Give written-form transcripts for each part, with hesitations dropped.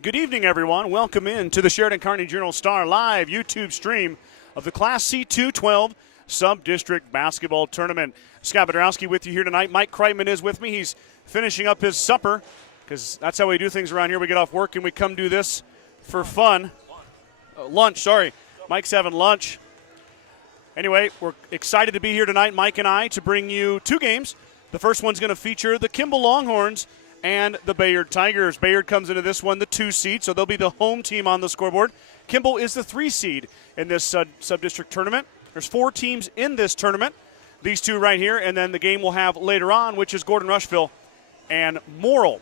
Good evening, everyone. Welcome in to the Sheridan County Journal Star live YouTube stream of the Class C2-12 Sub-District Basketball Tournament. Scott Bedrowski with you here tonight. Mike Kreitman is with me. He's finishing up his supper because that's how we do things around here. We get off work and we come do this for fun. Lunch, sorry. Mike's having lunch. Anyway, we're excited to be here tonight, Mike and I, to bring you two games. The first one's going to feature the Kimball Longhorns and the Bayard Tigers. Bayard comes into this one the 2 seed, so they'll be the home team on the scoreboard. Kimball is the 3 seed in this sub-district tournament. There's 4 teams in this tournament, these two right here, and then the game we'll have later on, which is Gordon-Rushville and Morrill.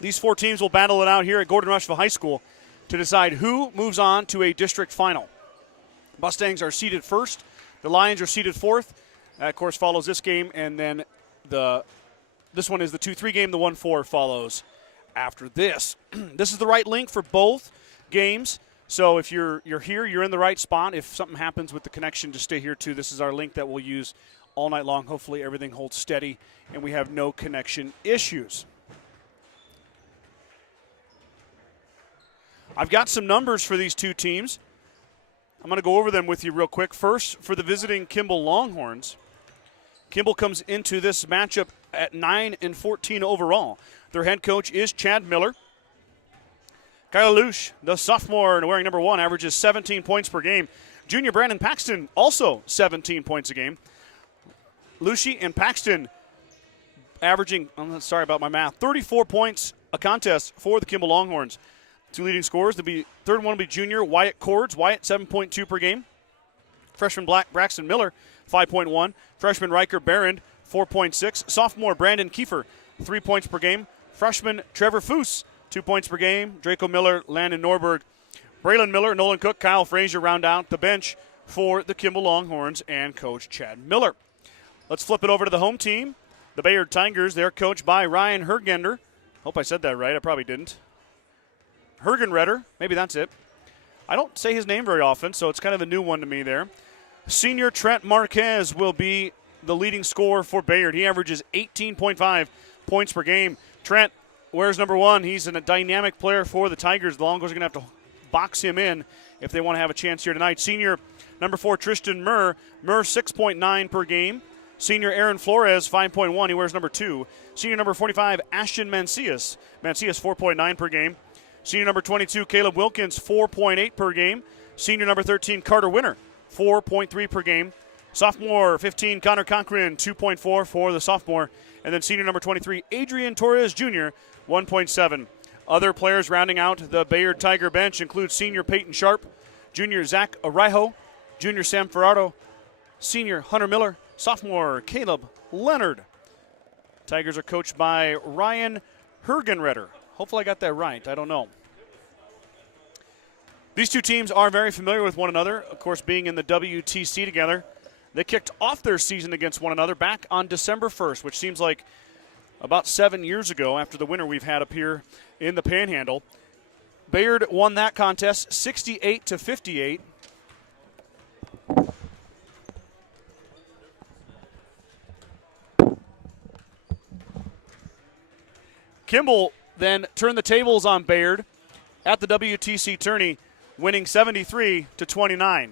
These 4 teams will battle it out here at Gordon-Rushville High School to decide who moves on to a district final. Mustangs are seeded first. The Lions are seeded fourth. That, of course, follows this game, and then this one is the 2-3 game. The 1-4 follows after this. This is the right link for both games. So if you're here, you're in the right spot. If something happens with the connection, just stay here too. This is our link that we'll use all night long. Hopefully everything holds steady and we have no connection issues. I've got some numbers for these two teams. I'm going to go over them with you real quick. First, for the visiting Kimball Longhorns. Kimball comes into this matchup at 9-14 overall. Their head coach is Chad Miller. Kyle Lush, the sophomore wearing number 1, averages 17 points per game. Junior Brandon Paxton, also 17 points a game. Lushi and Paxton averaging, sorry about my math, 34 points a contest for the Kimball Longhorns. 2 leading scorers. Third one will be junior Wyatt Cords. Wyatt, 7.2 per game. Freshman Braxton Miller, 5.1. Freshman Riker Barron, 4.6. Sophomore Brandon Kiefer, 3 points per game. Freshman Trevor Foose, 2 points per game. Draco Miller, Landon Norberg, Braylon Miller, Nolan Cook, Kyle Frazier round out the bench for the Kimball Longhorns and Coach Chad Miller. Let's flip it over to the home team, the Bayard Tigers. They're coached by Ryan Hergender. Hope I said that right. I probably didn't. Hergenreder, maybe that's it. I don't say his name very often, so it's kind of a new one to me there. Senior Trent Marquez will be the leading scorer for Bayard. He averages 18.5 points per game. Trent wears number 1. He's a dynamic player for the Tigers. The Longhorns are going to have to box him in if they want to have a chance here tonight. Senior number 4, Tristan Murr. Murr, 6.9 per game. Senior Aaron Flores, 5.1. He wears number 2. Senior number 45, Ashton Mancias. Mancias, 4.9 per game. Senior number 22, Caleb Wilkins, 4.8 per game. Senior number 13, Carter Winter, 4.3 per game. Sophomore 15, Connor Cochran, 2.4 for the sophomore. And then senior number 23, Adrian Torres Jr., 1.7. Other players rounding out the Bayard Tiger bench include senior Peyton Sharp, junior Zach Arijo, junior Sam Ferraro, senior Hunter Miller, sophomore Caleb Leonard. Tigers are coached by Ryan Hergenreder. Hopefully I got that right. I don't know. These two teams are very familiar with one another, of course, being in the WTC together. They kicked off their season against one another back on December 1st, which seems like about 7 years ago after the winter we've had up here in the Panhandle. Bayard won that contest 68-58. Kimball then turned the tables on Bayard at the WTC tourney, winning 73-29.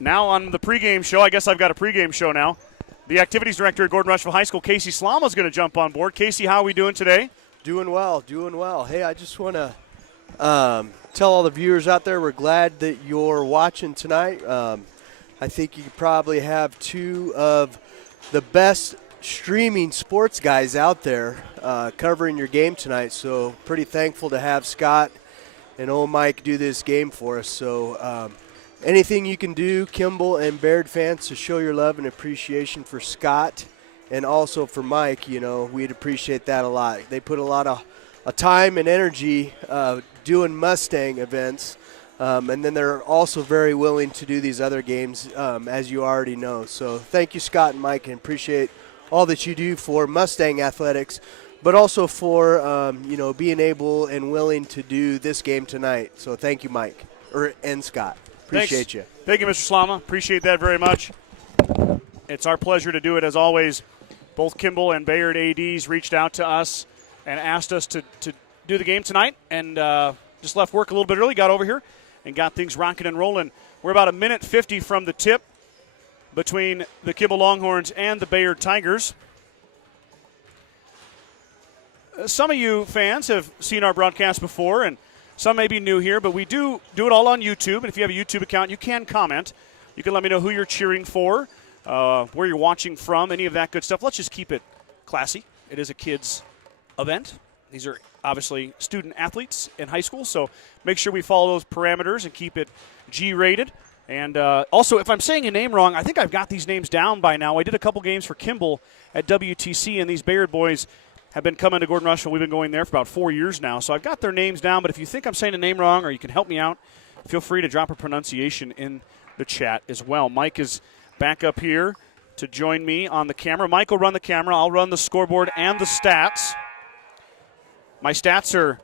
Now on the pregame show, I guess I've got a pregame show now. The activities director at Gordon-Rushville High School, Casey Slama, is going to jump on board. Casey, how are we doing today? Doing well, doing well. Hey, I just want to tell all the viewers out there we're glad that you're watching tonight. I think you probably have 2 of the best streaming sports guys out there covering your game tonight. So pretty thankful to have Scott and old Mike do this game for us. So anything you can do, Kimball and Bayard fans, to show your love and appreciation for Scott and also for Mike, you know, we'd appreciate that a lot. They put a lot of time and energy doing Mustang events, and then they're also very willing to do these other games, as you already know. So thank you, Scott and Mike, and appreciate all that you do for Mustang athletics, but also for being able and willing to do this game tonight. So thank you, Mike and Scott. Appreciate you. Thank you, Mr. Slama. Appreciate that very much. It's our pleasure to do it as always. Both Kimball and Bayard ADs reached out to us and asked us to do the game tonight, and just left work a little bit early, got over here, and got things rocking and rolling. We're about a minute 50 from the tip between the Kimball Longhorns and the Bayard Tigers. Some of you fans have seen our broadcast before, and some may be new here, but we do it all on YouTube. And if you have a YouTube account, you can comment. You can let me know who you're cheering for, where you're watching from, any of that good stuff. Let's just keep it classy. It is a kids' event. These are obviously student athletes in high school, so make sure we follow those parameters and keep it G-rated. And also, if I'm saying a name wrong, I think I've got these names down by now. I did a couple games for Kimball at WTC, and these Bayard boys have been coming to Gordon-Rushville. We've been going there for about 4 years now. So I've got their names down, but if you think I'm saying a name wrong or you can help me out, feel free to drop a pronunciation in the chat as well. Mike is back up here to join me on the camera. Mike will run the camera. I'll run the scoreboard and the stats. My stats are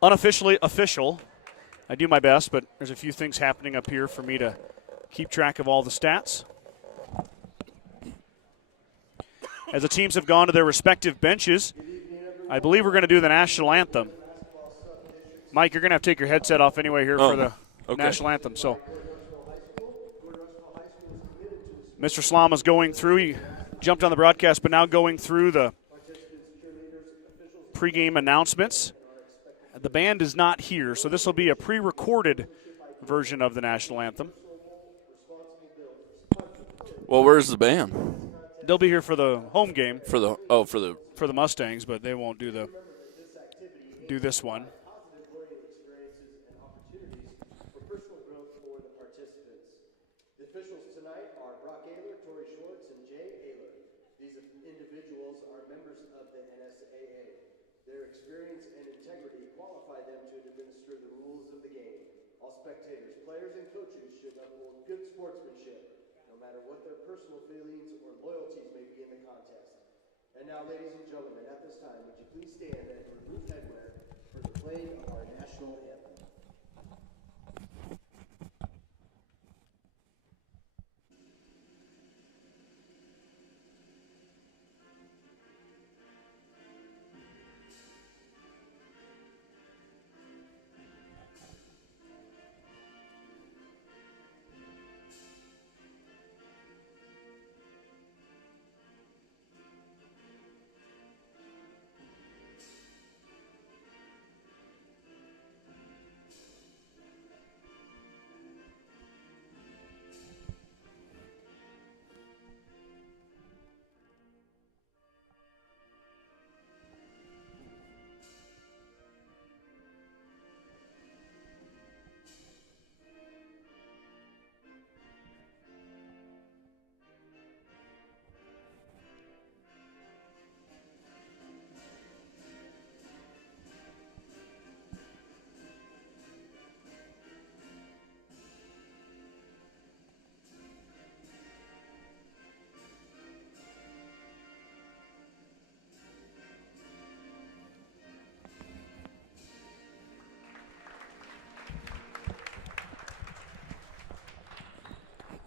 unofficially official. I do my best, but there's a few things happening up here for me to keep track of all the stats. As the teams have gone to their respective benches, I believe we're going to do the national anthem. Mike, you're going to have to take your headset off anyway here for the national anthem. So, Mr. Slama's going through. He jumped on the broadcast, but now going through the pregame announcements. The band is not here, so this will be a pre-recorded version of the national anthem. Well, where's the band? They'll be here for the home game. For the Mustangs, but they won't do this one. And now, ladies and gentlemen, at this time, would you please stand and remove headwear for the playing of our national anthem?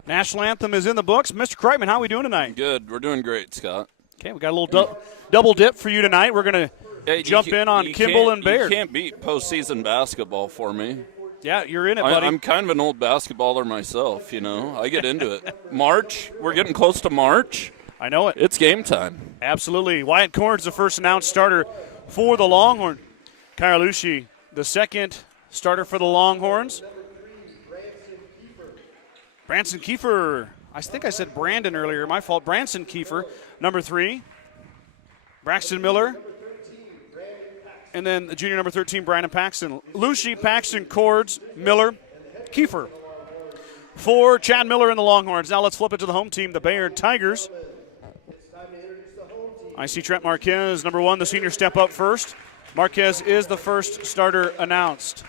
National anthem is in the books. Mr. Kreitman, how are we doing tonight? Good. We're doing great, Scott. Okay, we got a little double dip for you tonight. We're going to jump in on Kimball and Bayard. You can't beat postseason basketball for me. Yeah, you're in it, buddy. I'm kind of an old basketballer myself, you know. I get into it. March, we're getting close to March. I know it. It's game time. Absolutely. Wyatt Corn's the first announced starter for the Longhorns. Karalushi, the second starter for the Longhorns. Branson Kiefer. I think I said Brandon earlier. My fault. Branson Kiefer, number 3. Braxton Miller. And then the junior number 13, Brandon Paxton. Lucy, Paxton, Cords, Miller, Kiefer. For Chad Miller and the Longhorns. Now let's flip it to the home team, the Bayard Tigers. I see Trent Marquez, number 1, the senior, step up first. Marquez is the first starter announced.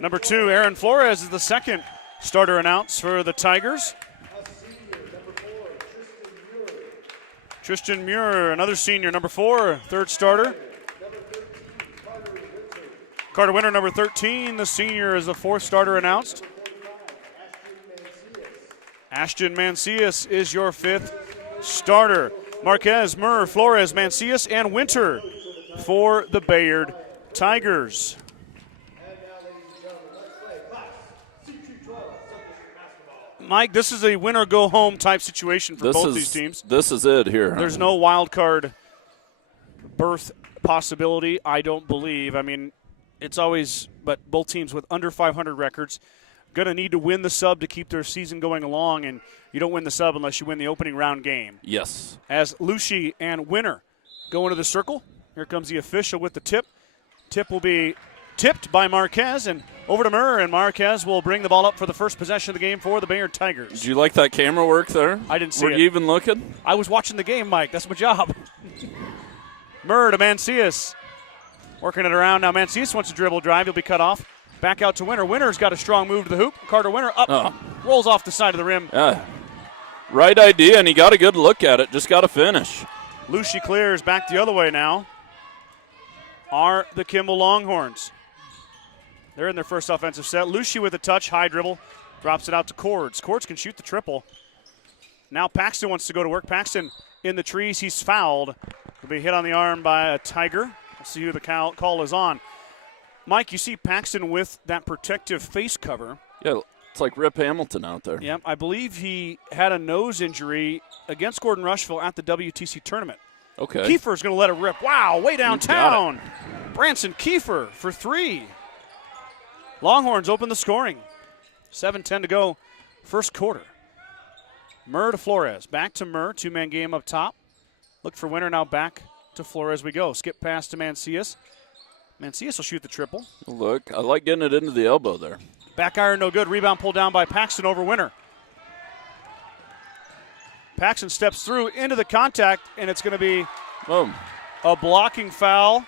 Number 2, Aaron Flores is the second starter announced for the Tigers. Tristan Muir, another senior, number 4, third starter. Carter Winter, number 13, the senior, is the 4th starter announced. Ashton Mancias is your 5th starter. Marquez, Murr, Flores, Mancias, and Winter for the Bayard Tigers. Mike, this is a win-or-go-home type situation for both these teams. This is it here. There's no wild card berth possibility, I don't believe. I mean, it's always, but both teams with under 500 records going to need to win the sub to keep their season going along, and you don't win the sub unless you win the opening round game. Yes. As Lucci and Winter go into the circle, here comes the official with the tip. Tip will be tipped by Marquez, and over to Murr, and Marquez will bring the ball up for the first possession of the game for the Bayard Tigers. Did you like that camera work there? I didn't see it. Were you even looking? I was watching the game, Mike. That's my job. Murr to Mancias. Working it around. Now Mancias wants to dribble drive. He'll be cut off. Back out to Winter. Winter's got a strong move to the hoop. Carter Winter up, rolls off the side of the rim. Yeah. Right idea, and he got a good look at it. Just got to finish. Lucci clears back the other way now. Are the Kimball Longhorns. They're in their first offensive set. Lucci with a touch, high dribble, drops it out to Cords. Cords can shoot the triple. Now Paxton wants to go to work. Paxton in the trees. He's fouled. Will be hit on the arm by a Tiger. We'll see who the call is on. Mike, you see Paxton with that protective face cover. Yeah, it's like Rip Hamilton out there. Yeah, I believe he had a nose injury against Gordon-Rushville at the WTC tournament. Okay. Kiefer's going to let it rip. Wow, way downtown. Branson Kiefer for 3. Longhorns open the scoring. 7:10 to go, first quarter. Murr to Flores. Back to Murr. 2-man game up top. Look for Winter now back to Flores we go. Skip pass to Mancias. Mancias will shoot the triple. Look, I like getting it into the elbow there. Back iron, no good. Rebound pulled down by Paxton over Winter. Paxton steps through into the contact, and it's going to be a blocking foul.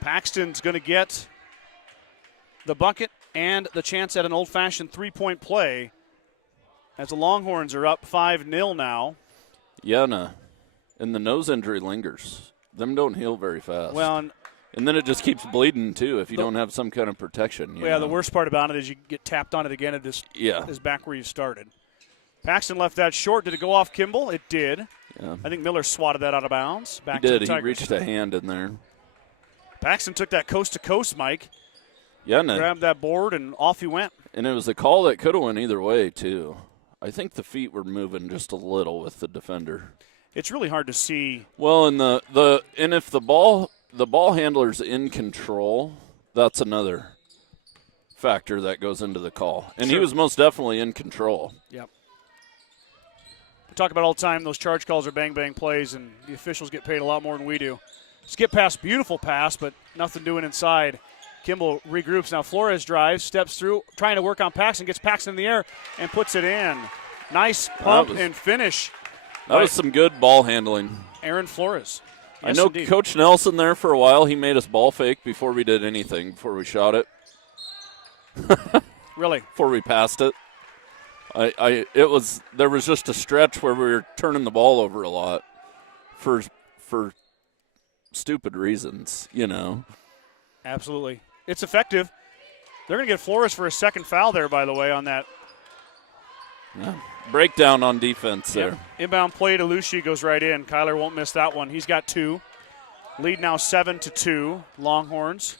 Paxton's going to get the bucket and the chance at an old-fashioned three-point play as the Longhorns are up 5-0 now. Yeah, and the nose injury lingers. Them don't heal very fast. Well, and then it just keeps bleeding, too, if you don't have some kind of protection. You know? The worst part about it is you get tapped on it again. It just is back where you started. Paxton left that short. Did it go off Kimball? It did. Yeah. I think Miller swatted that out of bounds. Back he to did. The He reached a hand in there. Paxton took that coast-to-coast, Mike. Yeah, grabbed that board, and off he went. And it was a call that could have went either way, too. I think the feet were moving just a little with the defender. It's really hard to see. Well, and if the ball handler's in control, that's another factor that goes into the call. And he was most definitely in control. Yep. We talk about all the time, those charge calls are bang-bang plays, and the officials get paid a lot more than we do. Skip pass, beautiful pass, but nothing doing inside. Kimball regroups. Now Flores drives, steps through, trying to work on Paxton, gets Paxton in the air, and puts it in. Nice pump and finish. That was some good ball handling. Aaron Flores. Yes, I know indeed. Coach Nelson there for a while, he made us ball fake before we did anything, before we shot it. Really? Before we passed it. There was just a stretch where we were turning the ball over a lot for stupid reasons, you know. Absolutely. It's effective. They're going to get Flores for a second foul there, by the way, on that. Yeah. Breakdown on defense there. Inbound play to Lucci goes right in. Kyler won't miss that one. He's got 2. Lead now 7-2. Longhorns.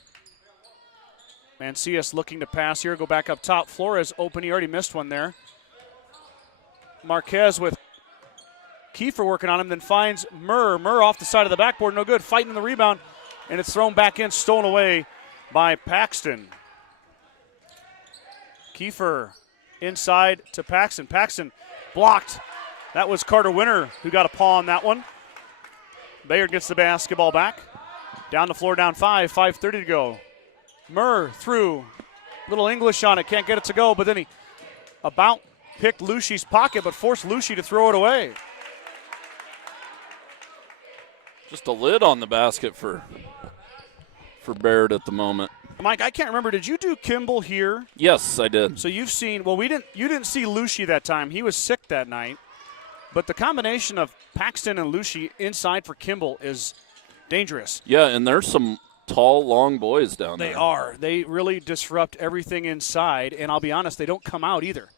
Mancias looking to pass here. Go back up top. Flores open. He already missed one there. Marquez with Kiefer working on him, then finds Murr. Murr off the side of the backboard. No good. Fighting the rebound. And it's thrown back in, stolen away by Paxton. Kiefer inside to Paxton. Paxton blocked. That was Carter Winter who got a paw on that one. Bayard gets the basketball back. Down the floor, down 5, 5:30 to go. Murr through. Little English on it, can't get it to go, but then he about picked Lucci's pocket, but forced Lucci to throw it away. Just a lid on the basket for Bayard at the moment. Mike, I can't remember. Did you do Kimball here? Yes, I did. So you've seen. Well, you didn't see Lucci that time. He was sick that night. But the combination of Paxton and Lucy inside for Kimball is dangerous. Yeah, and there's some tall, long boys down there. They are. They really disrupt everything inside, and I'll be honest, they don't come out either.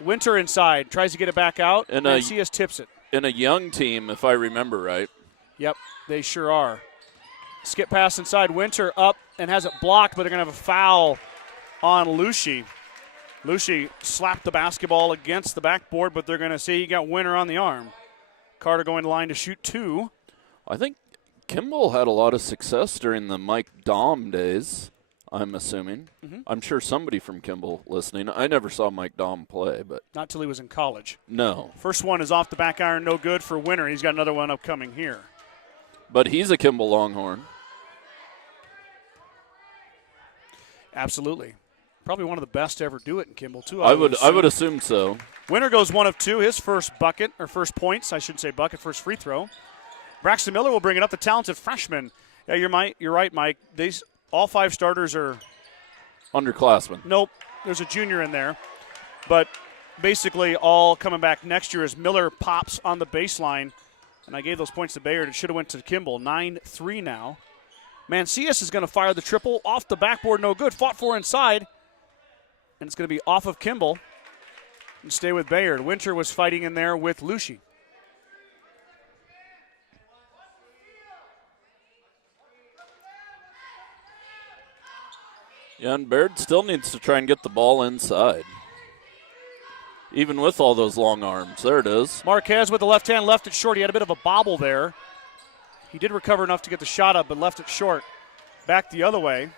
Winter inside, tries to get it back out, and Mancias tips it. In a young team, if I remember right. Yep, they sure are. Skip pass inside, Winter up and has it blocked, but they're going to have a foul on Lucy. Lucy slapped the basketball against the backboard, but they're going to say he got Winter on the arm. Carter going to line to shoot 2. I think Kimball had a lot of success during the Mike Dahm days, I'm assuming. Mm-hmm. I'm sure somebody from Kimball listening. I never saw Mike Dahm play, but not till he was in college. No. First one is off the back iron, no good for Winter. He's got another one upcoming here. But he's a Kimball Longhorn. Absolutely. Probably one of the best to ever do it in Kimball, too. I would assume so. Winter goes 1 of 2. His first bucket, or first points, I should say bucket, first free throw. Braxton Miller will bring it up, the talented freshman. Yeah, you're right, Mike. All 5 starters are underclassmen. Nope, there's a junior in there. But basically all coming back next year as Miller pops on the baseline. And I gave those points to Bayard. It should have went to Kimball. 9-3 now. Mancias is going to fire the triple off the backboard, no good. Fought for inside. And it's going to be off of Kimball and stay with Bayard. Winter was fighting in there with Lucy. Yeah, and Bayard still needs to try and get the ball inside. Even with all those long arms. There it is. Marquez with the left hand, left it short. He had a bit of a bobble there. He did recover enough to get the shot up, but left it short. Back the other way.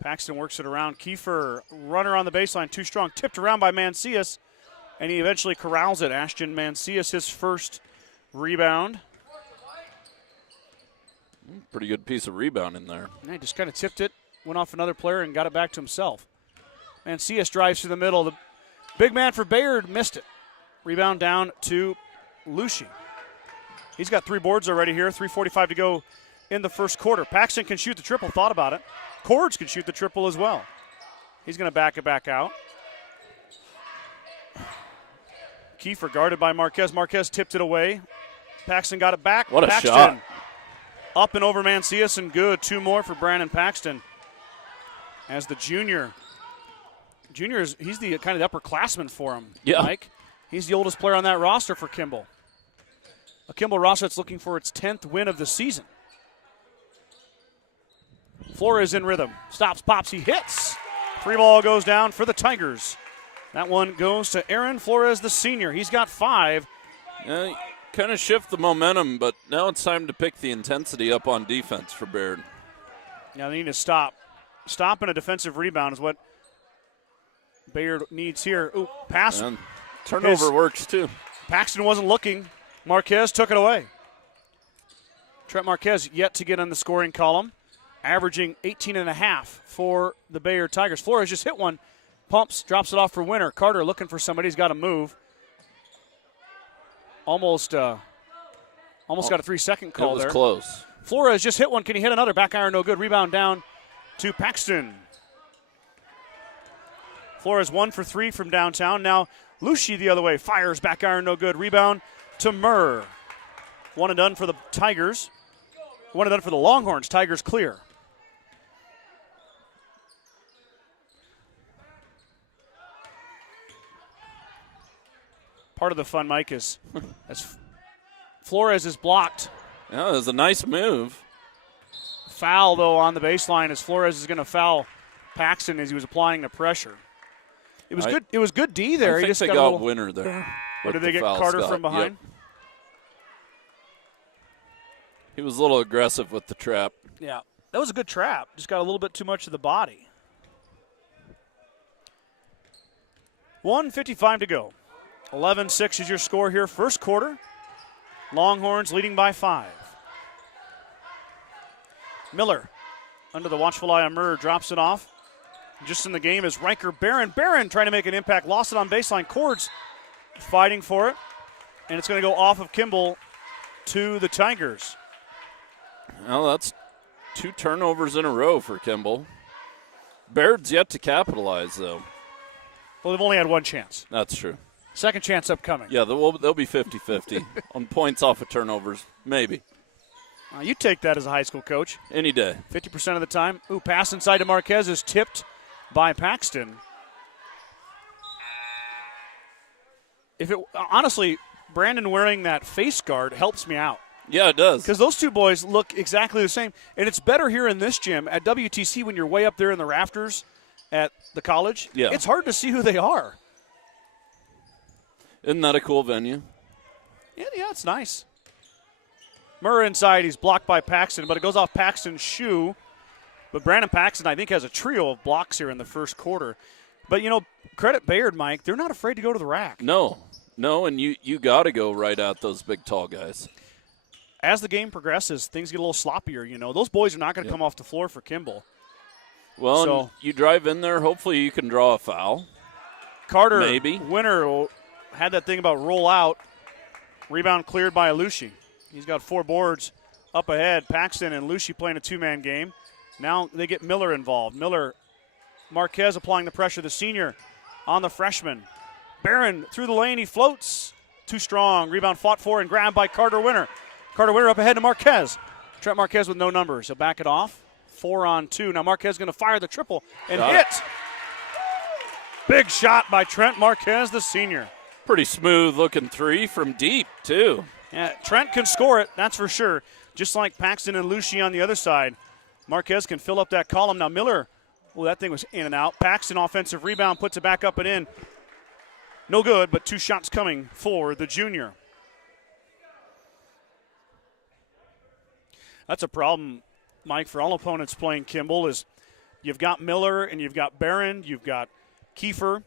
Paxton works it around. Kiefer, runner on the baseline, too strong. Tipped around by Mancias, and he eventually corrals it. Ashton Mancias, his first rebound. Pretty good piece of rebound in there. Yeah, he just kind of tipped it, went off another player, and got it back to himself. Mancias drives through the middle. The big man for Bayard missed it. Rebound down to Lucy. He's got 3 boards already here, 3:45 to go in the first quarter. Paxton can shoot the triple, thought about it. Cords can shoot the triple as well. He's going to back it back out. Kiefer guarded by Marquez. Marquez tipped it away. Paxton got it back. What a Paxton shot. Up and over Mancias and good. 2 more for Brandon Paxton. As the junior. He's the kind of the upperclassman for him, yeah. Mike. He's the oldest player on that roster for Kimball. A Kimball roster that's looking for its 10th win of the season. Flores in rhythm. Stops, pops, he hits. 3 ball goes down for the Tigers. That one goes to Aaron Flores, the senior. He's got 5. Yeah, kind of shift the momentum, but now it's time to pick the intensity up on defense for Bayard. Now they need to stop. Stop and a defensive rebound is what Bayard needs here. Ooh, pass. And turnover works too. Paxton wasn't looking. Marquez took it away. Trent Marquez yet to get on the scoring column, averaging 18.5 for the Bayard Tigers. Flores just hit one, pumps, drops it off for Winter. Carter looking for somebody. He's got to move. Almost got a 3-second call there. It was close. Flores just hit one. Can he hit another? Back iron, no good. Rebound down to Paxton. Flores 1 for 3 from downtown. Now Lucy the other way. Fires, back iron, no good. Rebound to Murr. 1 and done for the Tigers. 1 and done for the Longhorns. Tigers clear. Part of the fun, Mike, is as Flores is blocked. Yeah, it was a nice move. Foul, though, on the baseline as Flores is going to foul Paxton as he was applying the pressure. It was good. It was good D there. I think they got Winter there. Or did they get Carter from behind? Yep. He was a little aggressive with the trap. Yeah, that was a good trap. Just got a little bit too much of the body. 1:55 to go. 11-6 is your score here. First quarter. Longhorns leading by 5. Miller under the watchful eye of Murr drops it off. Just in the game is Riker Barron. Barron trying to make an impact. Lost it on baseline. Cords fighting for it. And it's going to go off of Kimball to the Tigers. Well, that's 2 turnovers in a row for Kimball. Baird's yet to capitalize, though. Well, they've only had one chance. That's true. Second chance upcoming. Yeah, they'll be 50-50 on points off of turnovers, maybe. You take that as a high school coach. Any day. 50% of the time. Ooh, pass inside to Marquez is tipped by Paxton. Honestly, Brandon wearing that face guard helps me out. Yeah, it does. Because those two boys look exactly the same. And it's better here in this gym. At WTC, when you're way up there in the rafters at the college, it's hard to see who they are. Isn't that a cool venue? Yeah, it's nice. Murr inside. He's blocked by Paxton, but it goes off Paxton's shoe. But Brandon Paxton, I think, has a trio of blocks here in the first quarter. But, credit Bayard, Mike. They're not afraid to go to the rack. No, and you got to go right at those big, tall guys. As the game progresses, things get a little sloppier. Those boys are not going to come off the floor for Kimball. Well, and you drive in there. Hopefully you can draw a foul. Carter, maybe. Winner had that thing about roll out. Rebound cleared by Alushi. He's got 4 boards up ahead. Paxton and Alushi playing a 2-man game. Now they get Miller involved. Marquez applying the pressure. The senior on the freshman. Barron through the lane. He floats. Too strong. Rebound fought for and grabbed by Carter Winner. Carter Winner up ahead to Marquez. Trent Marquez with no numbers. He'll back it off. 4-on-2. Now Marquez going to fire the triple and hit. Big shot by Trent Marquez, the senior. Pretty smooth-looking 3 from deep, too. Yeah, Trent can score it, that's for sure. Just like Paxton and Lucy on the other side. Marquez can fill up that column. Now Miller, that thing was in and out. Paxton offensive rebound, puts it back up and in. No good, but 2 shots coming for the junior. That's a problem, Mike, for all opponents playing Kimball is you've got Miller and you've got Barron, you've got Kiefer,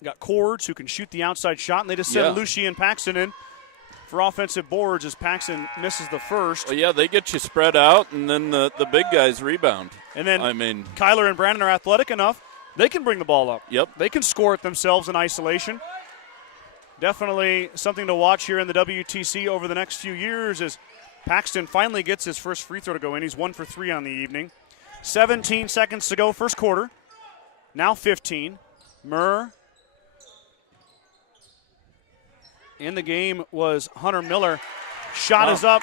you've got Cords who can shoot the outside shot, and they just send Lucy and Paxton in for offensive boards as Paxton misses the first. Well, yeah, they get you spread out, and then the big guys rebound. And then Kyler and Brandon are athletic enough, they can bring the ball up. Yep. They can score it themselves in isolation. Definitely something to watch here in the WTC over the next few years as Paxton finally gets his first free throw to go in. He's 1 for 3 on the evening. 17 seconds to go, first quarter. Now 15. Murr. In the game was Hunter Miller. Shot is up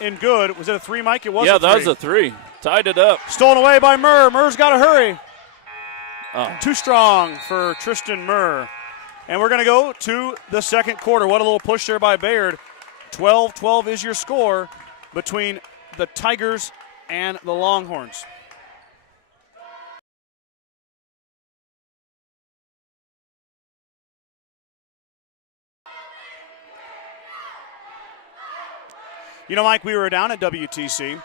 and good. Was it a 3, Mike? It was a 3. Yeah, that was a 3. Tied it up. Stolen away by Murr. Murr's got to hurry. Too strong for Tristan Murr. And we're going to go to the second quarter. What a little push there by Bayard. 12-12 is your score between the Tigers and the Longhorns. Mike, we were down at WTC,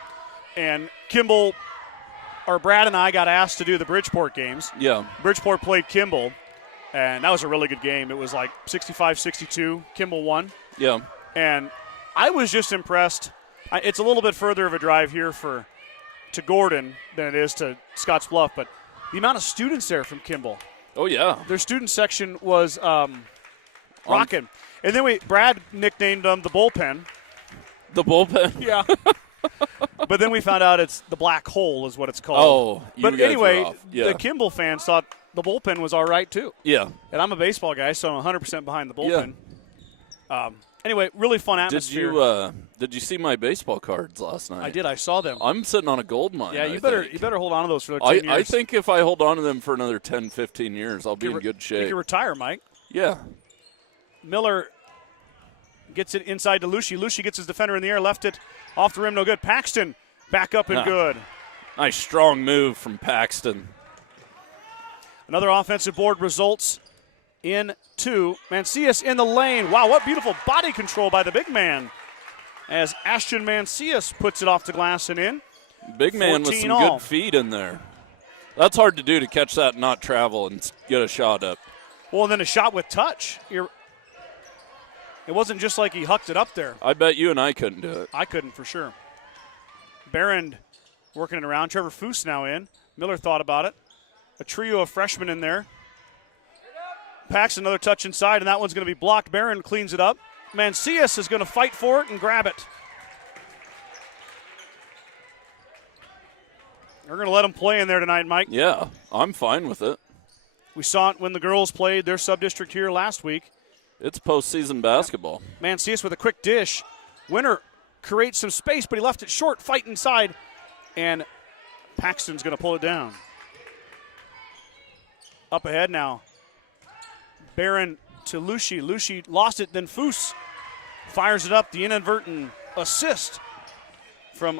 and Brad and I got asked to do the Bridgeport games. Yeah. Bridgeport played Kimball, and that was a really good game. It was like 65-62. Kimball won. Yeah. And I was just impressed. It's a little bit further of a drive here to Gordon than it is to Scottsbluff, but the amount of students there from Kimball. Oh, yeah. Their student section was rocking. And then Brad nicknamed them the bullpen. The bullpen? Yeah. But then we found out it's the black hole is what it's called. Oh, but anyway, the Kimball fans thought the bullpen was all right too. Yeah. And I'm a baseball guy, so I'm 100% behind the bullpen. Yeah. Anyway, really fun atmosphere. Did you see my baseball cards last night? I did. I saw them. I'm sitting on a gold mine. Yeah, you better hold on to those for 10 years. I think if I hold on to them for another 10, 15 years, I'll be in good shape. You can retire, Mike. Yeah. Miller gets it inside to Lucy. Lucy gets his defender in the air, left it off the rim, no good. Paxton back up and good. Nice strong move from Paxton. Another offensive board results in 2. Mancias in the lane. Wow, what beautiful body control by the big man as Ashton Mancias puts it off the glass and in. Big man with some good feet in there. That's hard to do, to catch that and not travel and get a shot up. Well, and then a shot with touch. It wasn't just like he hucked it up there. I bet you and I couldn't do it. I couldn't for sure. Barron working it around. Trevor Foose now in. Miller thought about it. A trio of freshmen in there. Paxton another touch inside, and that one's going to be blocked. Barron cleans it up. Mancias is going to fight for it and grab it. We're going to let him play in there tonight, Mike. Yeah, I'm fine with it. We saw it when the girls played their sub-district here last week. It's postseason basketball. Mancias with a quick dish. Winner creates some space, but he left it short. Fight inside, and Paxton's going to pull it down. Up ahead now. Barron to Lucy. Lucy lost it, then Foose fires it up. The inadvertent assist from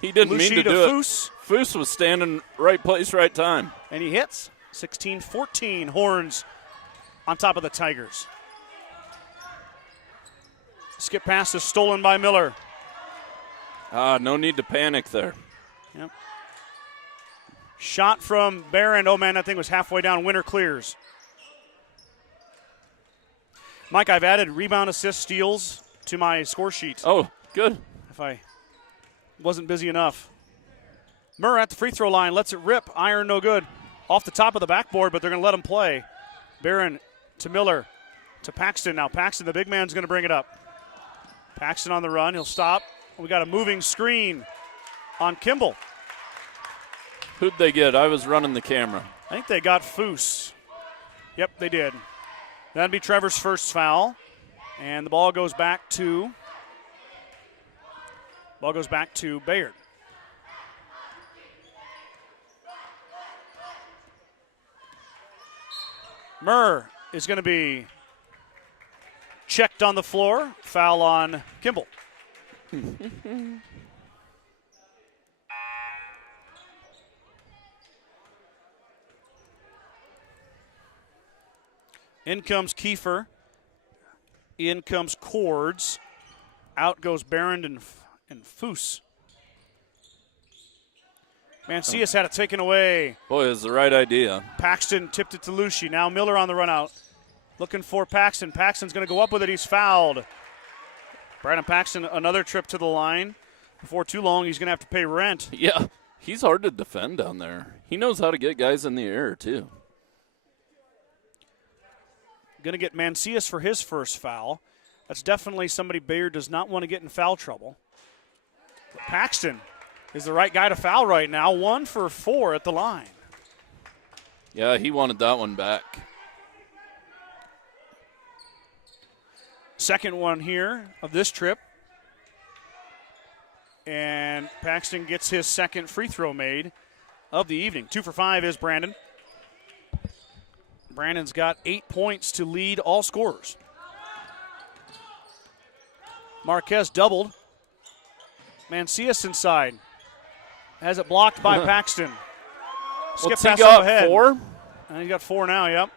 he didn't Lucy mean to do Foose. it. Foose was standing right place, right time. And he hits. 16-14, Horns on top of the Tigers. Skip pass is stolen by Miller. No need to panic there. Yep. Shot from Barron. Oh, man, that thing was halfway down. Winner clears. Mike, I've added rebound, assist, steals to my score sheet. Oh, good. If I wasn't busy enough. Murr at the free throw line. Lets it rip. Iron no good. Off the top of the backboard, but they're going to let him play. Barron to Miller to Paxton. Now Paxton, the big man's going to bring it up. Paxton on the run. He'll stop. We got a moving screen on Kimball. Who'd they get? I was running the camera. I think they got Foose. Yep, they did. That'd be Trevor's first foul. And the ball goes back to Bayard. Murr is going to be checked on the floor. Foul on Kimball. In comes Kiefer. In comes Cords. Out goes Barron and Foose. Mancias had it taken away. Boy, it was the right idea. Paxton tipped it to Lucy. Now Miller on the run out. Looking for Paxton. Paxton's going to go up with it. He's fouled. Brandon Paxton, another trip to the line. Before too long, he's going to have to pay rent. Yeah, he's hard to defend down there. He knows how to get guys in the air, too. Going to get Mancias for his first foul. That's definitely somebody Bayard does not want to get in foul trouble. But Paxton is the right guy to foul right now. 1 for 4 at the line. Yeah, he wanted that one back. Second one here of this trip. And Paxton gets his second free throw made of the evening. 2 for 5 is Brandon. Brandon's got 8 points to lead all scorers. Marquez doubled. Mancias inside. Has it blocked by Paxton. Skip What's he pass got, up ahead. 4? And he got 4 now, yep.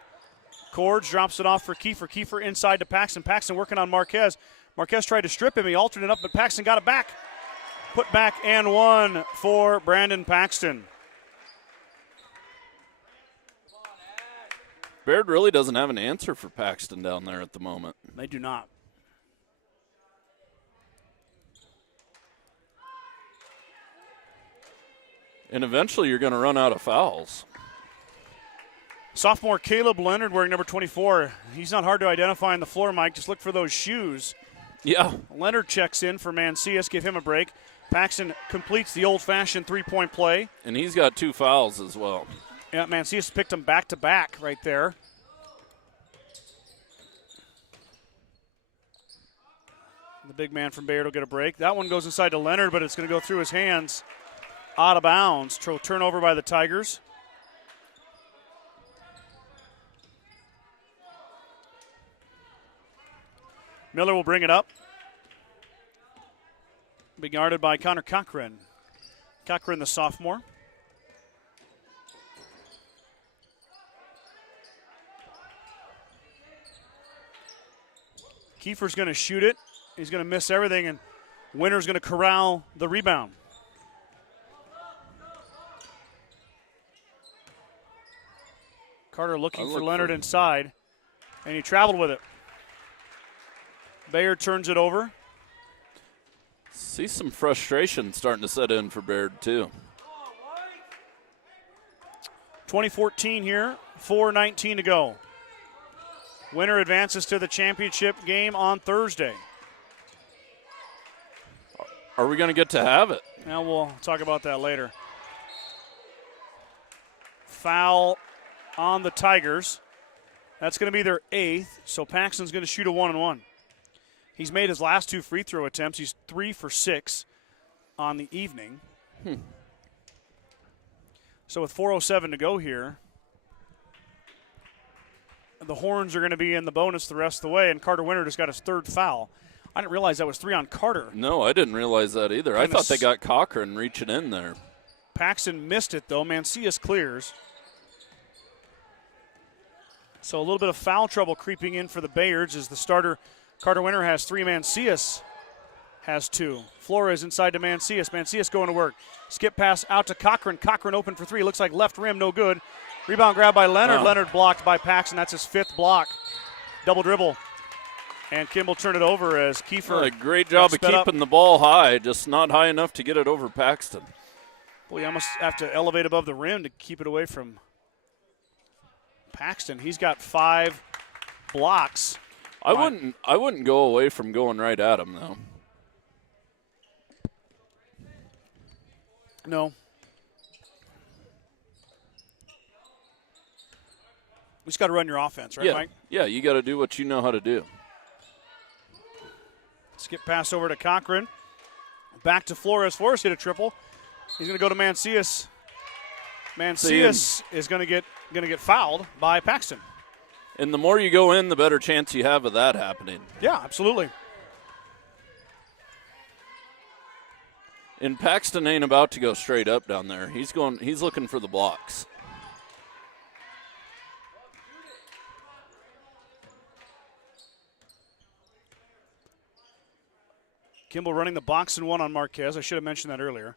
Cords drops it off for Kiefer. Kiefer inside to Paxton. Paxton working on Marquez. Marquez tried to strip him. He altered it up, but Paxton got it back. Put back and 1 for Brandon Paxton. Bayard really doesn't have an answer for Paxton down there at the moment. They do not. And eventually you're going to run out of fouls. Sophomore Caleb Leonard wearing number 24. He's not hard to identify on the floor, Mike. Just look for those shoes. Yeah. Leonard checks in for Mancias. Give him a break. Paxton completes the old-fashioned three-point play. And he's got 2 fouls as well. Yeah, Mancias picked them back-to-back right there. The big man from Bayard will get a break. That one goes inside to Leonard, but it's going to go through his hands. Out of bounds. Turnover by the Tigers. Miller will bring it up. Being guarded by Connor Cochran. Cochran, the sophomore. Kiefer's going to shoot it. He's going to miss everything, and Winter's going to corral the rebound. Carter looking for Leonard inside, and he traveled with it. Bayard turns it over. See some frustration starting to set in for Bayard, too. 2014 here, 4:19 to go. Winner advances to the championship game on Thursday. Are we going to get to have it? Now we'll talk about that later. Foul on the Tigers. That's going to be their 8th, so Paxton's going to shoot a 1-and-1. He's made his last 2 free throw attempts. He's 3 for 6 on the evening. So with 4:07 to go here, the Horns are going to be in the bonus the rest of the way, and Carter Winter just got his 3rd foul. I didn't realize that was 3 on Carter. No, I didn't realize that either. I thought they got Cochran reaching in there. Paxton missed it, though. Mancias clears. So a little bit of foul trouble creeping in for the Bayards as the starter, Carter Winter, has 3. Mancias has 2. Flores inside to Mancias. Mancias going to work. Skip pass out to Cochran. Cochran open for 3. Looks like left rim, no good. Rebound grab by Leonard. Leonard blocked by Paxton. That's his 5th block. Double dribble. And Kimball turned it over as Kiefer. A great job of keeping the ball high, just not high enough to get it over Paxton. Boy, you almost have to elevate above the rim to keep it away from Paxton. He's got 5 blocks. I wouldn't go away from going right at him, though. No. We just got to run your offense, right, Mike? Yeah, you got to do what you know how to do. Skip pass over to Cochran. Back to Flores. Flores hit a triple. He's going to go to Mancias. Mancias is going to get fouled by Paxton. And the more you go in, the better chance you have of that happening. Yeah, absolutely. And Paxton ain't about to go straight up down there. He's looking for the blocks. Kimball running the box and 1 on Marquez. I should have mentioned that earlier.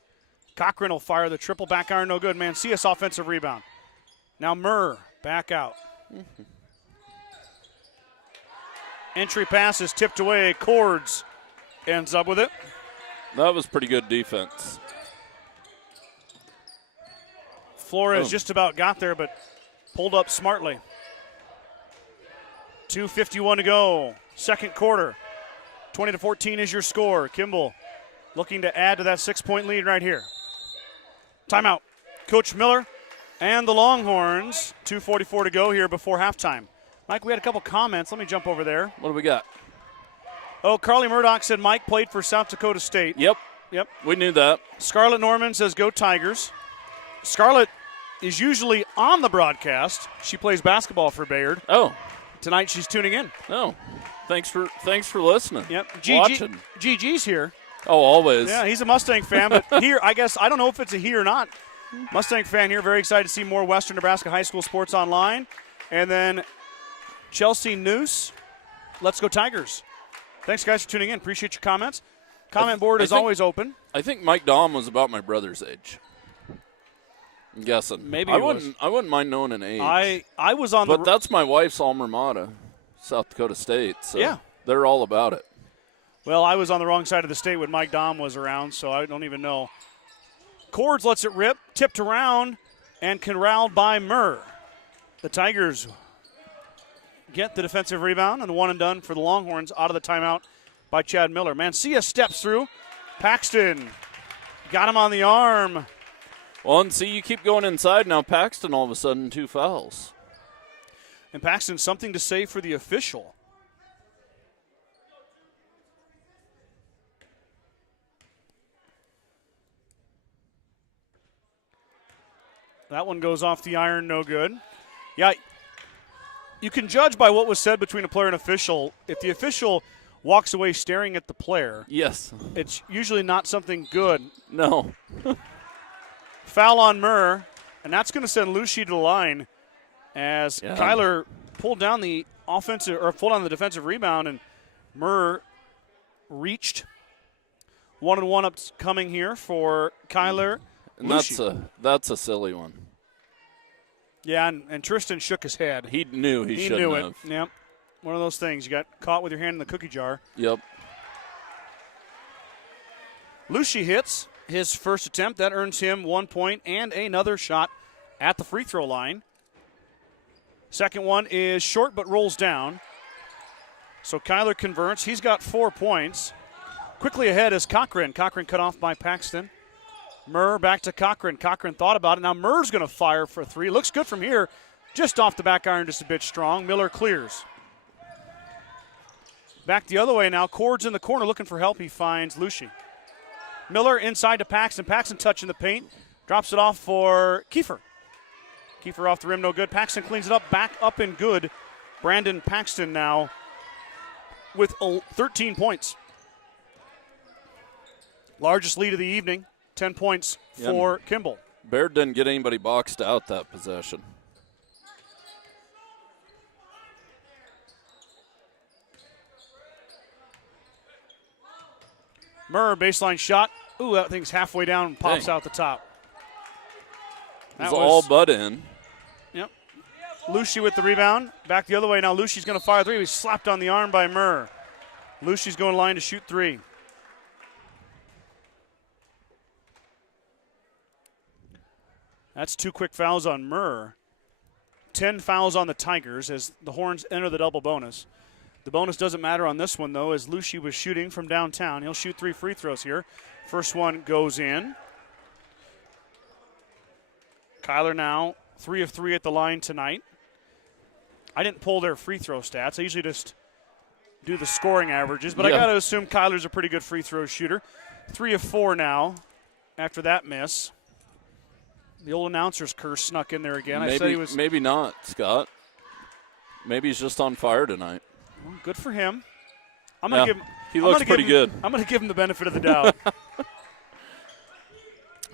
Cochran will fire the triple. Back iron, no good. Mancias offensive rebound. Now Murr back out. Entry pass is tipped away. Cords ends up with it. That was pretty good defense. Flores just about got there, but pulled up smartly. 2:51 to go. Second quarter. 20-14 is your score. Kimball looking to add to that 6-point lead right here. Timeout. Coach Miller and the Longhorns. 2:44 to go here before halftime. Mike, we had a couple comments. Let me jump over there. What do we got? Oh, Carly Murdoch said Mike played for South Dakota State. Yep. We knew that. Scarlett Norman says go Tigers. Scarlett is usually on the broadcast. She plays basketball for Bayard. Oh. Tonight she's tuning in. Oh. Thanks for listening. Yep. Watching. GG's here. Oh, always. Yeah, he's a Mustang fan, but here, I guess, I don't know if it's a he or not. Mustang fan here, very excited to see more Western Nebraska high school sports online. And then Chelsea Noose, let's go Tigers. Thanks, guys, for tuning in. Appreciate your comments. Comment board is always open. I think Mike Dahm was about my brother's age. I'm guessing. Maybe I wouldn't mind knowing an age. I was on but that's my wife's alma mater, South Dakota State. So yeah, they're all about it. Well, I was on the wrong side of the state when Mike Dahm was around, so I don't even know. Cords lets it rip, tipped around, and corralled by Murr. The Tigers get the defensive rebound and the one and done for the Longhorns out of the timeout by Chad Miller. Mancia steps through. Paxton got him on the arm. Well, and see, you keep going inside now. Paxton all of a sudden 2 fouls. And Paxton, something to say for the official. That one goes off the iron, no good. Yeah, you can judge by what was said between a player and official. If the official walks away staring at the player, yes, it's usually not something good. No. Foul on Murr, and that's going to send Lucy to the line as Kyler pulled down the defensive rebound, and Murr reached. 1-and-1 upcoming here for Kyler. And that's a silly one. Yeah, and Tristan shook his head. He knew he shouldn't have. Yep. One of those things. You got caught with your hand in the cookie jar. Yep. Lucy hits his first attempt. That earns him 1 point and another shot at the free throw line. Second one is short but rolls down. So Kyler converts. He's got 4 points. Quickly ahead is Cochran. Cochran cut off by Paxton. Murr back to Cochran. Cochran thought about it. Now Murr's going to fire for 3. Looks good from here. Just off the back iron, just a bit strong. Miller clears. Back the other way now. Cord's in the corner looking for help. He finds Lucy. Miller inside to Paxton. Paxton touching the paint. Drops it off for Kiefer. Kiefer off the rim, no good. Paxton cleans it up, back up and good. Brandon Paxton now with 13 points. Largest lead of the evening, 10 points for Kimball. Bayard didn't get anybody boxed out that possession. Murr, baseline shot. Ooh, that thing's halfway down and pops out the top. That was all but in. Yep. Lucy with the rebound. Back the other way now. Lucy's going to fire three. He's slapped on the arm by Murr. Lucy's going line to shoot three. That's 2 quick fouls on Murr. 10 fouls on the Tigers as the Horns enter the double bonus. The bonus doesn't matter on this one, though, as Lucy was shooting from downtown. He'll shoot 3 free throws here. First one goes in. Kyler now 3 of 3 at the line tonight. I didn't pull their free throw stats. I usually just do the scoring averages, but I got to assume Kyler's a pretty good free throw shooter. 3 of 4 now after that miss. The old announcer's curse snuck in there again. Maybe, I said he was. Maybe not, Scott. Maybe he's just on fire tonight. Well, good for him. I'm gonna give him. He looks pretty good. I'm going to give him the benefit of the doubt.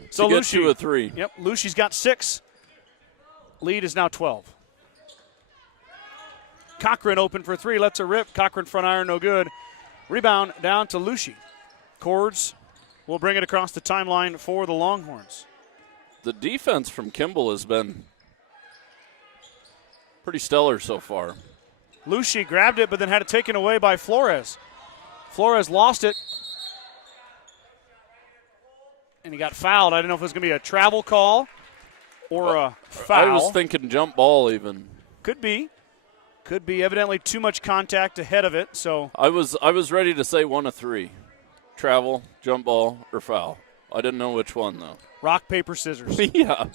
So to get Lucy, 2 of 3. Yep, Lucy's got 6. Lead is now 12. Cochran open for 3, lets it rip. Cochran front iron, no good. Rebound down to Lucy. Cords will bring it across the timeline for the Longhorns. The defense from Kimball has been pretty stellar so far. Lucy grabbed it, but then had it taken away by Flores. Flores lost it. And he got fouled. I don't know if it was going to be a travel call or a foul. I was thinking jump ball even. Could be. Could be. Evidently too much contact ahead of it. So I was ready to say 1 of 3. Travel, jump ball, or foul. I didn't know which one, though. Rock, paper, scissors. Yeah.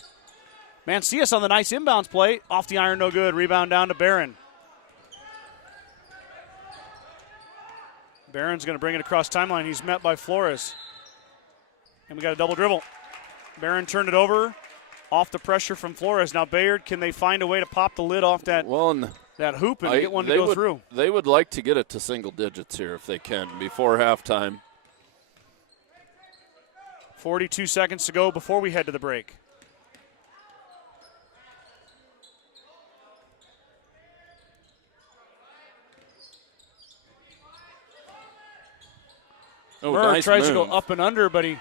Mancias on the nice inbounds play. Off the iron, no good. Rebound down to Barron. Barron's going to bring it across timeline. He's met by Flores. And we got a double dribble. Barron turned it over. Off the pressure from Flores. Now Bayard, can they find a way to pop the lid off that, that hoop and get one to go through? They would like to get it to single digits here if they can before halftime. 42 seconds to go before we head to the break. Murr nice tries move. to go up and under, but he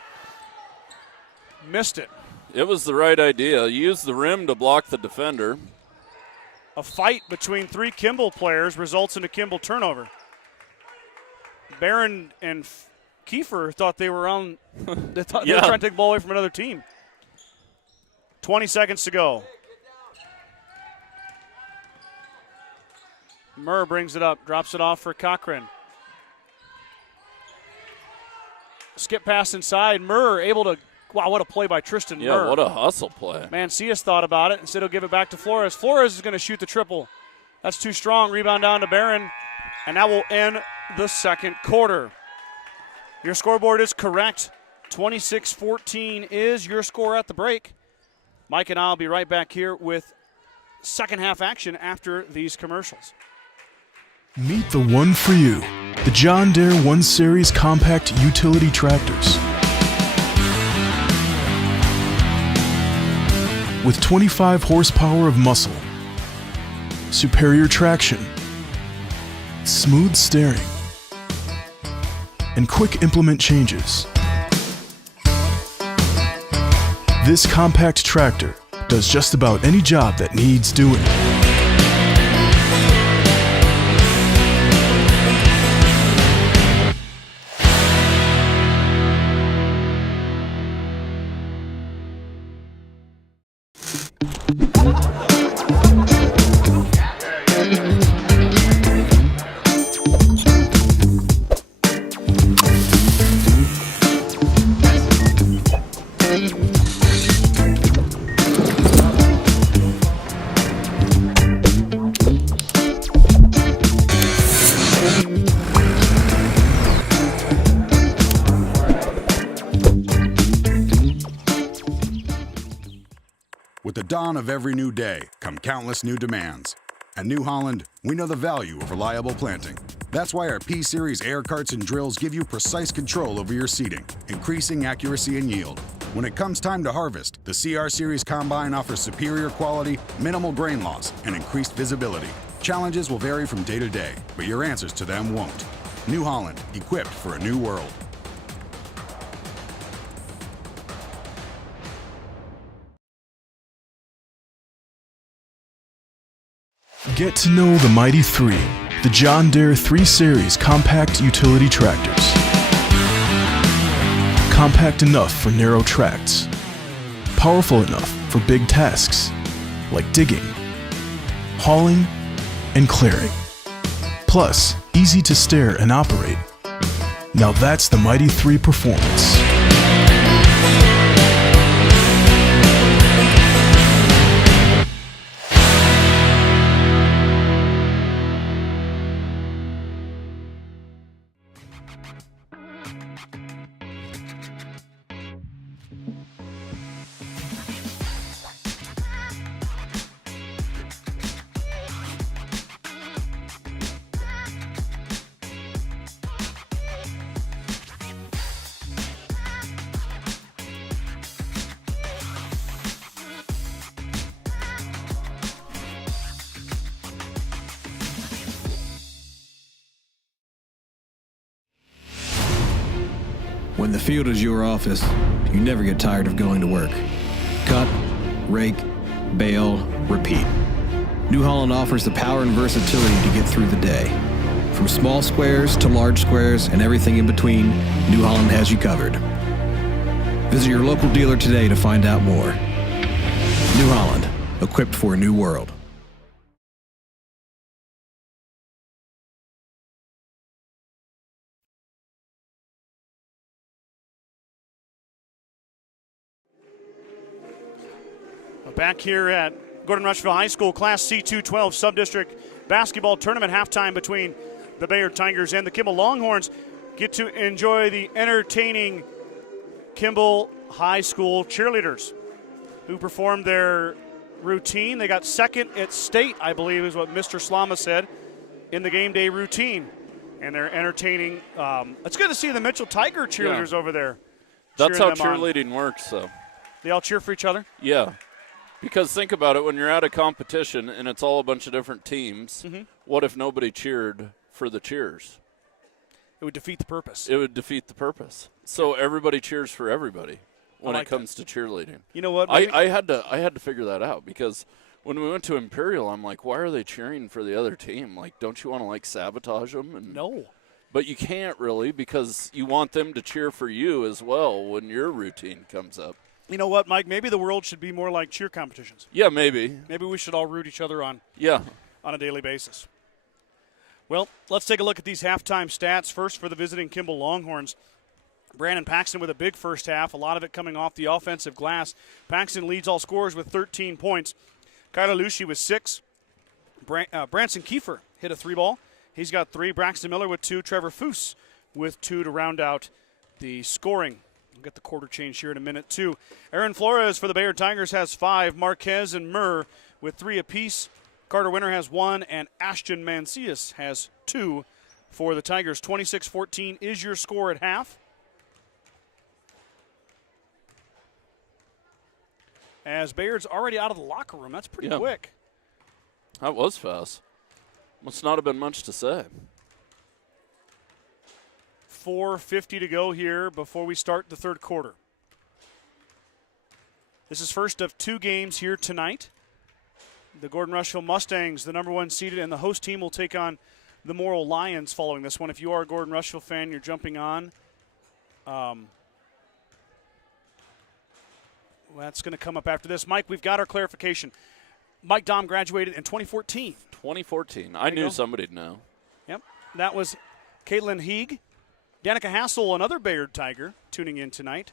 missed it. It was the right idea. Use the rim to block the defender. A fight between 3 Kimball players results in a Kimball turnover. Barron and Kiefer thought they were on. They were trying to take the ball away from another team. 20 seconds to go. Murr brings it up, drops it off for Cochran. Skip pass inside. Murr able to. Wow, what a play by Tristan Murr. Yeah, what a hustle play. Mancias thought about it. Instead, he'll give it back to Flores. Flores is going to shoot the triple. That's too strong. Rebound down to Barron. And that will end the second quarter. Your scoreboard is correct. 26-14 is your score at the break. Mike and I will be right back here with second half action after these commercials. Meet the one for you. The John Deere 1 Series compact utility tractors. With 25 horsepower of muscle, superior traction, smooth steering, and quick implement changes. This compact tractor does just about any job that needs doing. dawn of every new day come countless new demands. At New Holland, we know the value of reliable planting. That's why our P-Series air carts and drills give you precise control over your seeding, increasing accuracy and yield. When it comes time to harvest, the CR Series Combine offers superior quality, minimal grain loss, and increased visibility. Challenges will vary from day to day, but your answers to them won't. New Holland, equipped for a new world. Get to know the Mighty 3, the John Deere 3 Series compact utility tractors. Compact enough for narrow tracts. Powerful enough for big tasks, like digging, hauling, and clearing. Plus, easy to steer and operate. Now that's the Mighty 3 performance. When the field is your office, you never get tired of going to work. Cut, rake, bale, repeat. New Holland offers the power and versatility to get through the day. From small squares to large squares and everything in between, New Holland has you covered. Visit your local dealer today to find out more. New Holland, equipped for a new world. Back here at Gordon-Rushville High School, Class C2-12 Sub-District Basketball Tournament halftime between the Bayard Tigers and the Kimball Longhorns. Get to enjoy the entertaining Kimball High School cheerleaders who performed their routine. They got second at state, I believe is what Mr. Slama said, in the game day routine. And they're entertaining. It's good to see the Mitchell Tiger cheerleaders over there. That's how cheerleading works, so. They all cheer for each other? Yeah. Because think about it, when you're at a competition and it's all a bunch of different teams, what if nobody cheered for the cheers? It would defeat the purpose. It would defeat the purpose. So everybody cheers for everybody when it comes to cheerleading. You know what? I had to figure that out because when we went to Imperial, I'm like, why are they cheering for the other team? Like, don't you want to sabotage them? And no. But you can't really because you want them to cheer for you as well when your routine comes up. You know what, Mike? Maybe the world should be more like cheer competitions. Yeah, maybe. Maybe we should all root each other on. Yeah. On a daily basis. Well, let's take a look at these halftime stats. First for the visiting Kimball Longhorns. Brandon Paxton with a big first half, a lot of it coming off the offensive glass. Paxton leads all scorers with 13 points. Kyler Lucci with 6. Branson Kiefer hit a 3-ball. He's got 3. Braxton Miller with 2. Trevor Foose with 2 to round out the scoring. We'll get the quarter change here in a minute, too. Aaron Flores for the Bayard Tigers has 5. Marquez and Murr with 3 apiece. Carter Winter has 1, and Ashton Mancias has 2 for the Tigers. 26-14 is your score at half. As Bayard's already out of the locker room. That's pretty quick. That was fast. Must not have been much to say. 4:50 to go here before we start the third quarter. This is first of 2 games here tonight. The Gordon-Rushville Mustangs, the number 1 seeded, and the host team will take on the Morrill Lions following this one. If you are a Gordon-Rushville fan, you're jumping on. That's going to come up after this. Mike, we've got our clarification. Mike Dahm graduated in 2014. 2014. I knew somebody'd know. Yep. That was Caitlin Heeg. Danica Hassel, another Bayard Tiger, tuning in tonight.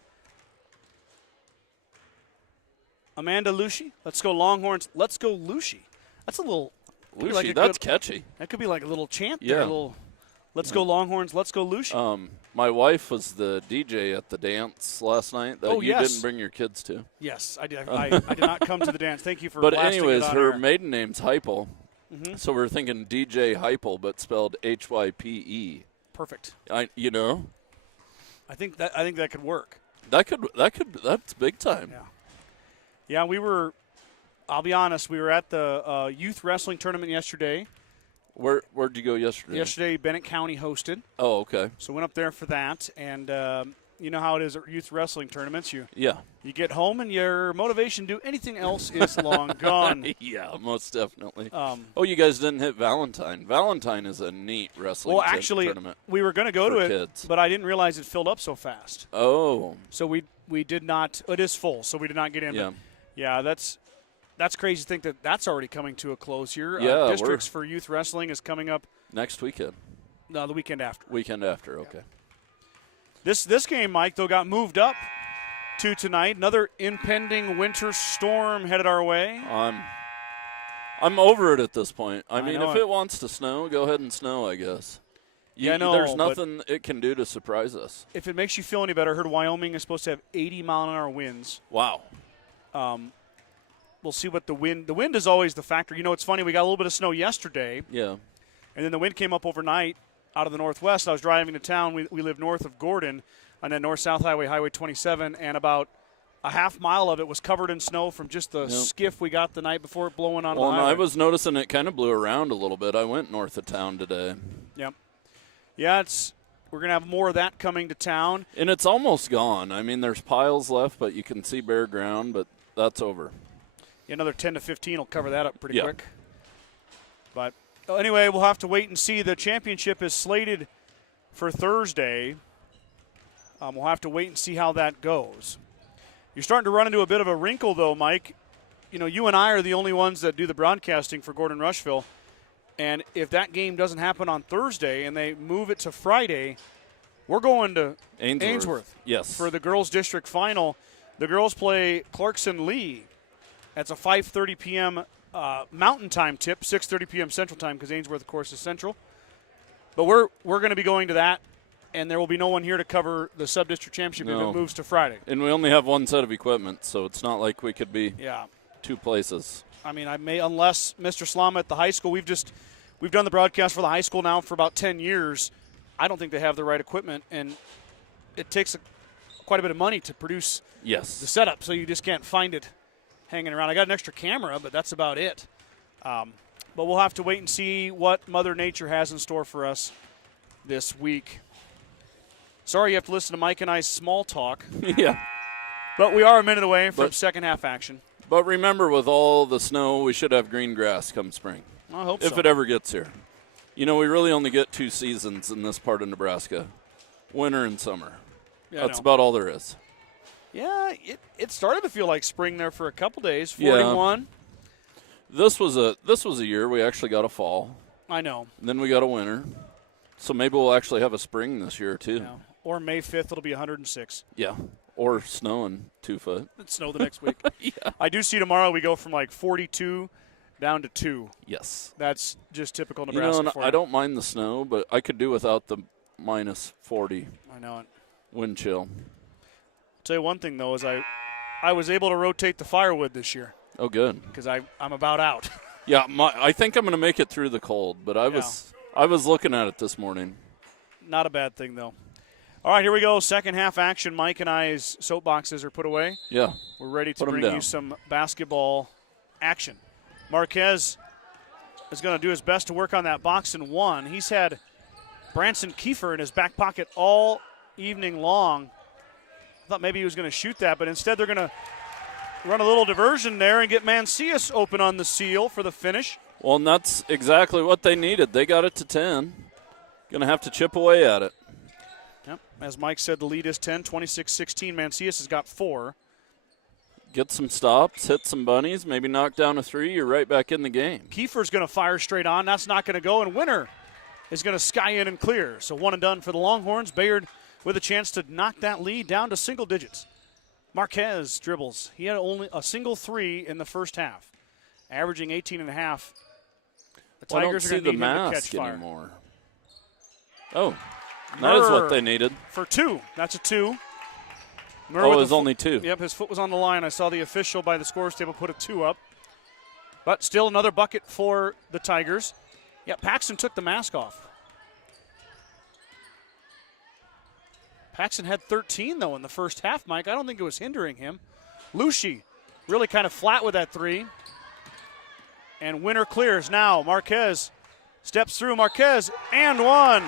Amanda Lucci. Let's go Longhorns. Let's go Lucci. That's a little. Lucci, that's catchy. That could be like a little chant there. A little Let's go Longhorns. Let's go Lucia. My wife was the DJ at the dance last night that you didn't bring your kids to. Yes, I did. I did not come to the dance. Thank you for But blasting anyways, it on her air. maiden name's Hypel. So we're thinking DJ Hypel, but spelled Hype. Perfect. I think that could work. That's big time. Yeah, I'll be honest, we were at the youth wrestling tournament yesterday. Where'd you go yesterday? Yesterday, Bennett County hosted. Oh, okay. So went up there for that, and you know how it is at youth wrestling tournaments. You get home and your motivation to do anything else is long gone. Yeah, most definitely. You guys didn't hit Valentine. Valentine is a neat wrestling tournament. We were going to go to it, kids. but I didn't realize it filled up so fast. Oh. So we did not. It is full, so we did not get in. Yeah. Yeah, that's crazy to think that's already coming to a close here. Yeah, districts for youth wrestling is coming up next weekend. No, the weekend after. Weekend after, okay. This game, Mike, though, got moved up to tonight. Another impending winter storm headed our way. I'm over it at this point. I mean, if it it wants to snow, go ahead and snow, I guess. There's nothing it can do to surprise us. If it makes you feel any better, I heard Wyoming is supposed to have 80-mile-an-hour winds. Wow. We'll see what the wind is always the factor. You know, it's funny. We got a little bit of snow yesterday. Yeah. And then the wind came up overnight out of the northwest. I was driving to town. We live north of Gordon on that north-south highway, Highway 27, and about a half mile of it was covered in snow from just the skiff we got the night before it blowing on the highway. I was noticing it kind of blew around a little bit. I went north of town today. Yep. Yeah, we're going to have more of that coming to town. And it's almost gone. I mean, there's piles left, but you can see bare ground, but that's over. Another 10 to 15 will cover that up pretty quick. But anyway, we'll have to wait and see. The championship is slated for Thursday. We'll have to wait and see how that goes. You're starting to run into a bit of a wrinkle, though, Mike. You know, you and I are the only ones that do the broadcasting for Gordon-Rushville. And if that game doesn't happen on Thursday and they move it to Friday, we're going to Ainsworth. Yes. For the girls' district final. The girls play Clarkson-Lee. That's a 5:30 p.m. Mountain Time tip, 6:30 p.m. Central Time, because Ainsworth, of course, is Central. But we're going to be going to that, and there will be no one here to cover the sub-district championship if it moves to Friday. And we only have one set of equipment, so it's not like we could be two places. I mean, unless Mr. Slama at the high school, we've done the broadcast for the high school now for about 10 years. I don't think they have the right equipment, and it takes quite a bit of money to produce the setup, so you just can't find it hanging around. I got an extra camera, but that's about it. But we'll have to wait and see what Mother Nature has in store for us this week. Sorry you have to listen to Mike and I's small talk. Yeah. But we are a minute away from second half action. But remember, with all the snow, we should have green grass come spring. I hope so. If it ever gets here. You know, we really only get 2 seasons in this part of Nebraska, winter and summer. Yeah, that's about all there is. Yeah, it started to feel like spring there for a couple days. 41. Yeah. This was a year we actually got a fall. I know. And then we got a winter. So maybe we'll actually have a spring this year too. Yeah. Or May 5th it'll be 106. Yeah. Or snowing 2 foot. It's snow the next week. Yeah. I do see tomorrow we go from like 42 down to 2. Yes. That's just typical Nebraska. You know, I don't mind the snow, but I could do without the minus 40. I know it. Wind chill. I'll tell you one thing, though, is I was able to rotate the firewood this year. Oh, good. Because I'm about out. Yeah, I think I'm going to make it through the cold, but I was looking at it this morning. Not a bad thing, though. All right, here we go. Second half action. Mike and I's soapboxes are put away. Yeah. We're ready to bring you some basketball action. Marquez is going to do his best to work on that box and one. He's had Branson Kiefer in his back pocket all evening long. I thought maybe he was going to shoot that, but instead they're going to run a little diversion there and get Mancias open on the seal for the finish. Well, and that's exactly what they needed. They got it to 10. Going to have to chip away at it. Yep. As Mike said, the lead is 10, 26-16. Mancias has got 4. Get some stops, hit some bunnies, maybe knock down a 3. You're right back in the game. Kiefer's going to fire straight on. That's not going to go, and Winter is going to sky in and clear. So 1 and done for the Longhorns. Bayard with a chance to knock that lead down to single digits. Marquez dribbles. He had only a single 3 in the first half, averaging 18.5. The Tigers are going to need him to catch fire anymore. Oh, that is what they needed. For 2. That's a 2. Oh, it was only 2. Yep, his foot was on the line. I saw the official by the scores table put a 2 up. But still another bucket for the Tigers. Yeah, Paxton took the mask off. Paxton had 13, though, in the first half, Mike. I don't think it was hindering him. Lucy really kind of flat with that 3. And Winter clears now. Marquez steps through. Marquez and 1.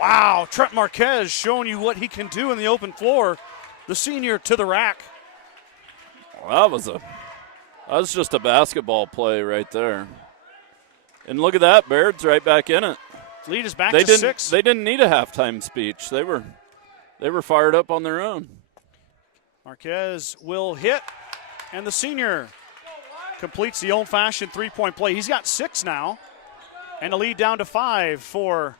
Wow, Trent Marquez showing you what he can do in the open floor. The senior to the rack. Well, that was just a basketball play right there. And look at that, Bayard's right back in it. Lead is back to 6. They didn't need a halftime speech. They were fired up on their own. Marquez will hit, and the senior completes the old-fashioned three-point play. He's got 6 now, and a lead down to 5 for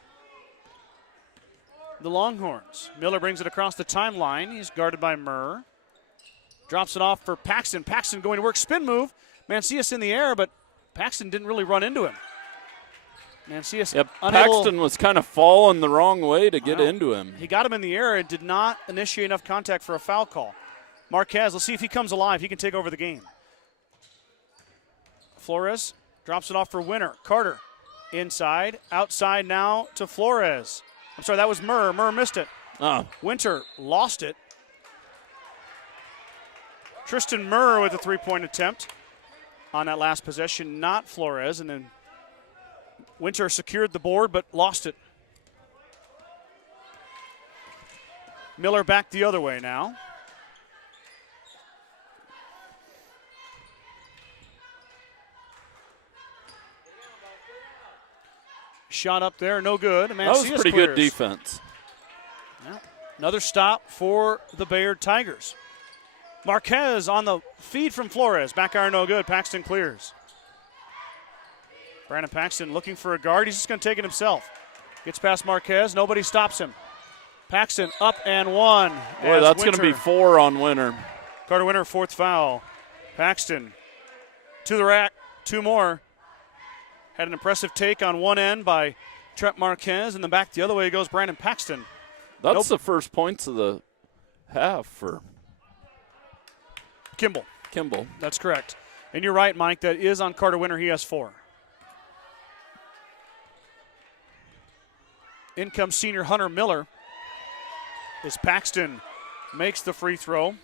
the Longhorns. Miller brings it across the timeline. He's guarded by Murr. Drops it off for Paxton. Paxton going to work spin move. Mancias in the air, but Paxton didn't really run into him. Mancias Paxton was kind of falling the wrong way to get into him. He got him in the air and did not initiate enough contact for a foul call. Marquez, let's see if he comes alive. He can take over the game. Flores drops it off for Winter. Carter inside. Outside now to Flores. I'm sorry, that was Murr. Murr missed it. Winter lost it. Tristan Murr with a three-point attempt on that last possession, not Flores. And then Winter secured the board but lost it. Miller back the other way now. Shot up there, no good. That was pretty good defense. Yeah. Another stop for the Bayard Tigers. Marquez on the feed from Flores. Back iron, no good. Paxton clears. Brandon Paxton looking for a guard. He's just going to take it himself. Gets past Marquez. Nobody stops him. Paxton up and 1. Boy, that's going to be 4 on Winter. Carter Winter, 4th foul. Paxton to the rack. 2 more. Had an impressive take on one end by Trent Marquez, and then back the other way goes Brandon Paxton. That's the first points of the half for Kimball. That's correct. And you're right, Mike, that is on Carter Winter. He has 4. In comes senior Hunter Miller as Paxton makes the free throw.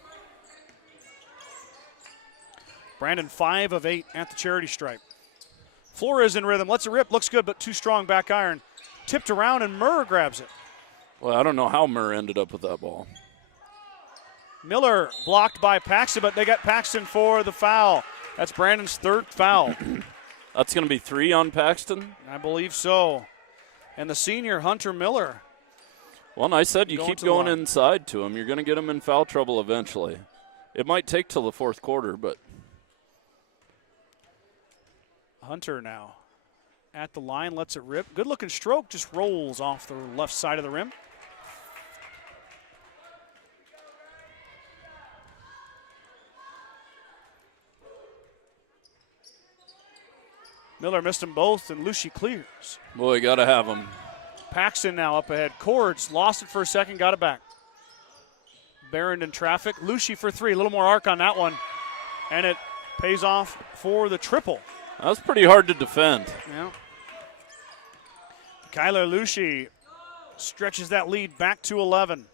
Brandon 5 of 8 at the charity stripe. Flores in rhythm, lets it rip, looks good, but too strong back iron. Tipped around, and Murr grabs it. Well, I don't know how Murr ended up with that ball. Miller blocked by Paxton, but they got Paxton for the foul. That's Brandon's 3rd foul. That's going to be 3 on Paxton? I believe so. And the senior, Hunter Miller. Well, and I said you keep going inside to him. You're going to get him in foul trouble eventually. It might take till the 4th quarter, but. Hunter now at the line, lets it rip. Good-looking stroke, just rolls off the left side of the rim. Miller missed them both, and Lucy clears. Boy, you got to have him. Paxton now up ahead. Cords lost it for a second, got it back. Barron in traffic. Lucy for 3. A little more arc on that one, and it pays off for the triple. That was pretty hard to defend. Yeah. Kyler Lucy stretches that lead back to 11.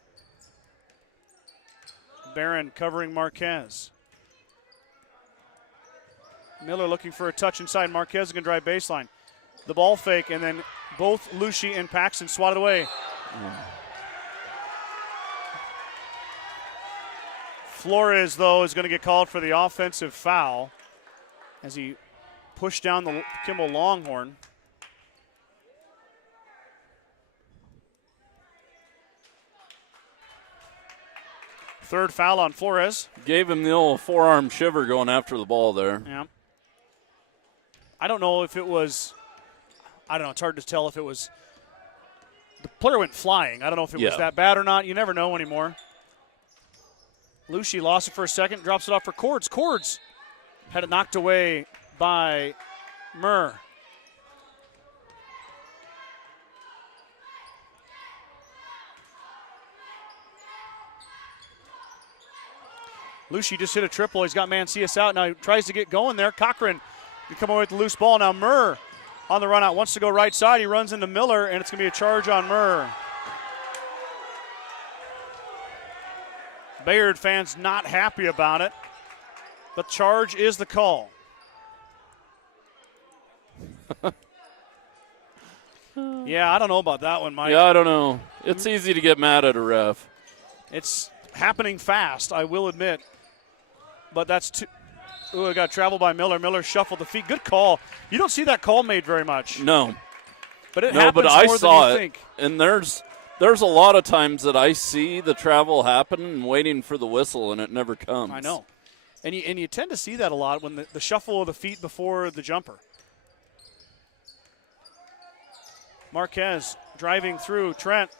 Barron covering Marquez. Miller looking for a touch inside. Marquez is going to drive baseline. The ball fake, and then both Lucy and Paxton swatted away. Flores, though, is going to get called for the offensive foul as he pushed down the Kimball Longhorn. Third foul on Flores. Gave him the old forearm shiver going after the ball there. Yeah. I don't know if it was, it's hard to tell if it was, the player went flying. I don't know if it was that bad or not. You never know anymore. Lucy lost it for a second, drops it off for Cords. Cords had it knocked away by Murr. Lucy just hit a triple. He's got Mancias out. Now he tries to get going there. Cochran can come away with the loose ball. Now Murr on the run out. Wants to go right side. He runs into Miller, and it's going to be a charge on Murr. Bayard fans not happy about it, but charge is the call. Yeah, I don't know about that one, Mike. Yeah, I don't know. It's easy to get mad at a ref. It's happening fast, I will admit. But that's too. Ooh, it got traveled by Miller. Miller shuffled the feet. Good call. You don't see that call made very much. No. But it No, happens but I more saw than you it. think. And there's a lot of times that I see the travel happen and waiting for the whistle, and it never comes. I know. And you tend to see that a lot when the shuffle of the feet before the jumper. Marquez driving through. Trent,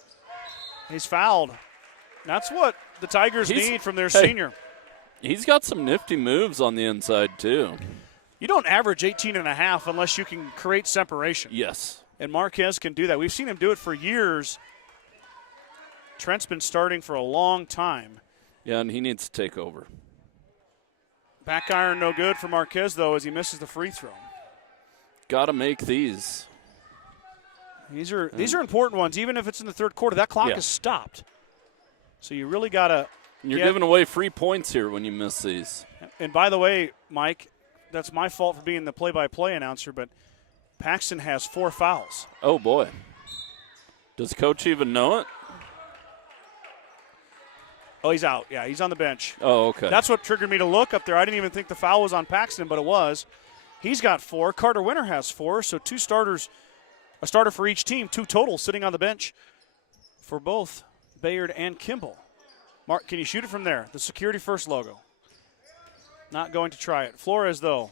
he's fouled. That's what the Tigers need from their senior. He's got some nifty moves on the inside, too. You don't average 18.5 unless you can create separation. Yes. And Marquez can do that. We've seen him do it for years. Trent's been starting for a long time. Yeah, and he needs to take over. Back iron no good for Marquez, though, as he misses the free throw. Got to make these. These are important ones. Even if it's in the third quarter, that clock is stopped. So you really got to. You're giving away free points here when you miss these. And by the way, Mike, that's my fault for being the play-by-play announcer, but Paxton has 4 fouls. Oh, boy. Does Coach even know it? Oh, he's out. Yeah, he's on the bench. Oh, okay. That's what triggered me to look up there. I didn't even think the foul was on Paxton, but it was. He's got 4. Carter Winter has 4, so 2 starters, a starter for each team, 2 total sitting on the bench for both Bayard and Kimball. Mark, can you shoot it from there? The security first logo. Not going to try it. Flores, though.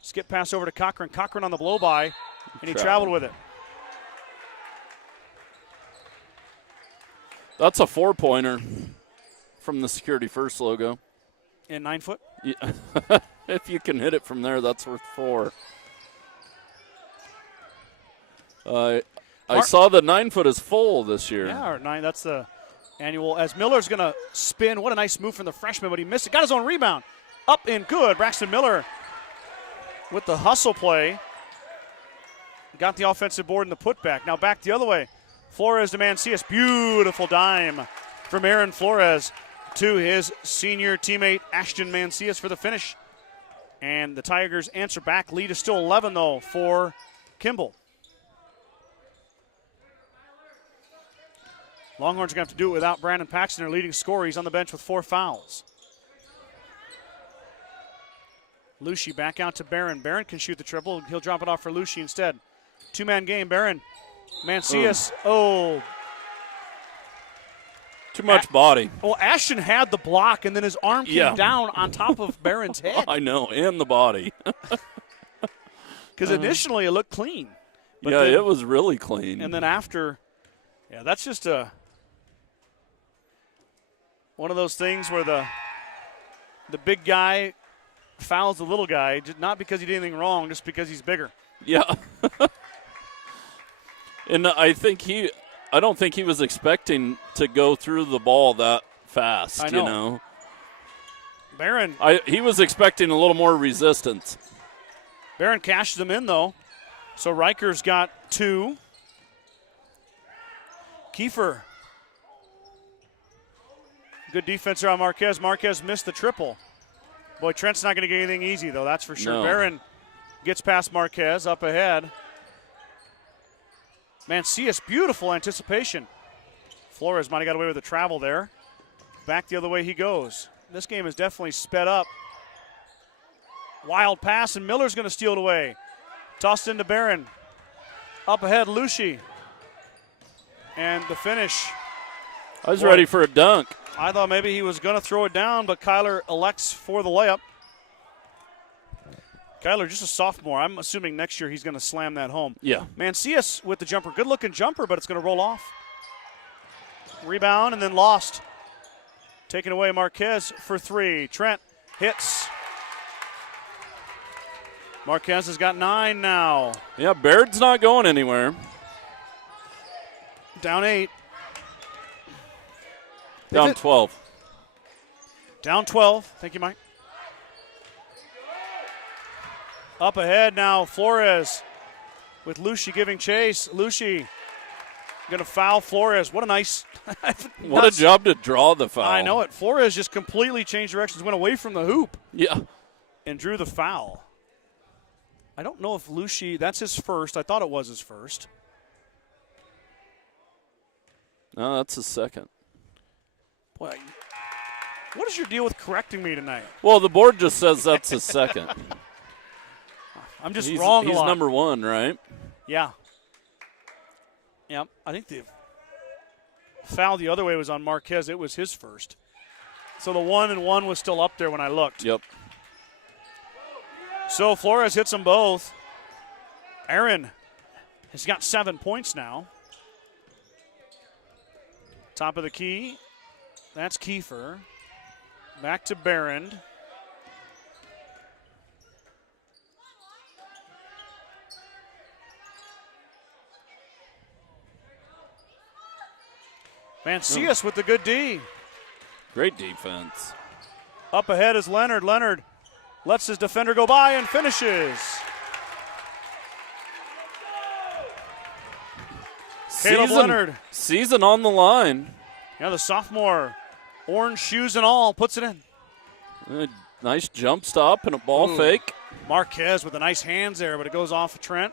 Skip pass over to Cochran. Cochran on the blow-by, and he traveled with it. That's a 4-pointer from the security first logo. And 9 foot? Yeah. If you can hit it from there, that's worth 4. I saw the 9 foot is full this year. Yeah, or 9. That's the annual. As Miller's going to spin. What a nice move from the freshman, but he missed it. Got his own rebound. Up and good. Braxton Miller with the hustle play. Got the offensive board in the putback. Now back the other way. Flores to Mancias. Beautiful dime from Aaron Flores to his senior teammate Ashton Mancias for the finish. And the Tigers answer back. Lead is still 11, though, for Kimball. Longhorns are going to have to do it without Brandon Paxton, their leading scorer. He's on the bench with 4 fouls. Lucy back out to Barron. Barron can shoot the triple. He'll drop it off for Lucy instead. 2-man game. Barron. Mancias. Oh. Too much body. Well, Ashton had the block, and then his arm came down on top of Barron's head. I know, and the body. Because initially it looked clean. But then, it was really clean. And then after, that's just one of those things where the big guy fouls the little guy, not because he did anything wrong, just because he's bigger. Yeah. And I don't think he was expecting to go through the ball that fast, I know. Barron. He was expecting a little more resistance. Barron cashes them in, though. So Riker's got 2. Kiefer. Good defense there on Marquez. Marquez missed the triple. Boy, Trent's not going to get anything easy, though, that's for sure. No. Barron gets past Marquez, up ahead. Mancias, beautiful anticipation. Flores might have got away with the travel there. Back the other way he goes. This game is definitely sped up. Wild pass, and Miller's going to steal it away. Tossed into Barron. Up ahead, Lucy. And the finish. I was ready for a dunk. I thought maybe he was going to throw it down, but Kyler elects for the layup. Kyler, just a sophomore. I'm assuming next year he's going to slam that home. Yeah. Mancias with the jumper. Good-looking jumper, but it's going to roll off. Rebound and then lost. Taken away Marquez for 3. Trent hits. Marquez has got 9 now. Yeah, Baird's not going anywhere. Down 8. Down 12. Down 12. Thank you, Mike. Up ahead now, Flores with Lucy giving chase. Lucy going to foul Flores. What a nice. What a job to draw the foul. I know it. Flores just completely changed directions, went away from the hoop. Yeah. And drew the foul. I don't know if Lucy, that's his first. I thought it was his first. No, that's his second. Boy, what is your deal with correcting me tonight? Well, the board just says that's his second. I'm just wrong a He's lot. number one, right? Yeah. Yeah, I think the foul the other way was on Marquez. It was his first. So the 1-1 was still up there when I looked. Yep. So Flores hits them both. Aaron has got 7 points now. Top of the key. That's Kiefer. Back to Barron. Mancias with the good D. Great defense. Up ahead is Leonard. Leonard lets his defender go by and finishes. Caleb Leonard. Season on the line. Yeah, the sophomore, orange shoes and all, puts it in. Nice jump stop and a ball fake. Marquez with the nice hands there, but it goes off of Trent.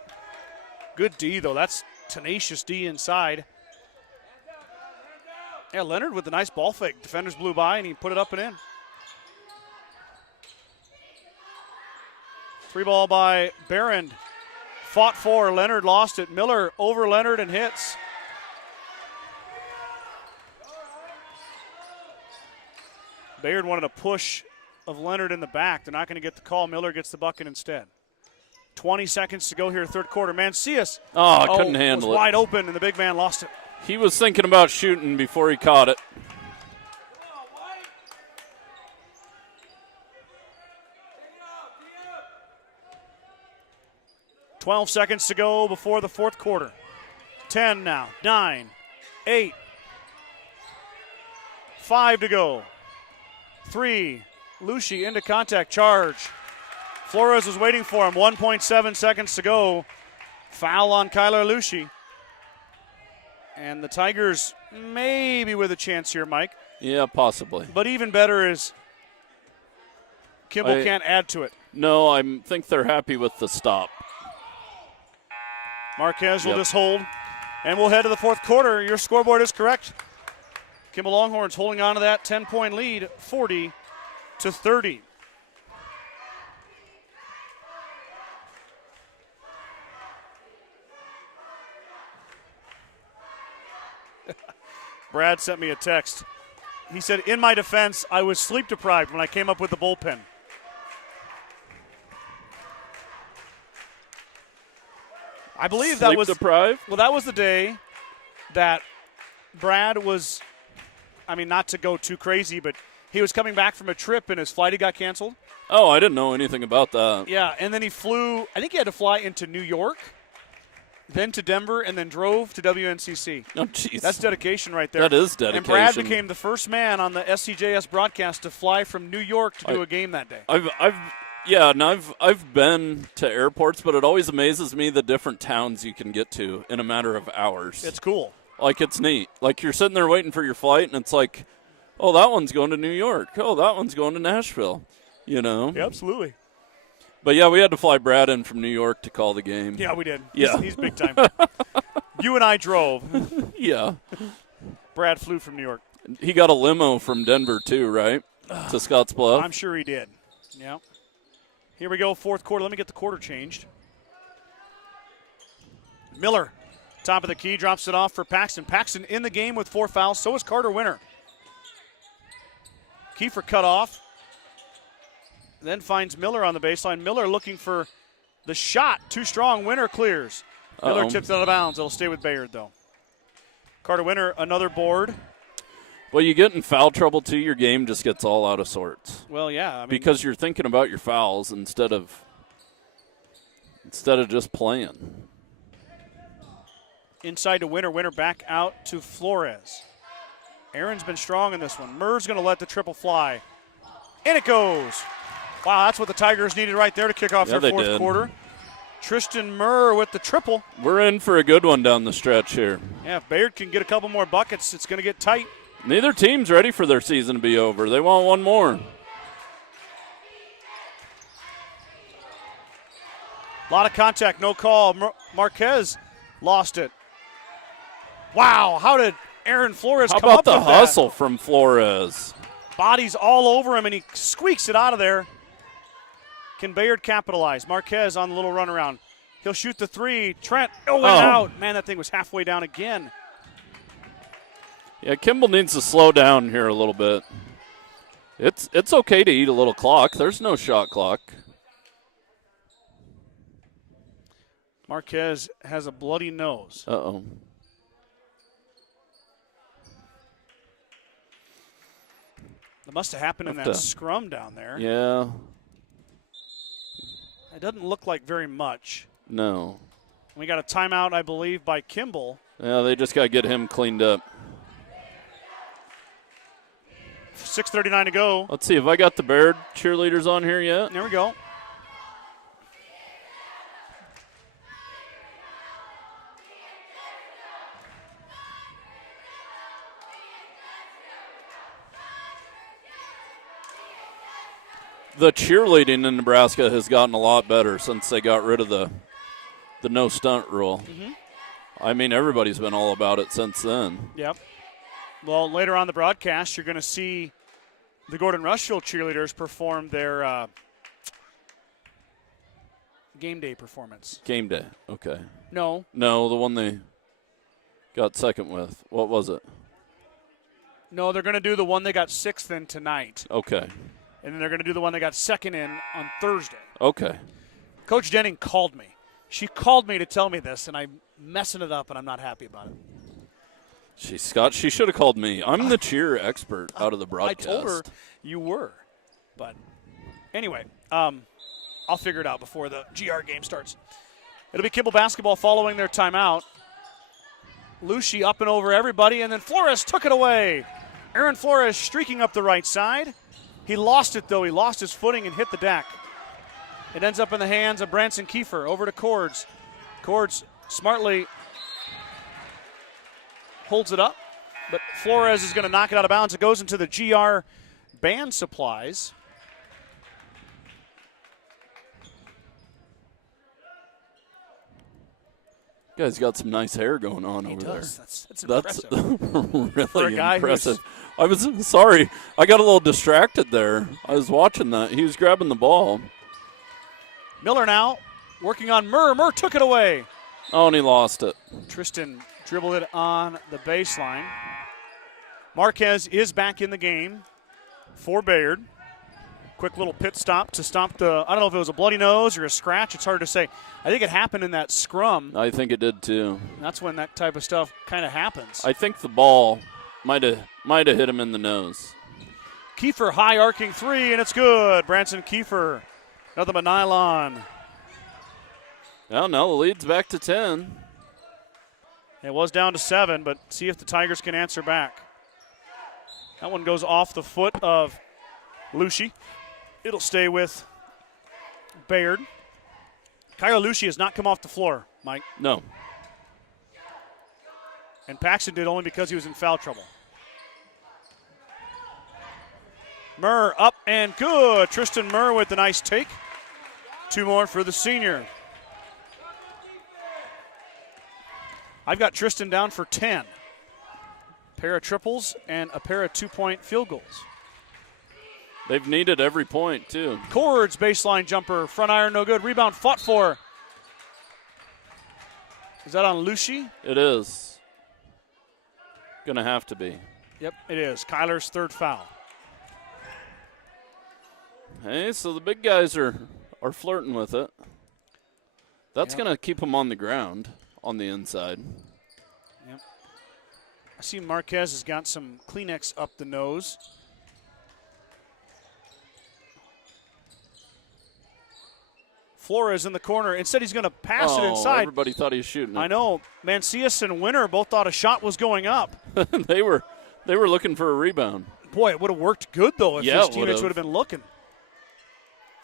Good D, though. That's tenacious D inside. Yeah, Leonard with the nice ball fake. Defenders blew by, and he put it up and in. 3 ball by Barron. Fought for. Leonard lost it. Miller over Leonard and hits. Bayard wanted a push of Leonard in the back. They're not going to get the call. Miller gets the bucket instead. 20 seconds to go here, third quarter. Mancias couldn't handle was it. wide open, and the big man lost it. He was thinking about shooting before he caught it. $12 seconds to go before the fourth quarter. 10 now. 9, 8, 5 to go. 3. Lucy into contact. Charge. Flores was waiting for him. 1.7 seconds to go. Foul on Kyler Lucy. And the Tigers maybe with a chance here, Mike. Yeah, possibly. But even better is Kimball can't add to it. No, I think they're happy with the stop. Marquez will just hold. And we'll head to the fourth quarter. Your scoreboard is correct. Kimball Longhorns holding on to that 10-point lead, 40-30. Brad sent me a text. He said, in my defense, I was sleep deprived when I came up with the bullpen. I believe that was deprived? Well, that was the day that Brad was, not to go too crazy, but he was coming back from a trip and his flight had got canceled. Oh, I didn't know anything about that. Yeah, and then he flew, I think he had to fly into New York, then to Denver, and then drove to WNCC. Oh, jeez. That's dedication right there. That is dedication. And Brad became the first man on the SCJS broadcast to fly from New York to do a game that day. I've been to airports, but it always amazes me the different towns you can get to in a matter of hours. It's cool. Like, it's neat. Like, you're sitting there waiting for your flight, and it's like, oh, that one's going to New York. Oh, that one's going to Nashville. You know? Yeah, absolutely. But, yeah, we had to fly Brad in from New York to call the game. Yeah, we did. Yeah. He's big time. You and I drove. Yeah. Brad flew from New York. He got a limo from Denver, too, right? To Scottsbluff. I'm sure he did. Yeah. Here we go, fourth quarter. Let me get the quarter changed. Miller, top of the key, drops it off for Paxton. Paxton in the game with 4 fouls. So is Carter Winter. Kiefer cut off. Then finds Miller on the baseline. Miller looking for the shot. Too strong. Winter clears. Miller tips it out of bounds. It'll stay with Bayard, though. Carter Winter, another board. Well, you get in foul trouble, too. Your game just gets all out of sorts. Well, yeah. Because you're thinking about your fouls instead of just playing. Inside to Winter. Winter back out to Flores. Aaron's been strong in this one. Murr's going to let the triple fly. In it goes. Wow, that's what the Tigers needed right there to kick off their fourth quarter. Tristan Murr with the triple. We're in for a good one down the stretch here. Yeah, if Bayard can get a couple more buckets, it's going to get tight. Neither team's ready for their season to be over. They want one more. A lot of contact, no call. Marquez lost it. Wow, how did Aaron Flores come up with that? How about the hustle from Flores? Bodies all over him, and he squeaks it out of there. Can Bayard capitalize? Marquez on the little runaround. He'll shoot the three. Trent, went out. Man, that thing was halfway down again. Yeah, Kimball needs to slow down here a little bit. It's okay to eat a little clock. There's no shot clock. Marquez has a bloody nose. Uh-oh. That must have happened in that scrum down there. Yeah. It doesn't look like very much. No. We got a timeout, I believe, by Kimball. Yeah, they just got to get him cleaned up. 6:39 to go. Let's see, have I got the Bayard cheerleaders on here yet? There we go. The cheerleading in Nebraska has gotten a lot better since they got rid of the no stunt rule. Mm-hmm. I mean, everybody's been all about it since then. Yep. Well, later on the broadcast, you're going to see the Gordon-Rushville cheerleaders perform their game day performance. Game day, okay. No, the one they got second with. What was it? No, they're going to do the one they got sixth in tonight. Okay. And then they're going to do the one they got second in on Thursday. Okay. Coach Denning called me. She called me to tell me this, and I'm messing it up, and I'm not happy about it. She should have called me. I'm the cheer expert out of the broadcast. I told her you were. But anyway, I'll figure it out before the GR game starts. It'll be Kimball basketball following their timeout. Lucy up and over everybody, and then Flores took it away. Aaron Flores streaking up the right side. He lost it, though. He lost his footing and hit the deck. It ends up in the hands of Branson Kiefer. Over to Cords. Cords smartly holds it up, but Flores is going to knock it out of bounds. It goes into the GR band supplies. Guy's got some nice hair going on He over does. there. That's impressive. Really For a guy impressive. I was sorry. I got a little distracted there. I was watching that. He was grabbing the ball. Miller now working on Murr. Murr took it away. Oh, and he lost it. Tristan dribbled it on the baseline. Marquez is back in the game for Bayard. Quick little pit stop to stop the, I don't know if it was a bloody nose or a scratch. It's hard to say. I think it happened in that scrum. I think it did too. That's when that type of stuff kind of happens. I think the ball might have hit him in the nose. Kiefer high arcing three, and it's good. Branson Kiefer, nothing but nylon. Well, now the lead's back to 10. It was down to 7, but see if the Tigers can answer back. That one goes off the foot of Lucy. It'll stay with Bayard. Kyle Lucy has not come off the floor, Mike. No. And Paxton did only because he was in foul trouble. Murr up and good. Tristan Murr with the nice take. 2 more for the senior. I've got Tristan down for 10. Pair of triples and a pair of 2-point field goals. They've needed every point, too. Cords baseline jumper. Front iron no good. Rebound fought for. Is that on Lucy? It is. Going to have to be. Yep, it is. Kyler's third foul. Hey, so the big guys are flirting with it. That's going to keep them on the ground on the inside. Yep. I see Marquez has got some Kleenex up the nose. Flores in the corner. Instead, he's going to pass it inside. Everybody thought he was shooting it. I know. Mancias and Winter both thought a shot was going up. They were looking for a rebound. Boy, it would have worked good, though, if his teammates would've. would have been looking.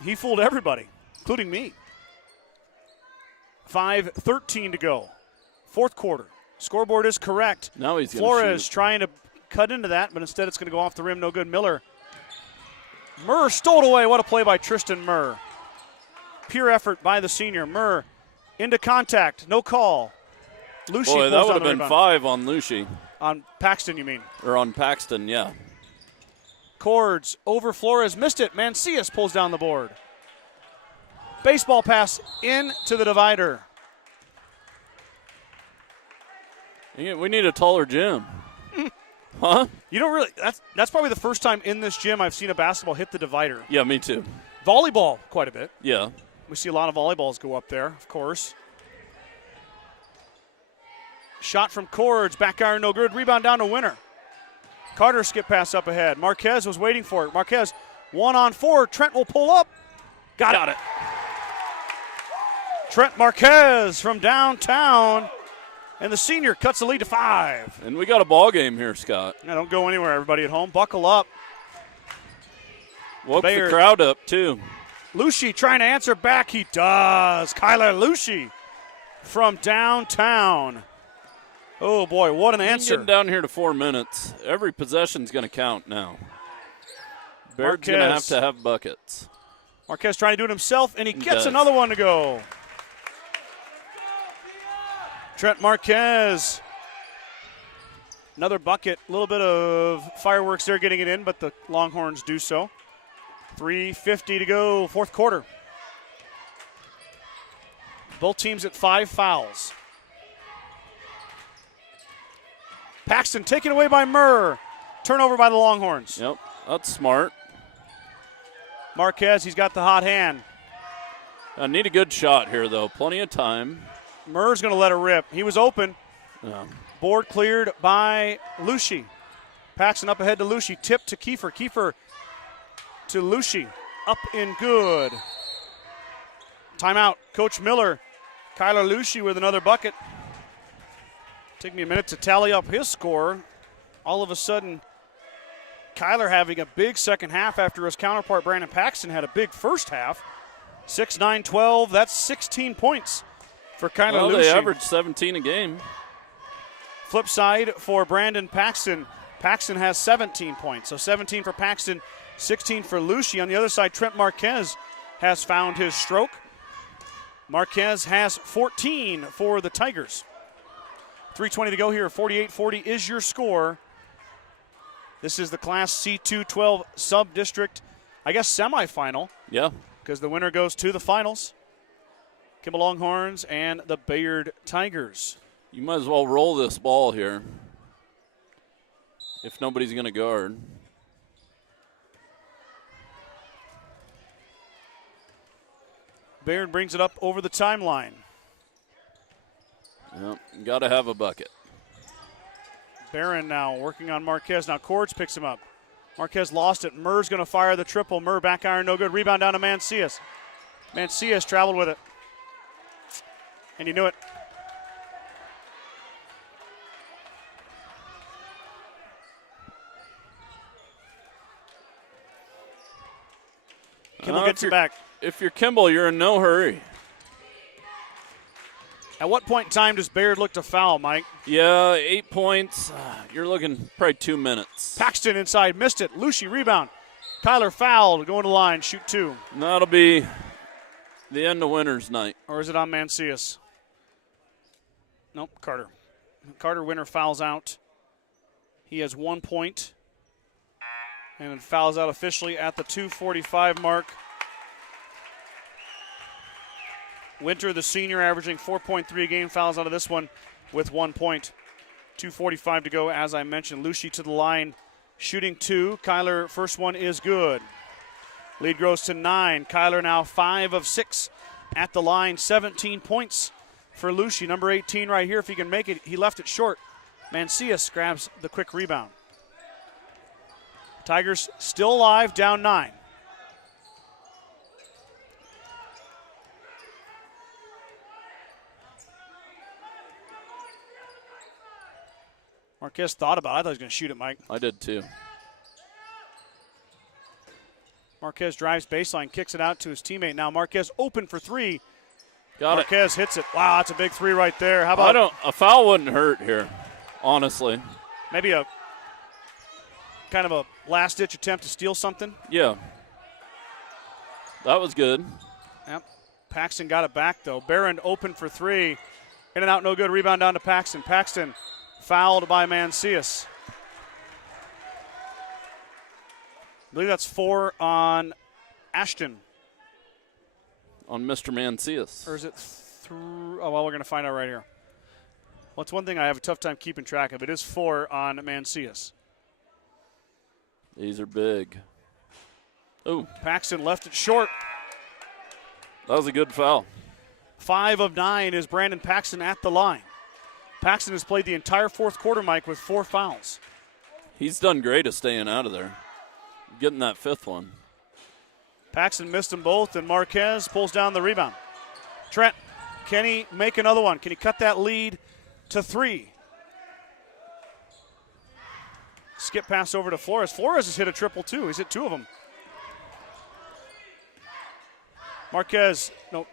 He fooled everybody, including me. 5:13 to go. Fourth quarter. Scoreboard is correct. Now he's going to Flores shoot. trying to cut into that, but instead it's going to go off the rim. No good. Miller stole it away. What a play by Tristan Murr. Pure effort by the senior. Murr into contact. No call. Lucy Boy, pulls that would down have the been rebound. 5 on Lucy. On Paxton, you mean? Or on Paxton, yeah. Cords over Flores. Missed it. Mancias pulls down the board. Baseball pass into the divider. Yeah, we need a taller gym. Huh? You don't really. That's probably the first time in this gym I've seen a basketball hit the divider. Yeah, me too. Volleyball, quite a bit. Yeah. We see a lot of volleyballs go up there, of course. Shot from Cords, back iron, no good. Rebound down to Winner. Carter skip pass up ahead. Marquez was waiting for it. Marquez 1-on-4. Trent will pull up. Got it. Trent Marquez from downtown. And the senior cuts the lead to 5. And we got a ball game here, Scott. Now don't go anywhere, everybody at home. Buckle up. Woke Bayard. the crowd up, too. Lucy trying to answer back. He does. Kyler Lucy from downtown. Oh, boy, what an answer. Getting down here to 4 minutes. Every possession's going to count now. Baird's going to have buckets. Marquez trying to do it himself, and he gets does. another one to go. Trent Marquez. Another bucket. A little bit of fireworks there getting it in, but the Longhorns do so. 3:50 to go, fourth quarter. Both teams at 5 fouls. Paxton taken away by Murr. Turnover by the Longhorns. Yep, that's smart. Marquez, he's got the hot hand. I need a good shot here, though. Plenty of time. Murr's going to let it rip. He was open. Yeah. Board cleared by Lucy. Paxton up ahead to Lucy. Tip to Kiefer. Kiefer to Lucy. Up and good. Timeout. Coach Miller. Kyler Lucy with another bucket. Take me a minute to tally up his score. All of a sudden, Kyler having a big second half after his counterpart Brandon Paxton had a big first half. 6-9-12. That's 16 points for Kyler Well, Lucy. they average 17 a game. Flip side for Brandon Paxton. Paxton has 17 points. So 17 for Paxton, 16 for Lucy. On the other side, Trent Marquez has found his stroke. Marquez has 14 for the Tigers. 3:20 to go here. 48-40 is your score. This is the Class C2-12 sub-district, I guess, semifinal, Yeah. because the winner goes to the finals. Kimball Longhorns and the Bayard Tigers. You might as well roll this ball here if nobody's going to guard. Bayard brings it up over the timeline. Yep, got to have a bucket. Barron now working on Marquez. Now Cords picks him up. Marquez lost it. Murr's going to fire the triple. Murr back iron, no good. Rebound down to Mancias. Mancias traveled with it. And he knew it. Kimball gets it back. If you're Kimball, you're in no hurry. At what point in time does Bayard look to foul, Mike? Yeah, 8 points. You're looking probably 2 minutes. Paxton inside, missed it. Lucy rebound. Kyler fouled, going to the line, shoot 2. And that'll be the end of winner's night. Or is it on Mancias? Nope, Carter. Carter Winner fouls out. He has 1 point. And it fouls out officially at the 2:45 mark. Winter, the senior, averaging 4.3 a game, fouls out of this one with 1 point. 2:45 to go, as I mentioned. Lucy to the line, shooting 2. Kyler, first one is good. Lead grows to 9. Kyler now 5 of 6 at the line. 17 points for Lucy. Number 18 right here. If he can make it, he left it short. Mancias grabs the quick rebound. Tigers still alive, down 9. Marquez thought about it. I thought he was going to shoot it, Mike. I did too. Marquez drives baseline, kicks it out to his teammate. Now Marquez open for three. Got Marquez hits it. Wow, that's a big three right there. How about a foul wouldn't hurt here, honestly. maybe a kind of a last-ditch attempt to steal something? Yeah. That was good. Yep. Paxton got it back, though. Barron open for three. In and out, no good. Rebound down to Paxton. Paxton fouled by Mancias. I believe that's 4 on Ashton. On Mr. Mancias. Or is it oh, well, we're going to find out right here. Well, it's one thing I have a tough time keeping track of. It is 4 on Mancias. These are big. Oh, Paxton left it short. that was a good foul. 5 of 9 is Brandon Paxton at the line. Paxton has played the entire fourth quarter, Mike, with 4 fouls. He's done great at staying out of there. Getting that 5th one. Paxton missed them both, and Marquez pulls down the rebound. Trent, can he make another one? Can he cut that lead to 3? Skip pass over to Flores. Flores has hit a triple, too. He's hit 2 of them.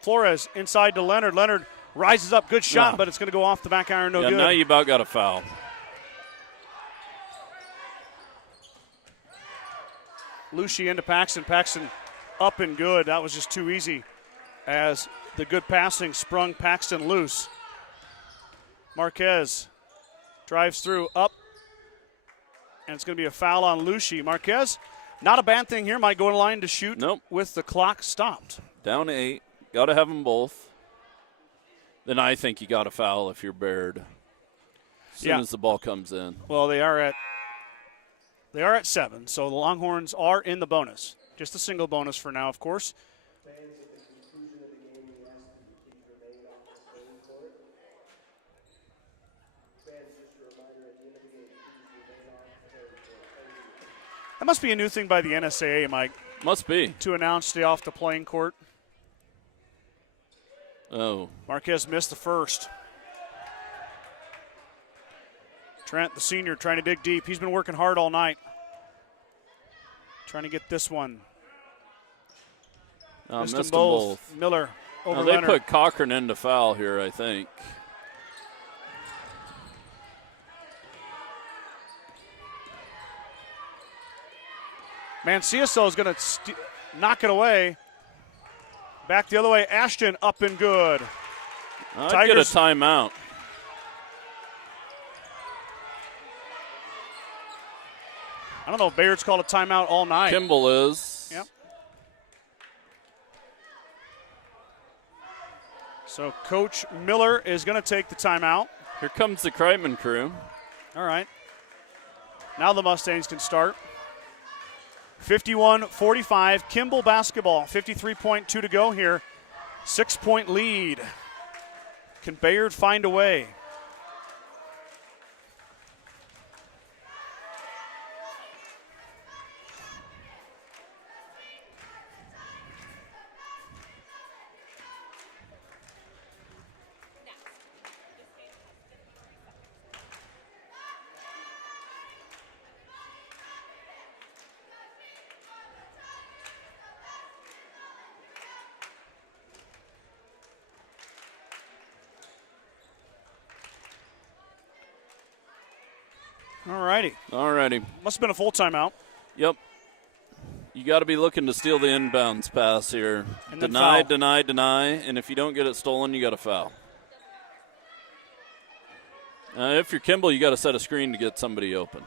Flores inside to Leonard. Leonard rises up. Good shot, but it's going to go off the back iron. No good. Now you about got a foul. Lucy into Paxton. Paxton up and good. That was just too easy as the good passing sprung Paxton loose. Marquez drives through, up, and it's going to be a foul on Lucy. Marquez, not a bad thing here. Might go in line to shoot with the clock stopped. Down 8. Got to have them both. Then I think you got a foul if you're Bayard. As soon as the ball comes in. Well, they are at 7, so the Longhorns are in the bonus. Just a single bonus for now, of course. That must be a new thing by the NSAA, Mike. Must be. To announce stay off the playing court. Oh. Marquez missed the first. Trent, the senior, trying to dig deep. He's been working hard all night. Trying to get this one. Missed them both. Miller over They Leonard. put Cochran into foul here, I think. Mancias is going to knock it away. Back the other way. Ashton up and good. I'd get a timeout. I don't know if Bayard's called a timeout all night. Kimball is. Yep. So Coach Miller is going to take the timeout. Here comes the Kreitman crew. All right. Now the Mustangs can start. 51-45, Kimball basketball. 53.2 to go here. 6-point lead. Can Bayard find a way? All righty. Must have been a full timeout. Yep. You got to be looking to steal the inbounds pass here. And deny, and if you don't get it stolen, you got to foul. If you're Kimball, you got to set a screen to get somebody open.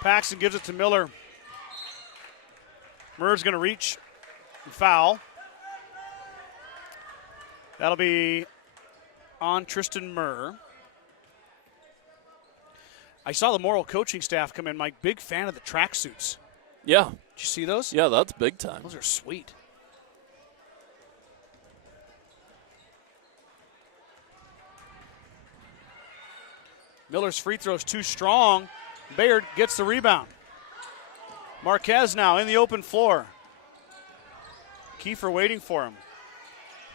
Paxton gives it to Miller. Murr's going to reach and foul. That'll be on Tristan Murr. I saw the Morrill coaching staff come in, Mike. Big fan of the tracksuits. Yeah. Did you see those? Yeah, that's big time. Those are sweet. Miller's free throw's too strong. Bayard gets the rebound. Marquez now in the open floor. Kiefer waiting for him.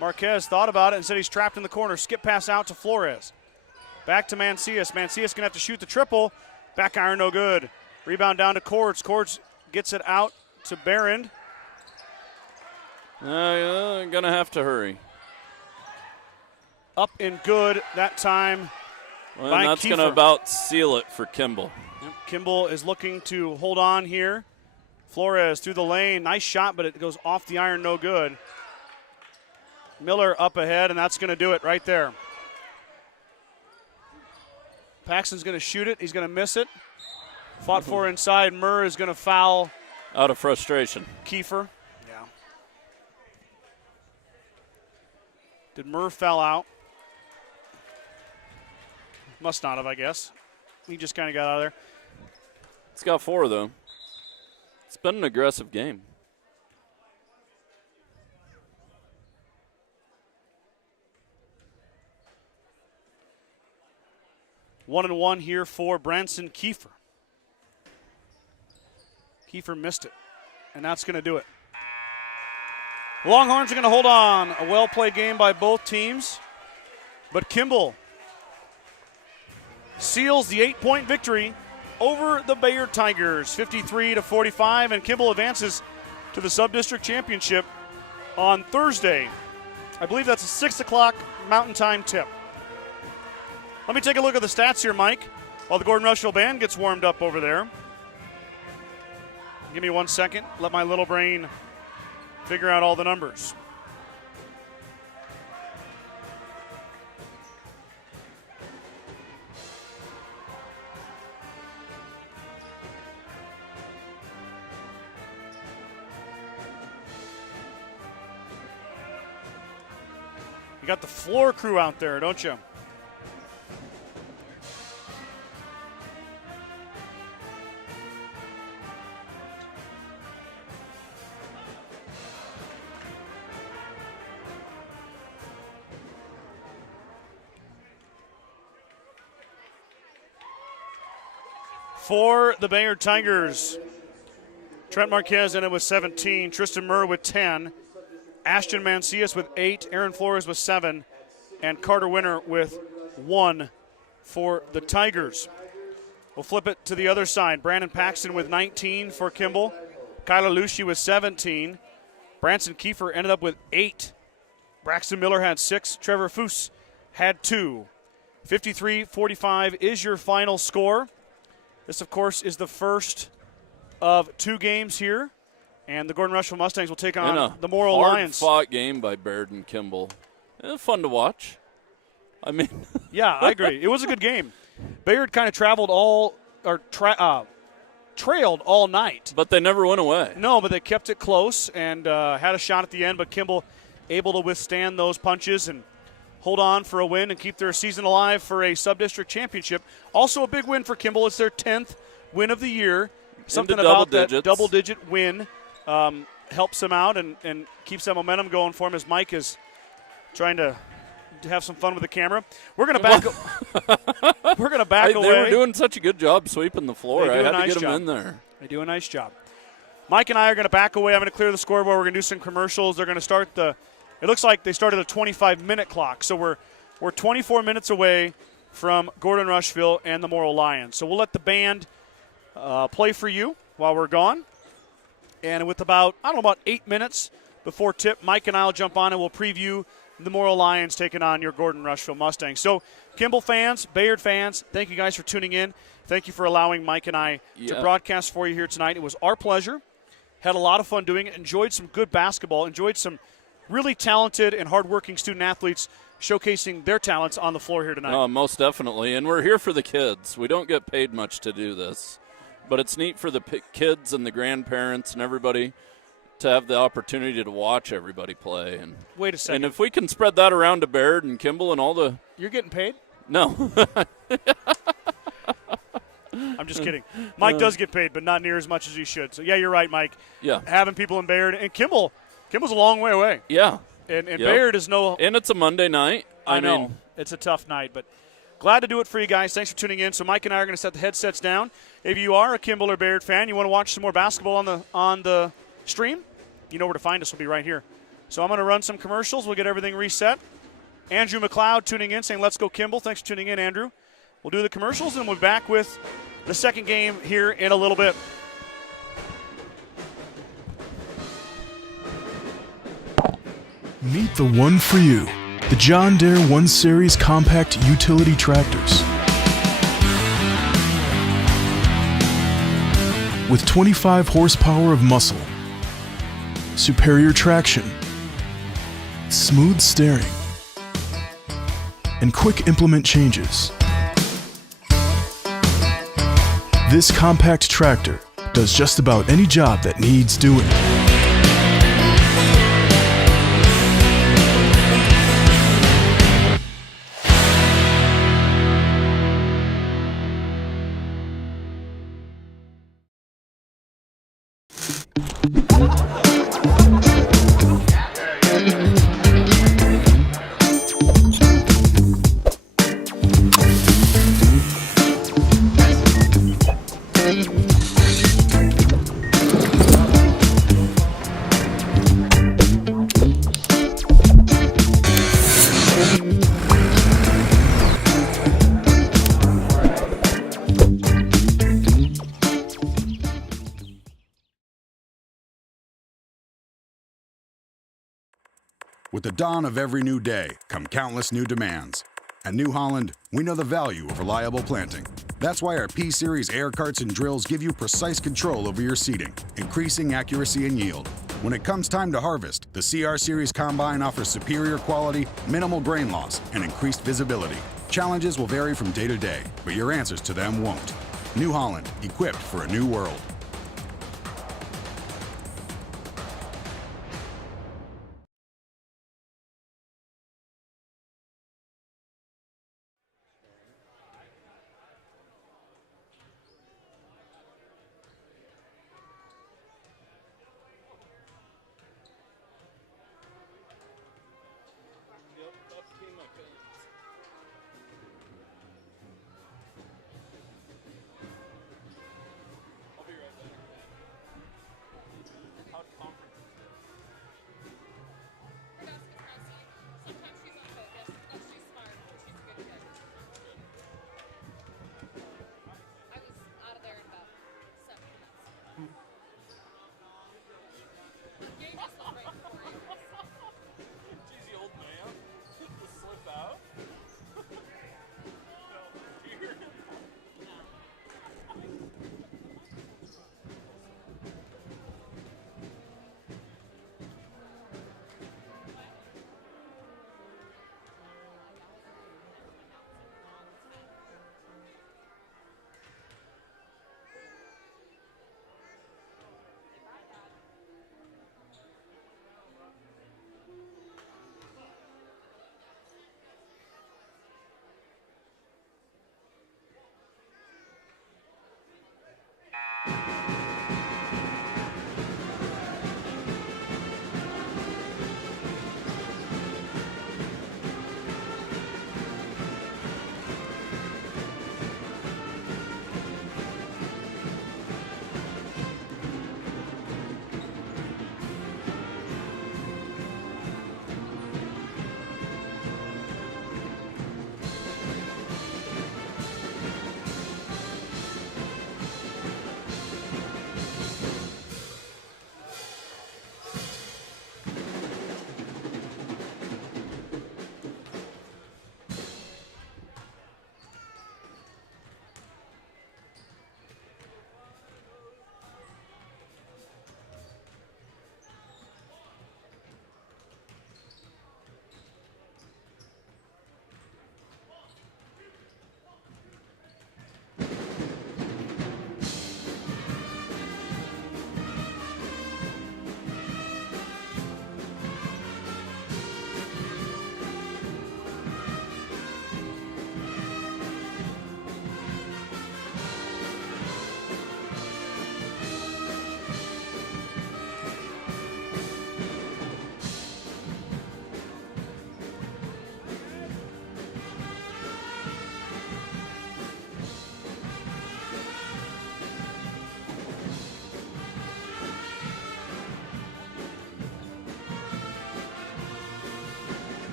Marquez thought about it and said he's trapped in the corner. Skip pass out to Flores. Back to Mancias. Mancias going to have to shoot the triple. Back iron, no good. Rebound down to Cords. Cords gets it out to Barron. Going to have to hurry. Up and good that time. Well, and that's going to about seal it for Kimball. Yep. Kimball is looking to hold on here. Flores through the lane. Nice shot, but it goes off the iron, no good. Miller up ahead, and that's going to do it right there. Paxton's going to shoot it. He's going to miss it. Fought for inside. Murr is going to foul. Out of frustration. Kiefer. Yeah. Did Murr foul out? Must not have, I guess. He just kind of got out of there. It's got 4, though. It's been an aggressive game. One and one here for Branson Kiefer. Kiefer missed it, and that's going to do it. The Longhorns are going to hold on. A well-played game by both teams, but Kimball seals the 8-point victory over the Bayard Tigers, 53-45, and Kimball advances to the Sub-District Championship on Thursday. I believe that's a 6 o'clock Mountain Time tip. Let me take a look at the stats here, Mike, while the Gordon-Rushville band gets warmed up over there. Give me 1 second. Let my little brain figure out all the numbers. You got the floor crew out there, don't you? For the Bayard Tigers, Trent Marquez ended with 17, Tristan Murr with 10, Ashton Mancias with 8, Aaron Flores with 7, and Carter Winter with 1 for the Tigers. We'll flip it to the other side. Brandon Paxton with 19 for Kimball, Kyla Lucci with 17, Branson Kiefer ended up with 8, Braxton Miller had 6, Trevor Foose had 2. 53-45 is your final score. This, of course, is the first of 2 games here, and the Gordon-Rushville Mustangs will take on the Morrill Lions. Hard-fought game by Bayard and Kimball. Fun to watch. I mean, yeah, I agree. It was a good game. Bayard kind of trailed all night, but they never went away. No, but they kept it close and had a shot at the end. But Kimball able to withstand those punches and hold on for a win and keep their season alive for a sub-district championship. Also a big win for Kimball. It's their 10th win of the year. Something about that double-digit win helps them out and keeps that momentum going for him as Mike is trying to have some fun with the camera. We're going to back away. They were doing such a good job sweeping the floor. I had to get them in there. They do a nice job. Mike and I are going to back away. I'm going to clear the scoreboard. We're going to do some commercials. They're going to start it looks like they started a 25-minute clock. So we're 24 minutes away from Gordon-Rushville and the Morrill Lions. So we'll let the band play for you while we're gone. And with about 8 minutes before tip, Mike and I will jump on and we'll preview the Morrill Lions taking on your Gordon-Rushville Mustangs. So Kimball fans, Bayard fans, thank you guys for tuning in. Thank you for allowing Mike and I to broadcast for you here tonight. It was our pleasure. Had a lot of fun doing it. Enjoyed some good basketball. Enjoyed some really talented and hardworking student-athletes showcasing their talents on the floor here tonight. Oh, most definitely. And we're here for the kids. We don't get paid much to do this. But it's neat for the kids and the grandparents and everybody to have the opportunity to watch everybody play. And wait a second. And if we can spread that around to Bayard and Kimball and all the... You're getting paid? No. I'm just kidding. Mike does get paid, but not near as much as he should. So, yeah, you're right, Mike. Yeah. Having people in Bayard. And Kimball's a long way away. Yeah. And Bayard is no... And it's a Monday night. I know. It's a tough night, but glad to do it for you guys. Thanks for tuning in. So Mike and I are going to set the headsets down. If you are a Kimball or Bayard fan, you want to watch some more basketball on the stream, you know where to find us. We'll be right here. So I'm going to run some commercials. We'll get everything reset. Andrew McLeod tuning in, saying, let's go Kimball. Thanks for tuning in, Andrew. We'll do the commercials, and we'll be back with the second game here in a little bit. Meet the one for you, the John Deere 1 Series compact utility tractors. With 25 horsepower of muscle, superior traction, smooth steering, and quick implement changes. This compact tractor does just about any job that needs doing. With the dawn of every new day come countless new demands. At New Holland, we know the value of reliable planting. That's why our P-Series air carts and drills give you precise control over your seeding, increasing accuracy and yield. When it comes time to harvest, the CR Series Combine offers superior quality, minimal grain loss, and increased visibility. Challenges will vary from day to day, but your answers to them won't. New Holland, equipped for a new world. I'll be right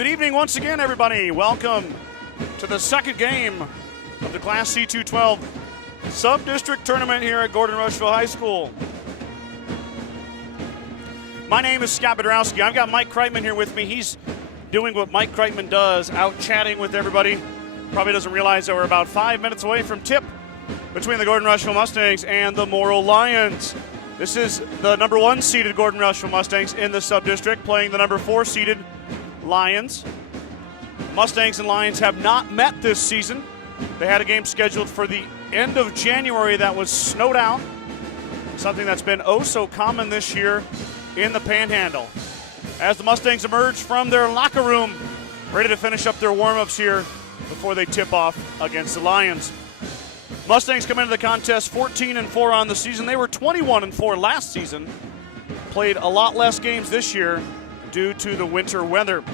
Good evening once again, everybody. Welcome to the second game of the Class C2-12 Sub-District Tournament here at Gordon-Rushville High School. My name is Scott Bedrowski. I've got Mike Kreitman here with me. He's doing what Mike Kreitman does, out chatting with everybody. Probably doesn't realize that we're about 5 minutes away from tip between the Gordon-Rushville Mustangs and the Morrill Lions. This is the number 1 seeded Gordon-Rushville Mustangs in the sub-district playing the number 4 seeded Lions. Mustangs and Lions have not met this season. They had a game scheduled for the end of January that was snowed out, something that's been oh so common this year in the Panhandle. As the Mustangs emerge from their locker room, ready to finish up their warm-ups here before they tip off against the Lions. Mustangs come into the contest 14-4 on the season. They were 21-4 last season. Played a lot less games this year due to the winter weather.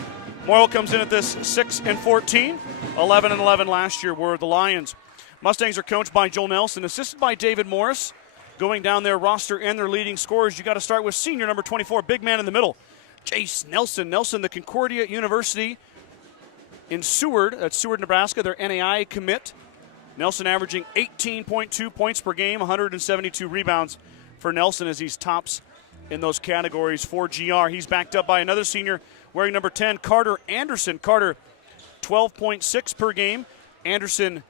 Morrill comes in at this 6-14. 11-11 last year were the Lions. Mustangs are coached by Joel Nelson, assisted by David Morris. Going down their roster and their leading scorers, you got to start with senior number 24, big man in the middle, Jace Nelson. Nelson, the Concordia University in Seward, that's Seward, Nebraska, their NAI commit. Nelson averaging 18.2 points per game, 172 rebounds for Nelson as he's tops in those categories for GR. He's backed up by another senior wearing number 10, Carter Anderson. Carter, 12.6 per game. Anderson,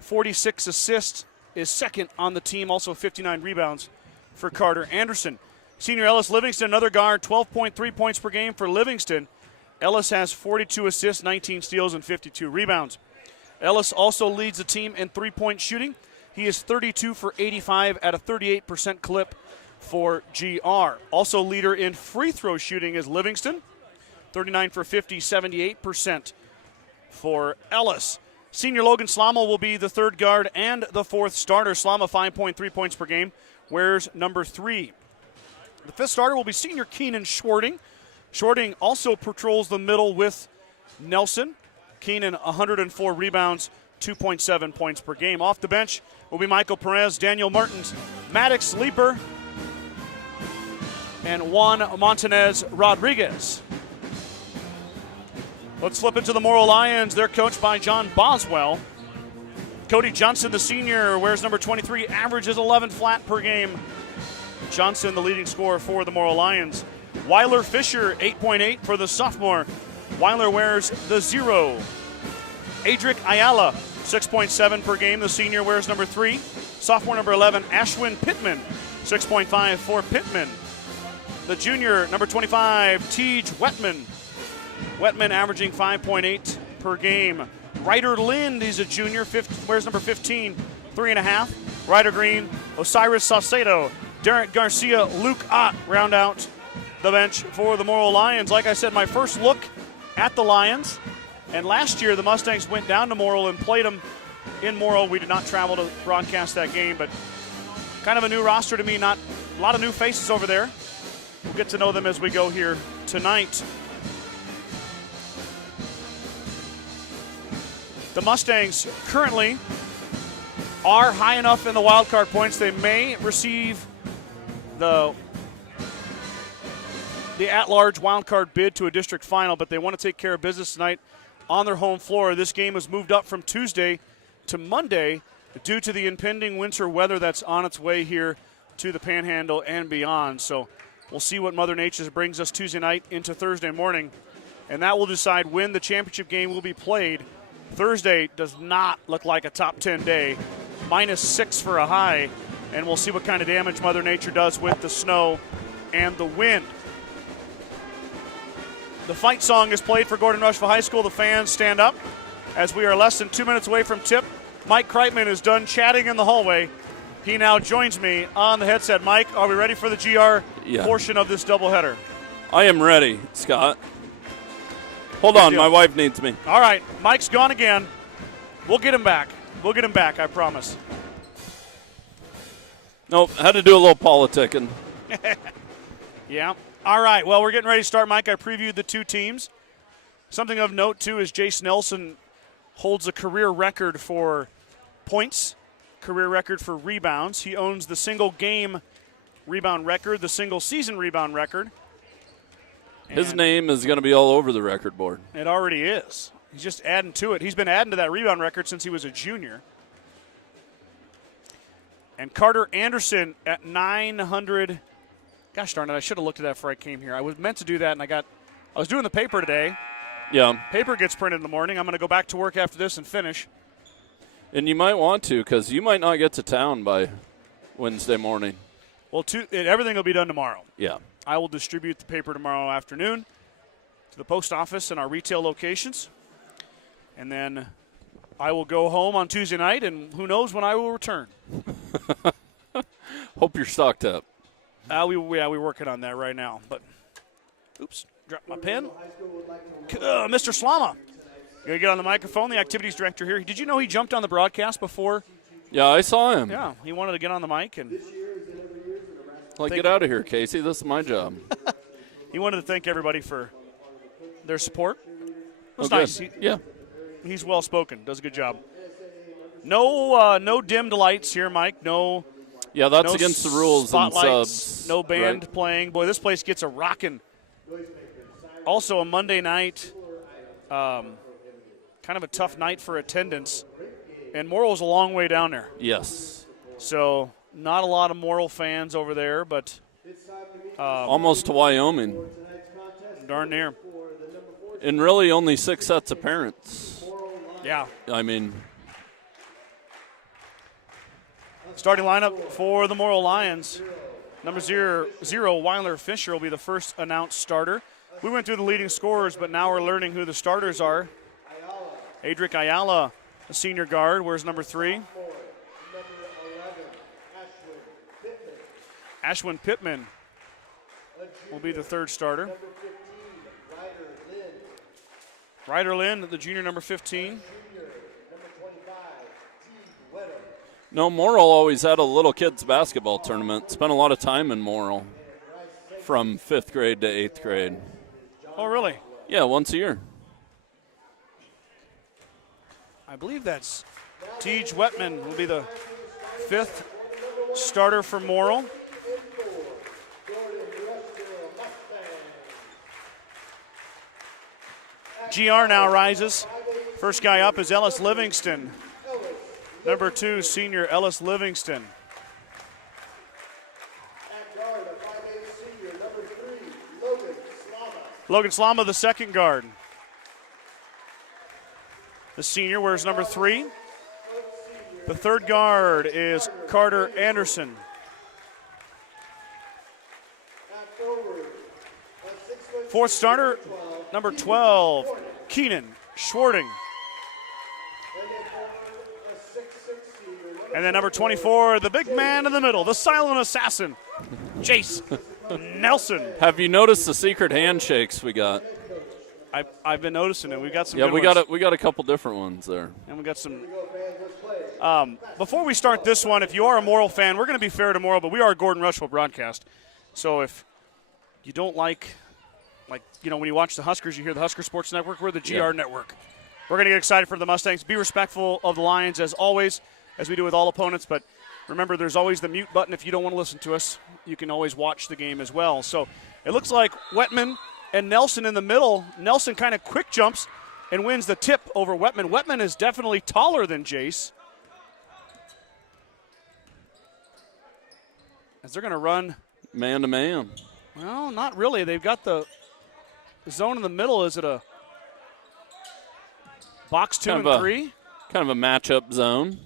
46 assists, is second on the team, also 59 rebounds for Carter Anderson. Senior Ellis Livingston, another guard, 12.3 points per game for Livingston. Ellis has 42 assists, 19 steals, and 52 rebounds. Ellis also leads the team in three-point shooting. He is 32 for 85 at a 38% clip for GR. Also leader in free throw shooting is Livingston, 39 for 50, 78% for Ellis. Senior Logan Slama will be the third guard and the fourth starter. Slama, 5.3 points per game, wears number 3. The fifth starter will be senior Keenan Schwarting. Schwarting also patrols the middle with Nelson. Keenan, 104 rebounds, 2.7 points per game. Off the bench will be Michael Perez, Daniel Martins, Maddox Leeper, and Juan Montanez Rodriguez. Let's flip into the Morrill Lions. They're coached by John Boswell. Cody Johnson, the senior, wears number 23, averages 11 flat per game. Johnson, the leading scorer for the Morrill Lions. Weiler Fisher, 8.8 for the sophomore. Weiler wears the 0. Adric Ayala, 6.7 per game. The senior wears number 3. Sophomore number 11, Ashwin Pittman, 6.5 for Pittman. The junior, number 25, Tej Wetman. Wetman averaging 5.8 per game. Ryder Lind, he's a junior, wears number 15, 3.5. Ryder Green, Osiris Saucedo, Derek Garcia, Luke Ott round out the bench for the Morrill Lions. Like I said, my first look at the Lions. And last year, the Mustangs went down to Morrill and played them in Morrill. We did not travel to broadcast that game, but kind of a new roster to me. Not a lot of new faces over there. We'll get to know them as we go here tonight. The Mustangs currently are high enough in the wild card points. They may receive the at-large wild card bid to a district final, but they want to take care of business tonight on their home floor. This game was moved up from Tuesday to Monday due to the impending winter weather that's on its way here to the Panhandle and beyond. So we'll see what Mother Nature brings us Tuesday night into Thursday morning, and that will decide when the championship game will be played. Thursday does not look like a top 10 day. -6 for a high, and we'll see what kind of damage Mother Nature does with the snow and the wind. The fight song is played for Gordon-Rushville High School. The fans stand up as we are less than 2 minutes away from tip. Mike Kreitman is done chatting in the hallway. He now joins me on the headset. Mike, are we ready for the GR portion of this doubleheader? I am ready, Scott. Hold on, my wife needs me. All right, Mike's gone again. We'll get him back. We'll get him back, I promise. Nope, had to do a little politicking. Yeah. All right, well, we're getting ready to start, Mike. I previewed the two teams. Something of note, too, is Jace Nelson holds a career record for points, career record for rebounds. He owns the single-game rebound record, the single-season rebound record. His name is going to be all over the record board. It already is. He's just adding to it. He's been adding to that rebound record since he was a junior. And Carter Anderson at 900. Gosh darn it, I should have looked at that before I came here. I was meant to do that, and I was doing the paper today. Yeah. Paper gets printed in the morning. I'm going to go back to work after this and finish. And you might want to, because you might not get to town by Wednesday morning. Well, everything will be done tomorrow. Yeah. I will distribute the paper tomorrow afternoon to the post office and our retail locations. And then I will go home on Tuesday night, and who knows when I will return. Hope you're stocked up. We're working on that right now. But, oops, dropped my pen. Mr. Slama. Going to get on the microphone, the activities director here. Did you know he jumped on the broadcast before? Yeah, I saw him. Yeah, he wanted to get on the mic. And get out of here, Casey. This is my job. He wanted to thank everybody for their support. It was Okay. nice. Yeah. He's well-spoken. Does a good job. No dimmed lights here, Mike. No. Yeah, that's no against the rules and spotlights, subs. no band right. playing. Boy, this place gets a rockin'. Also a Monday night, kind of a tough night for attendance. And Morrill's a long way down there. Yes. So not a lot of Morrill fans over there, but almost to Wyoming. darn near. And really only 6 sets of parents. Yeah. I mean, starting lineup for the Morrill Lions. Number 0, Weiler Fisher will be the first announced starter. We went through the leading scorers, but now we're learning who the starters are. Adric Ayala, a senior guard. Where's number 3? Ashwin Pittman will be the third starter. Ryder Lynn, the junior, number 15. no, Morrill always had a little kids basketball tournament. Spent a lot of time in Morrill from 5th grade to 8th grade. Oh, really? Yeah, once a year. I believe that's Tej Wetman will be the 5th starter for Morrill. GR now rises. First guy up is Ellis Livingston. Number 2, senior Ellis Livingston. Logan Slama, the second guard. The senior wears number 3. The third guard is Carter Anderson. Fourth starter, number 12, Keenan Schwarting. And then number 24, the big man in the middle, the silent assassin, Jace Nelson. Have you noticed the secret handshakes we got? I've been noticing it. We've got some. Yeah, good we ones. got a couple different ones there. And we got some. Before we start this one, if you are a Morrill fan, we're going to be fair to Morrill, but we are a Gordon-Rushville broadcast. So if you don't like, when you watch the Huskers, you hear the Husker Sports Network, we're the GR Network. We're going to get excited for the Mustangs. Be respectful of the Lions, as always, as we do with all opponents. But remember, there's always the mute button. If you don't want to listen to us, you can always watch the game as well. So it looks like Wetman and Nelson in the middle. Nelson kind of quick jumps and wins the tip over Wetman. Wetman is definitely taller than Jace. As they're going to run man to man. Well, not really. They've got the zone in the middle. Is it a box 2 and 3? Kind of a matchup zone.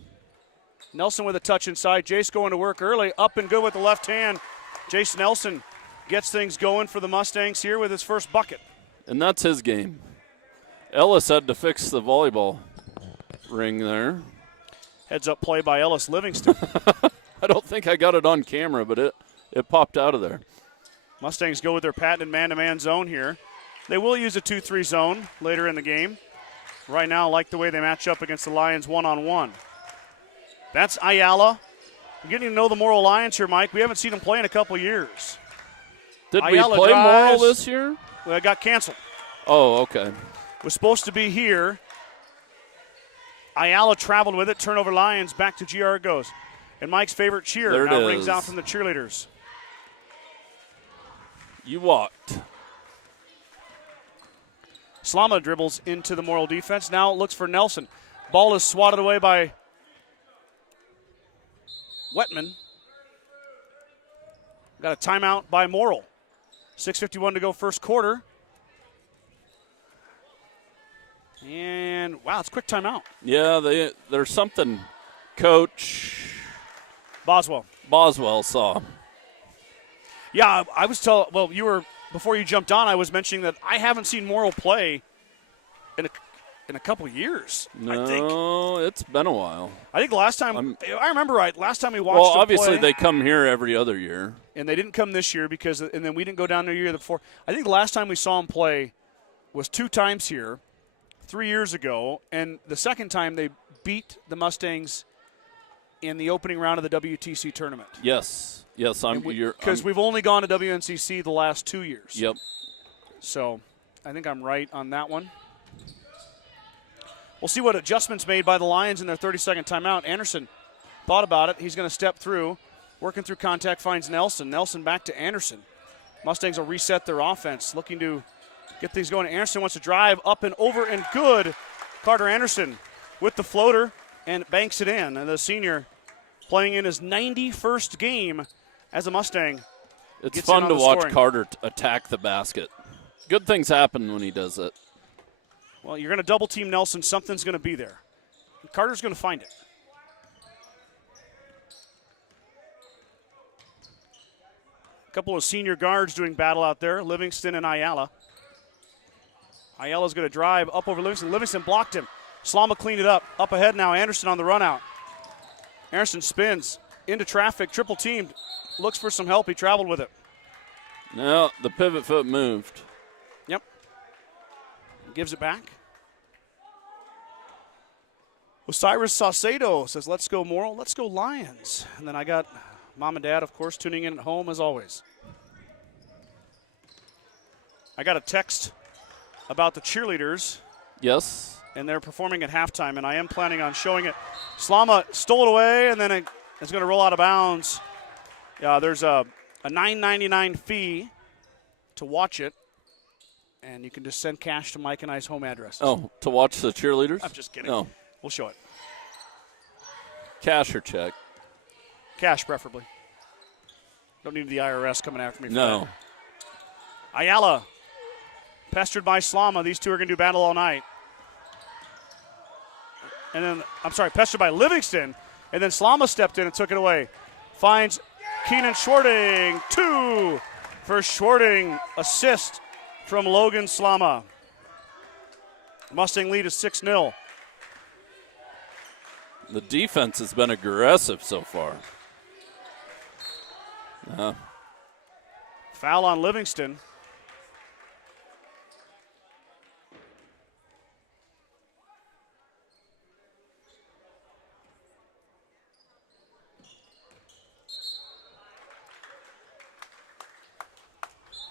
Nelson with a touch inside. Jace going to work early. Up and good with the left hand. Jace Nelson gets things going for the Mustangs here with his first bucket. And that's his game. Ellis had to fix the volleyball ring there. Heads up play by Ellis Livingston. I don't think I got it on camera, but it popped out of there. Mustangs go with their patented man-to-man zone here. They will use a 2-3 zone later in the game. Right now, I like the way they match up against the Lions one-on-one. That's Ayala. We're getting to know the Morrill Lions here, Mike. We haven't seen them play in a couple years. Did Ayala we play drives. Morrill this year? Well, it got canceled. Oh, okay. Was supposed to be here. Ayala traveled with it. Turnover Lions. Back to GR it goes. And Mike's favorite cheer There it now is. rings out from the cheerleaders. You walked. Slama dribbles into the Morrill defense. Now looks for Nelson. Ball is swatted away by Wetman. Got a timeout by Morrill. 6:51 to go first quarter. And, wow, it's a quick timeout. Yeah, there's something Coach Boswell saw. Yeah, I was before you jumped on, I was mentioning that I haven't seen Morrill play in a couple years. No, it's been a while. I think last time, I remember right, last time we watched Well, them obviously play, they come here every other year. and they didn't come this year and then we didn't go down the year before. I think the last time we saw them play was 2 times here, 3 years ago, and the second time they beat the Mustangs in the opening round of the WTC tournament. Yes, because we've only gone to WNCC the last 2 years. Yep. So I think I'm right on that one. We'll see what adjustments made by the Lions in their 30-second timeout. Anderson thought about it. He's going to step through, working through contact, finds Nelson. Nelson back to Anderson. Mustangs will reset their offense, looking to get things going. Anderson wants to drive up and over and good. Carter Anderson with the floater and banks it in. And the senior playing in his 91st game as a Mustang. It's fun to watch Carter attack the basket. Good things happen when he does it. Well, you're going to double team Nelson. Something's going to be there. Carter's going to find it. A couple of senior guards doing battle out there, Livingston and Ayala. Ayala's going to drive up over Livingston. Livingston blocked him. Slama cleaned it up. Up ahead now, Anderson on the run out. Anderson spins into traffic, triple teamed. Looks for some help. He traveled with it. No, the pivot foot moved. Yep. Gives it back. Osiris Saucedo says, let's go Morrill, let's go Lions. And then I got Mom and Dad, of course, tuning in at home as always. I got a text about the cheerleaders. Yes. And they're performing at halftime, and I am planning on showing it. Slama stole it away, and then it's going to roll out of bounds. There's a $9.99 fee to watch it, and you can just send cash to Mike and I's home address. Oh, to watch the cheerleaders? I'm just kidding. No. We'll show it. Cash or check? Cash, preferably. Don't need the IRS coming after me for No. that. Ayala, pestered by Slama. These two are going to do battle all night. And then, pestered by Livingston. And then Slama stepped in and took it away. Finds Keenan Schwarting. 2 for Schwarting. Assist from Logan Slama. Mustang lead is 6-0. The defense has been aggressive so far. Foul on Livingston.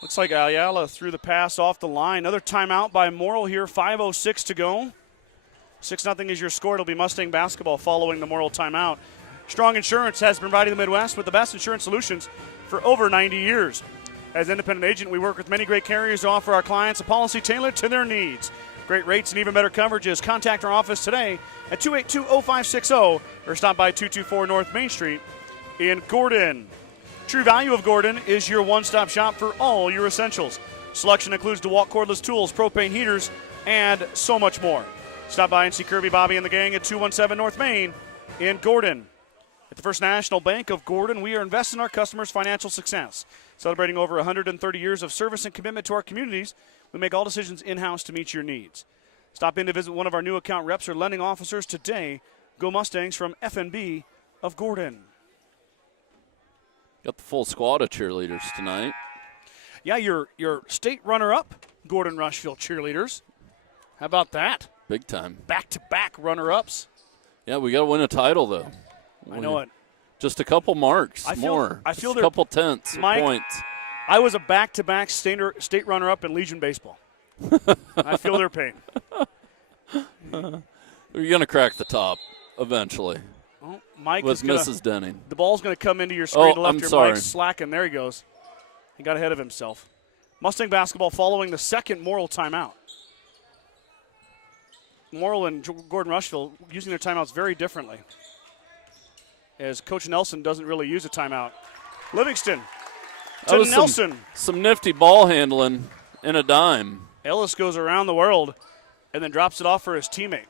Looks like Ayala threw the pass off the line. Another timeout by Morrill here. 5:06 to go. 6-0 is your score. It'll be Mustang basketball following the Morrill timeout. Strong Insurance has been providing the Midwest with the best insurance solutions for over 90 years. As an independent agent, we work with many great carriers to offer our clients a policy tailored to their needs. Great rates and even better coverages. Contact our office today at 282-0560 or stop by 224 North Main Street in Gordon. True Value of Gordon is your one-stop shop for all your essentials. Selection includes DeWalt cordless tools, propane heaters, and so much more. Stop by and see Kirby, Bobby, and the gang at 217 North Main in Gordon. At the First National Bank of Gordon, we are investing in our customers' financial success. Celebrating over 130 years of service and commitment to our communities, we make all decisions in-house to meet your needs. Stop in to visit one of our new account reps or lending officers today. Go Mustangs from FNB of Gordon. Got the full squad of cheerleaders tonight. Yeah, your state runner-up, Gordon-Rushville cheerleaders. How about that? Big time. Back-to-back runner-ups. Yeah, we got to win a title, though. I know it. Just a couple marks more. I feel just a couple tenths of points. I was a back-to-back state runner-up in Legion baseball. I feel their pain. You're going to crack the top eventually. Well, Mike with Mrs. Denning. The ball's going to come into your screen to left. I'm sorry. Mike's slacking. There he goes. He got ahead of himself. Mustang basketball following the second Morrill timeout. Morrill and Gordon-Rushville using their timeouts very differently, as Coach Nelson doesn't really use a timeout. Livingston to Nelson. Some nifty ball handling in a dime. Ellis goes around the world and then drops it off for his teammate.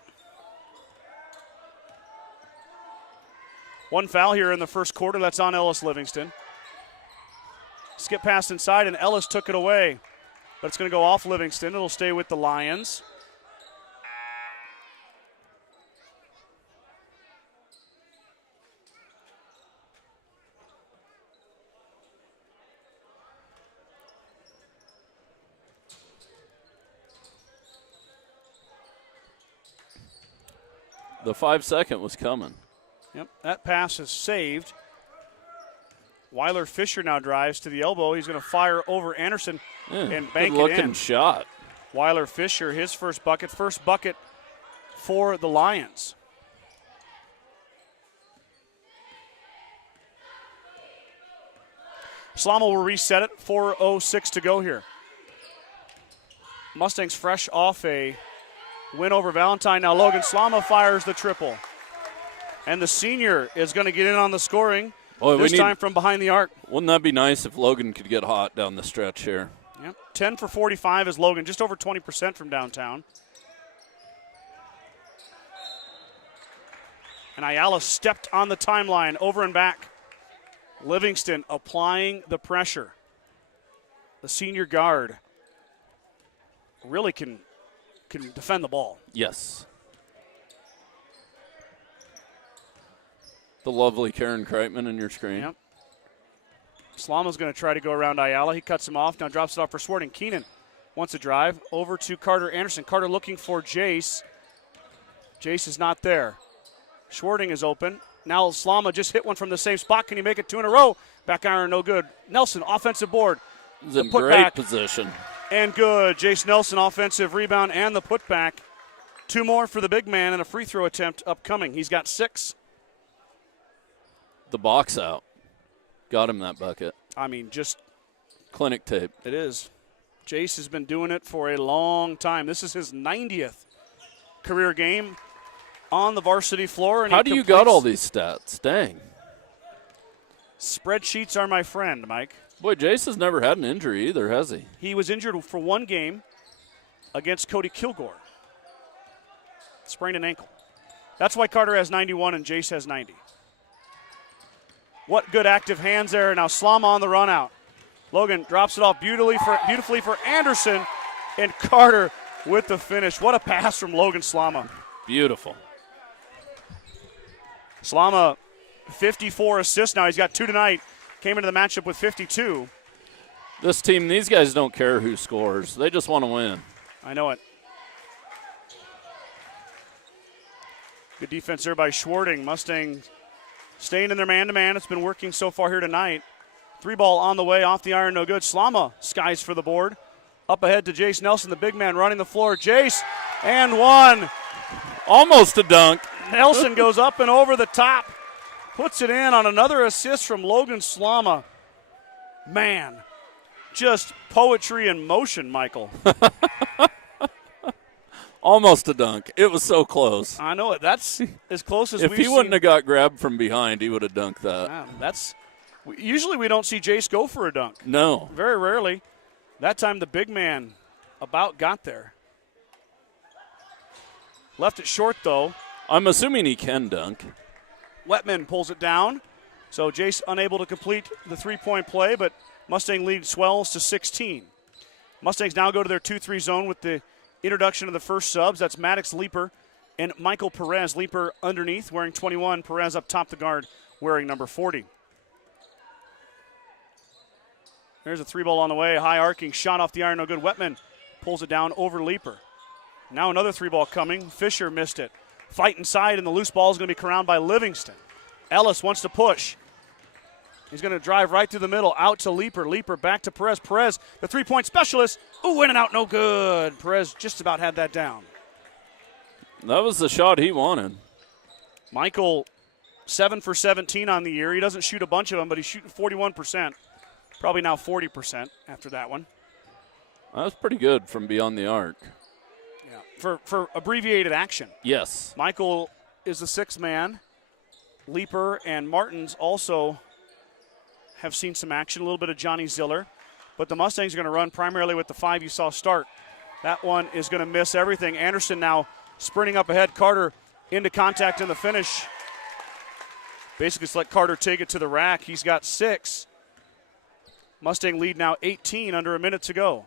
One foul here in the first quarter. That's on Ellis Livingston. Skip pass inside, and Ellis took it away. But it's going to go off Livingston. It'll stay with the Lions. The 5-second was coming. Yep, that pass is saved. Weiler Fisher now drives to the elbow. He's going to fire over Anderson and bank it in. Good-looking shot. Weiler Fisher, his first bucket for the Lions. Slama will reset it. 4:06 to go here. Mustangs fresh off a win over Valentine. Now Logan Slama fires the triple. And the senior is going to get in on the scoring, this time from behind the arc. Wouldn't that be nice if Logan could get hot down the stretch here? Yep. 10 for 45 is Logan, just over 20% from downtown. And Ayala stepped on the timeline, over and back. Livingston applying the pressure. The senior guard really can defend the ball. Yes. The lovely Karen Kreitman in your screen. Yep. Slama's going to try to go around Ayala. He cuts him off. Now drops it off for Swarting. Keenan wants a drive over to Carter Anderson. Carter looking for Jace. Jace is not there. Schwarting is open. Now Slama just hit one from the same spot. Can he make it 2 in a row? Back iron, no good. Nelson, offensive board. He's in great position. And good. Jace Nelson, offensive rebound and the putback. 2 more for the big man and a free throw attempt upcoming. He's got 6. The box out. Got him that bucket. I mean, just clinic tape. It is. Jace has been doing it for a long time. This is his 90th career game on the varsity floor. And how do you got all these stats? Dang. Spreadsheets are my friend, Mike. Boy, Jace has never had an injury either, has he? He was injured for 1 game against Cody Kilgore. Sprained an ankle. That's why Carter has 91 and Jace has 90. What good active hands there. Now Slama on the run out. Logan drops it off beautifully for Anderson, and Carter with the finish. What a pass from Logan Slama. Beautiful. Slama, 54 assists now. He's got 2 tonight. Came into the matchup with 52. This team, these guys don't care who scores. They just want to win. I know it. Good defense there by Schwarting. Mustangs staying in their man-to-man. It's been working so far here tonight. 3 ball on the way, off the iron, no good. Slama skies for the board. Up ahead to Jace Nelson, the big man running the floor. Jace, and 1. Almost a dunk. Nelson goes up and over the top. Puts it in on another assist from Logan Slama. Man, just poetry in motion, Michael. Almost a dunk. It was so close. I know it. That's as close as if we've he seen. wouldn't have got grabbed from behind, he would have dunked that. Usually we don't see Jace go for a dunk. No. Very rarely. That time the big man about got there. Left it short, though. I'm assuming he can dunk. Wetman pulls it down. So Jace unable to complete the 3-point play, but Mustang lead swells to 16. Mustangs now go to their 2-3 zone with the introduction of the first subs. That's Maddox Leaper and Michael Perez. Leaper underneath wearing 21. Perez up top the guard wearing number 40. There's a 3 ball on the way. High arcing shot off the iron. No good. Wetman pulls it down over Leaper. Now another 3 ball coming. Fisher missed it. Fight inside, and the loose ball is going to be corralled by Livingston. Ellis wants to push. He's going to drive right through the middle, out to Leaper. Leaper back to Perez. Perez, the 3-point specialist. Ooh, in and out, no good. Perez just about had that down. That was the shot he wanted. Michael, 7 for 17 on the year. He doesn't shoot a bunch of them, but he's shooting 41%. Probably now 40% after that one. That was pretty good from beyond the arc. Yeah, for abbreviated action. Yes. Michael is the 6th man. Leaper and Martins also have seen some action, a little bit of Johnny Ziller. But the Mustangs are going to run primarily with the 5 you saw start. That one is going to miss everything. Anderson now sprinting up ahead. Carter into contact in the finish. Basically, just let Carter take it to the rack. He's got 6. Mustang lead now 18, under a minute to go.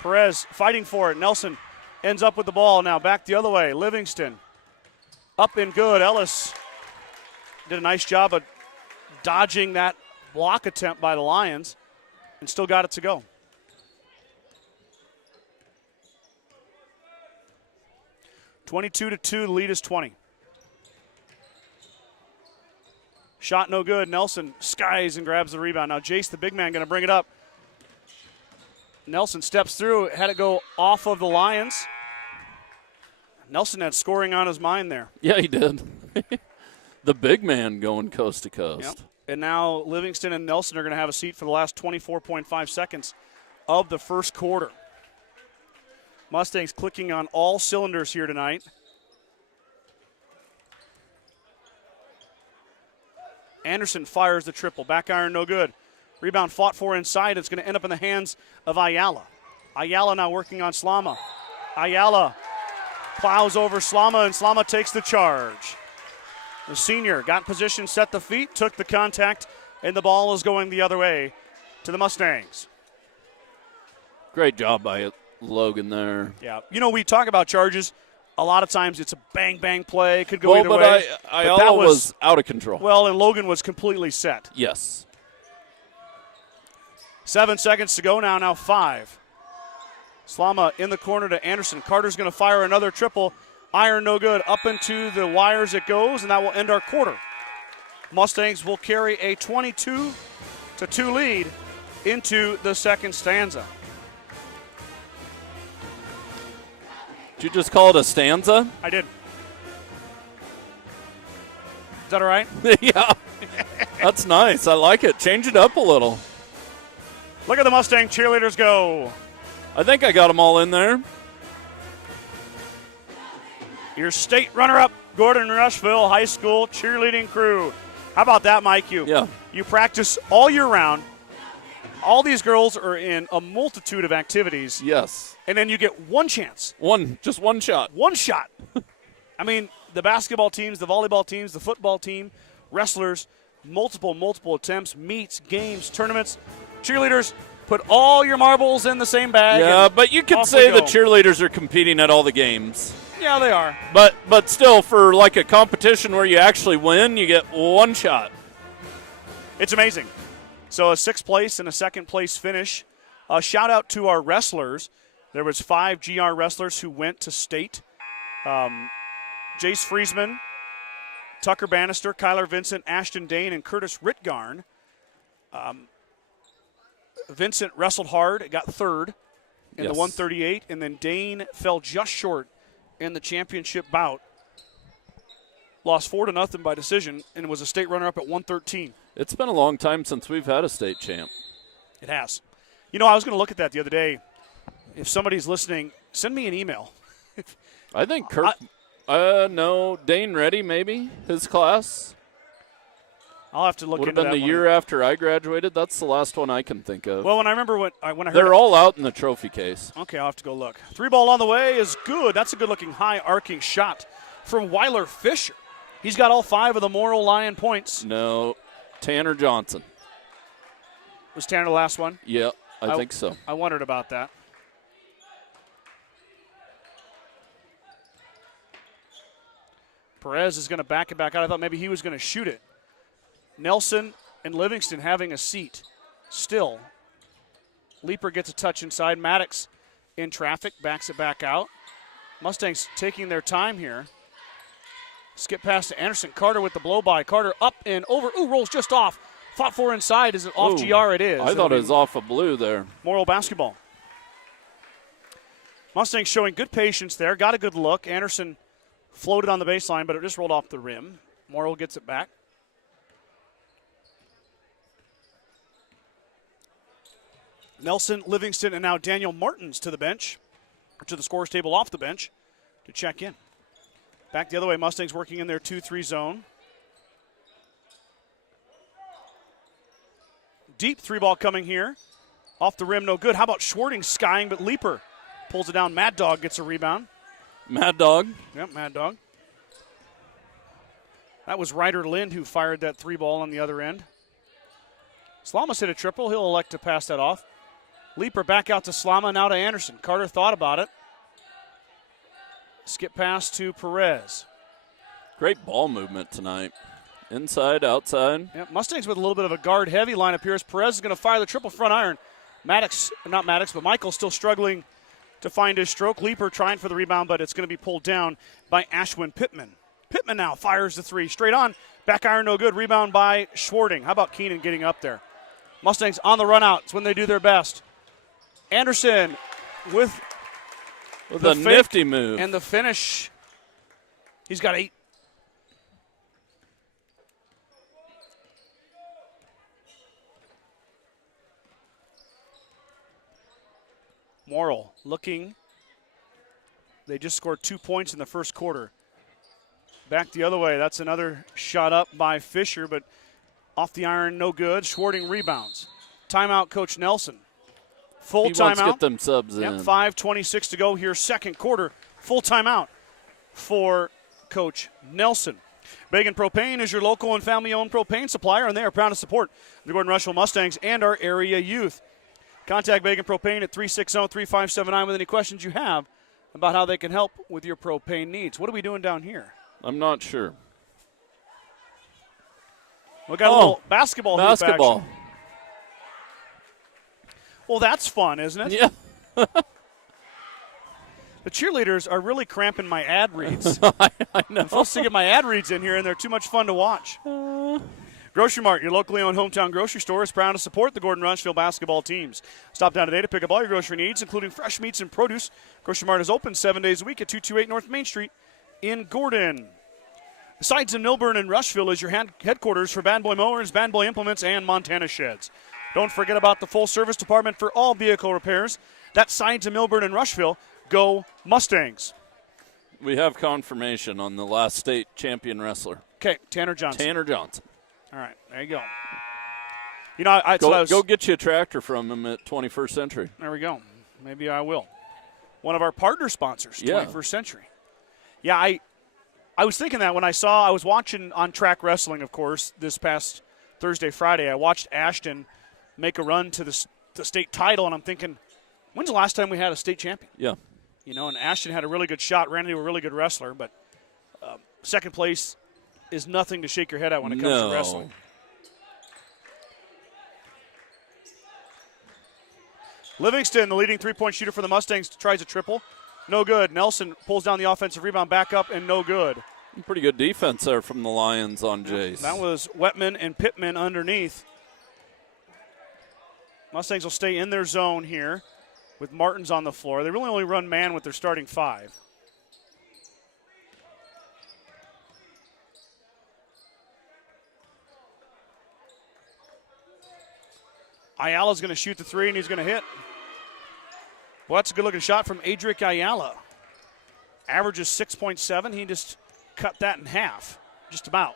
Perez fighting for it. Nelson ends up with the ball now. Back the other way. Livingston up and good. Ellis did a nice job of dodging that block attempt by the Lions and still got it to go. (22-2). The lead is 20. Shot no good. Nelson skies and grabs the rebound. Now Jace, the big man, going to bring it up. Nelson steps through, had it go off of the Lions. Nelson had scoring on his mind there. Yeah, he did. The big man going coast to coast. Yep. And now Livingston and Nelson are going to have a seat for the last 24.5 seconds of the first quarter. Mustangs clicking on all cylinders here tonight. Anderson fires the triple. Back iron, no good. Rebound fought for inside. It's going to end up in the hands of Ayala. Ayala now working on Slama. Ayala plows over Slama, and Slama takes the charge. The senior got in position, set the feet, took the contact, and the ball is going the other way to the Mustangs. Great job by Logan there. Yeah. You know, we talk about charges. A lot of times it's a bang-bang play. It could go either way. Ayala that was out of control. Well, and Logan was completely set. Yes. 7 seconds to go now 5. Slama in the corner to Anderson. Carter's going to fire another triple. Iron no good. Up into the wires it goes, and that will end our quarter. Mustangs will carry a 22-2 lead into the second stanza. Did you just call it a stanza? I did. Is that all right? Yeah. That's nice. I like it. Change it up a little. Look at the Mustang cheerleaders go. I think I got them all in there. Your state runner-up, Gordon-Rushville High School cheerleading crew. How about that, Mike? You practice all year round. All these girls are in a multitude of activities. Yes. And then you get one chance. Just one shot. One shot. I mean, the basketball teams, the volleyball teams, the football team, wrestlers, multiple attempts, meets, games, tournaments. Cheerleaders, put all your marbles in the same bag. Yeah, but you could say the cheerleaders are competing at all the games. Yeah, they are. But still, for like a competition where you actually win, you get one shot. It's amazing. So a 6th place and a 2nd place finish. A shout out to our wrestlers. There was 5 GR wrestlers who went to state. Jace Friesman, Tucker Bannister, Kyler Vincent, Ashton Dane, and Curtis Ritgarn. Vincent wrestled hard, got 3rd in the 138, and then Dane fell just short in the championship bout. Lost 4-0 by decision, and was a state runner-up at 113. It's been a long time since we've had a state champ. It has. You know, I was going to look at that the other day. If somebody's listening, send me an email. I think Kirk. No, Dane Reddy, maybe his class. I'll have to look into that. Would have been the year after I graduated. That's the last one I can think of. Well, when I heard they're all out in the trophy case. Okay, I'll have to go look. 3 ball on the way is good. That's a good-looking high arcing shot from Weiler Fisher. He's got all 5 of the Morrill Lion points. No, Tanner Johnson. Was Tanner the last one? Yeah, I think so. I wondered about that. Perez is going to back it back out. I thought maybe he was going to shoot it. Nelson and Livingston having a seat still. Leaper gets a touch inside. Maddox in traffic, backs it back out. Mustangs taking their time here. Skip pass to Anderson. Carter with the blow-by. Carter up and over. Ooh, rolls just off. Fought for inside. Is it off GR? It is. I thought it was off a blue there. Morrill basketball. Mustangs showing good patience there. Got a good look. Anderson floated on the baseline, but it just rolled off the rim. Morrill gets it back. Nelson, Livingston, and now Daniel Martins to the bench. to the scores table off the bench to check in. Back the other way, Mustangs working in their 2-3 zone. Deep 3-ball coming here. Off the rim, no good. How about Schwarting skying, but Leaper pulls it down. Mad Dog gets a rebound. Mad Dog. Yep, Mad Dog. That was Ryder Lind who fired that 3-ball on the other end. Slama's hit a triple. He'll elect to pass that off. Leaper back out to Slama, now to Anderson. Carter thought about it. Skip pass to Perez. Great ball movement tonight. Inside, outside. Yep, Mustangs with a little bit of a guard-heavy lineup here as Perez is going to fire the triple front iron. Michael still struggling to find his stroke. Leaper trying for the rebound, but it's going to be pulled down by Ashwin Pittman. Pittman now fires the 3. Straight on. Back iron, no good. Rebound by Schwarting. How about Keenan getting up there? Mustangs on the run out. It's when they do their best. Anderson with the nifty move. And the finish. He's got 8. Morrill looking. They just scored 2 points in the first quarter. Back the other way. That's another shot up by Fisher, but off the iron, no good. Schwarting rebounds. Timeout, Coach Nelson. Full timeout. Wants to get them subs in. 5:26 to go here, second quarter. Full timeout for Coach Nelson. Bayard Propane is your local and family-owned propane supplier, and they are proud to support the Gordon-Rushville Mustangs and our area youth. Contact Bayard Propane at 360-3579 with any questions you have about how they can help with your propane needs. What are we doing down here? I'm not sure. We got a little basketball hoop Basketball. action. Well, that's fun, isn't it? Yeah. The cheerleaders are really cramping my ad reads. I know. I'm supposed to get my ad reads in here, and they're too much fun to watch. Grocery Mart, your locally owned hometown grocery store, is proud to support the Gordon-Rushville basketball teams. Stop down today to pick up all your grocery needs, including fresh meats and produce. Grocery Mart is open 7 days a week at 228 North Main Street in Gordon. The Sides in Millburn and Rushville is your headquarters for Bad Boy Mowers, Bad Boy Implements, and Montana Sheds. Don't forget about the full-service department for all vehicle repairs. That's Sides in Millburn and Rushville. Go Mustangs. We have confirmation on the last state champion wrestler. Okay, Tanner Johnson. Tanner Johnson. All right, there you go. You know, go get you a tractor from him at 21st Century. There we go. Maybe I will. One of our partner sponsors, Yeah. 21st Century. Yeah, I was thinking that when I was watching on Track Wrestling, of course, this past Thursday, Friday. I watched Ashton make a run to the state title, and I'm thinking, when's the last time we had a state champion? Yeah. You know, and Ashton had a really good shot, ran into a really good wrestler, but second place is nothing to shake your head at when it comes to wrestling. Livingston, the leading three-point shooter for the Mustangs, tries a triple. No good. Nelson pulls down the offensive rebound, back up, and no good. Pretty good defense there from the Lions on Jace. That was Wetman and Pittman underneath. Mustangs will stay in their zone here with Martins on the floor. They really only run man with their starting 5. Ayala's going to shoot the 3, and he's going to hit. Well, that's a good-looking shot from Adric Ayala. Averages 6.7. He just cut that in half, just about.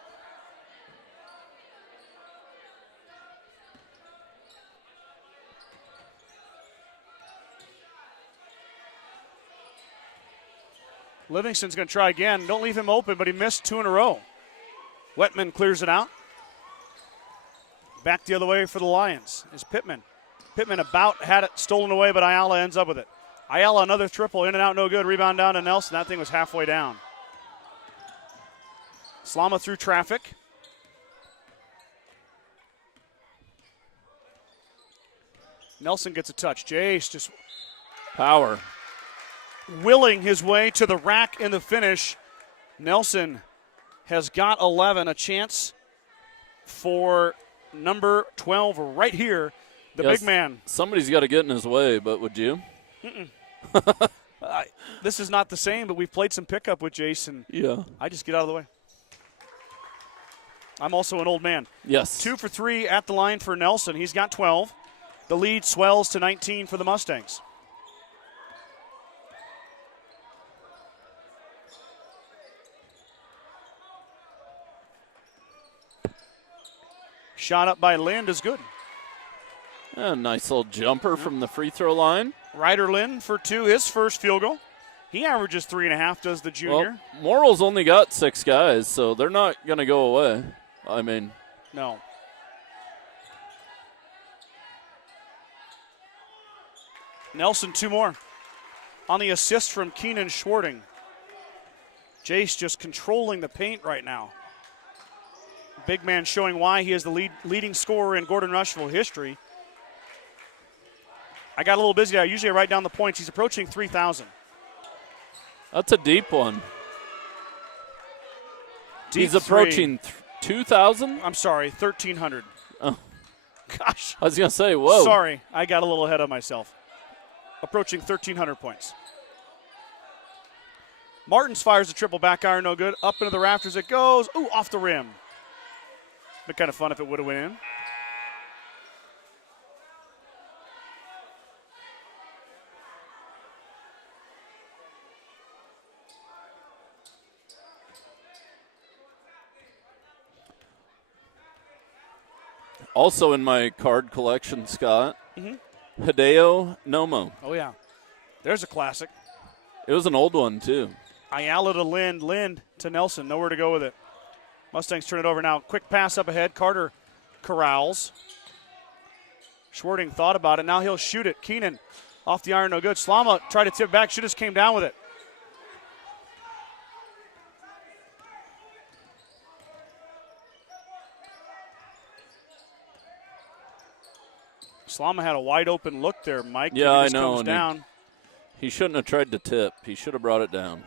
Livingston's going to try again. Don't leave him open, but he missed 2 in a row. Wetman clears it out. Back the other way for the Lions is Pittman. Pittman about had it stolen away, but Ayala ends up with it. Ayala, another triple, in and out, no good. Rebound down to Nelson. That thing was halfway down. Slama through traffic. Nelson gets a touch. Jace just Power. willing his way to the rack in the finish. Nelson has got 11, a chance for number 12 right here, the big man. Somebody's got to get in his way, but would you? This is not the same, but we've played some pickup with Jason. Yeah. I just get out of the way. I'm also an old man. Yes. 2 for 3 at the line for Nelson. He's got 12. The lead swells to 19 for the Mustangs. Shot up by Lind is good. A nice little jumper from the free throw line. Ryder Lind for 2, his first field goal. He averages 3.5, does the junior. Well, Morrill's only got 6 guys, so they're not going to go away. I mean, no. Nelson, 2 more. On the assist from Keenan Schwarting. Jace just controlling the paint right now. Big man showing why he is the leading scorer in Gordon-Rushville history. I got a little busy. Usually I write down the points. He's approaching 3,000. That's a deep one. He's Deep approaching 2,000? I'm sorry, 1,300. Oh. Gosh. I was going to say, whoa. Sorry, I got a little ahead of myself. Approaching 1,300 points. Martins fires a triple back iron, no good. Up into the rafters it goes. Ooh, off the rim. Been kind of fun if it would have went in. Also in my card collection, Scott, Hideo Nomo. Oh, yeah. There's a classic. It was an old one, too. Ayala to Lind. Lind to Nelson. Nowhere to go with it. Mustangs turn it over now. Quick pass up ahead. Carter corrals. Schwarting thought about it. Now he'll shoot it. Keenan off the iron, no good. Slama tried to tip back. Should have came down with it. Slama had a wide open look there, Mike. Yeah, I just know. Comes down. He shouldn't have tried to tip. He should have brought it down.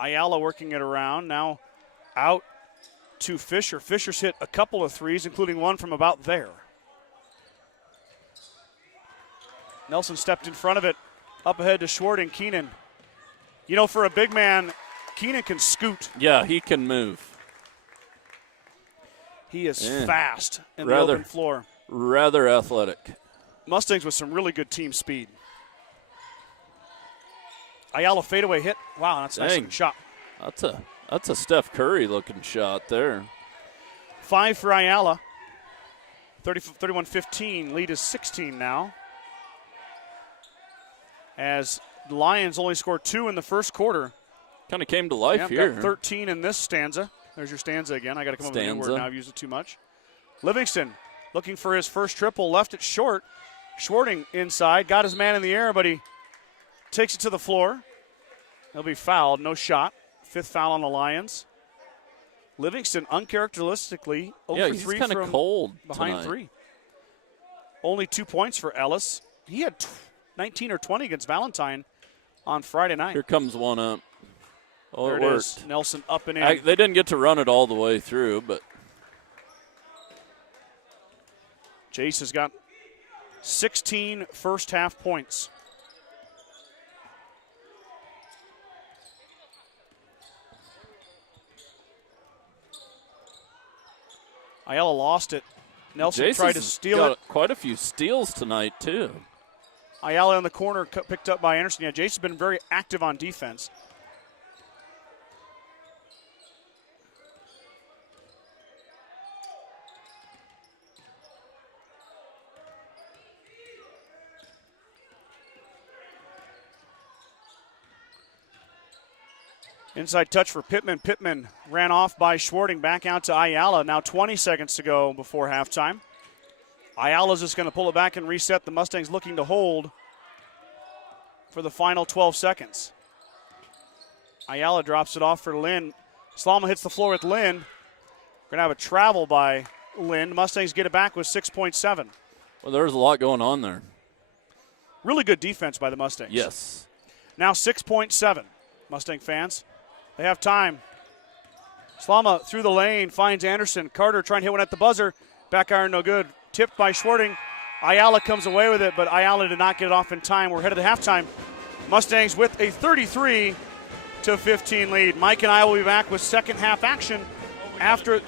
Ayala working it around. Now out to Fisher. Fisher's hit a couple of threes, including one from about there. Nelson stepped in front of it. Up ahead to Schwarting. Keenan. You know, for a big man, Keenan can scoot. Yeah, he can move. He is fast in the open floor. Rather athletic. Mustangs with some really good team speed. Ayala fadeaway hit. Wow, that's a nice looking shot. That's a Steph Curry looking shot there. 5 for Ayala. 31-15. Lead is 16 now. As the Lions only scored 2 in the first quarter. Kind of came to life Yep, here. Got 13 in this stanza. There's your stanza again. I got to come up with a new word now. I've used it too much. Livingston looking for his first triple. Left it short. Schwarting inside. Got his man in the air, but he takes it to the floor. He'll be fouled. No shot. 5th foul on the Lions. Livingston uncharacteristically 0 for 3 he's kind of cold behind tonight. 3. Only 2 points for Ellis. He had 19 or 20 against Valentine on Friday night. Here comes one up. Oh, there it it worked. is. Nelson up and in. They didn't get to run it all the way through, but Jace has got 16 first half points. Ayala lost it. Nelson Jace tried to has steal got it. Quite a few steals tonight, too. Ayala in the corner picked up by Anderson. Yeah, Jace has been very active on defense. Inside touch for Pittman. Pittman ran off by Schwarting. Back out to Ayala. Now 20 seconds to go before halftime. Ayala's just going to pull it back and reset. The Mustangs looking to hold for the final 12 seconds. Ayala drops it off for Lynn. Slama hits the floor with Lynn. We're going to have a travel by Lynn. Mustangs get it back with 6.7. Well, there's a lot going on there. Really good defense by the Mustangs. Yes. Now 6.7. Mustang fans. They have time. Slama through the lane finds Anderson. Carter trying to hit one at the buzzer. Back iron no good. Tipped by Schwarting. Ayala comes away with it, but Ayala did not get it off in time. We're headed to halftime. Mustangs with a 33-15 lead. Mike and I will be back with second half action after.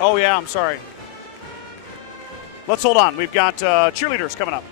Oh, yeah, I'm sorry. Let's hold on. We've got cheerleaders coming up.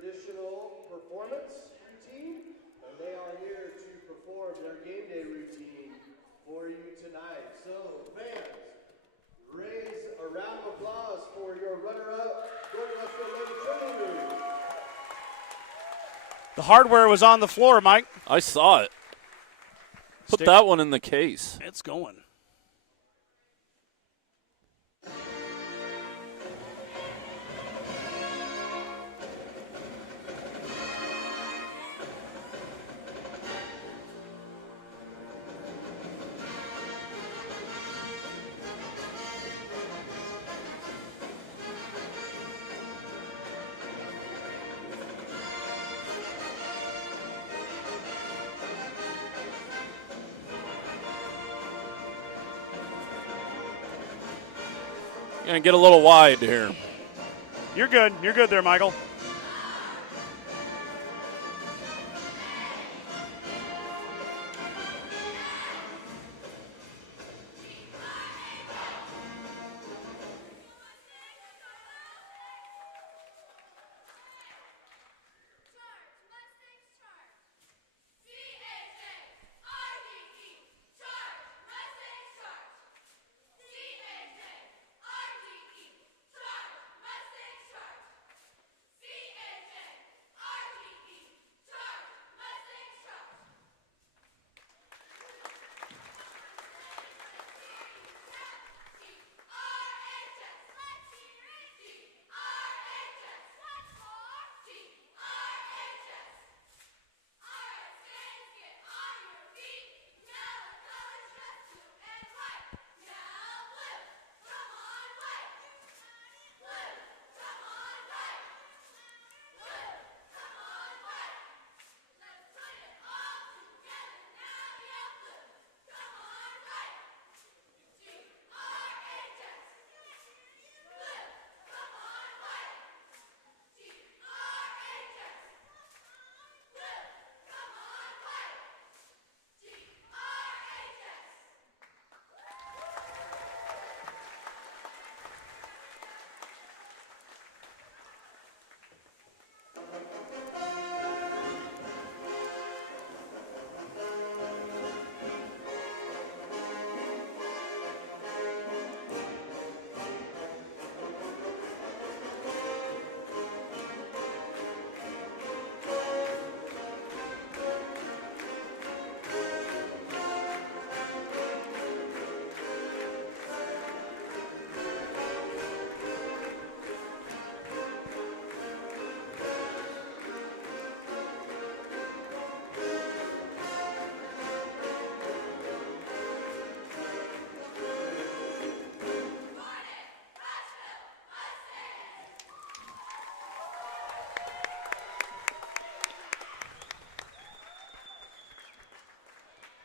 traditional performance routine, and they are here to perform their game day routine for you tonight. So, fans, raise a round of applause for your runner-up, Gordon-Rushville Lady Cheerleader. The hardware was on the floor, Mike. I saw it. Put that one in the case. It's going. Gonna get a little wide here. You're good. You're good there, Michael.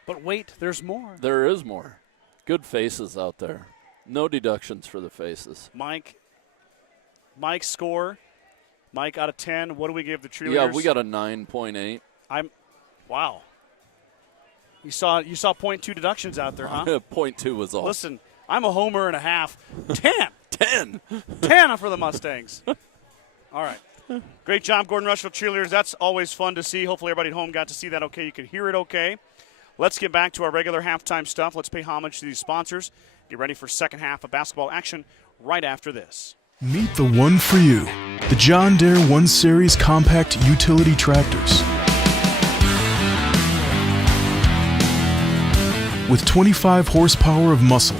But wait, there's more. There is more. Good faces out there. No deductions for the faces. Mike's score. Mike out of 10. What do we give the cheerleaders? Yeah, we got a 9.8. Wow. You saw 0.2 deductions out there, huh? 0.2 was all. Listen, I'm a homer and a half. 10. 10. 10 for the Mustangs. All right. Great job, Gordon-Rushville cheerleaders. That's always fun to see. Hopefully everybody at home got to see that okay. You could hear it okay. Let's get back to our regular halftime stuff. Let's pay homage to these sponsors. Get ready for second half of basketball action right after this. Meet the one for you, the John Deere 1 Series Compact Utility Tractors. With 25 horsepower of muscle,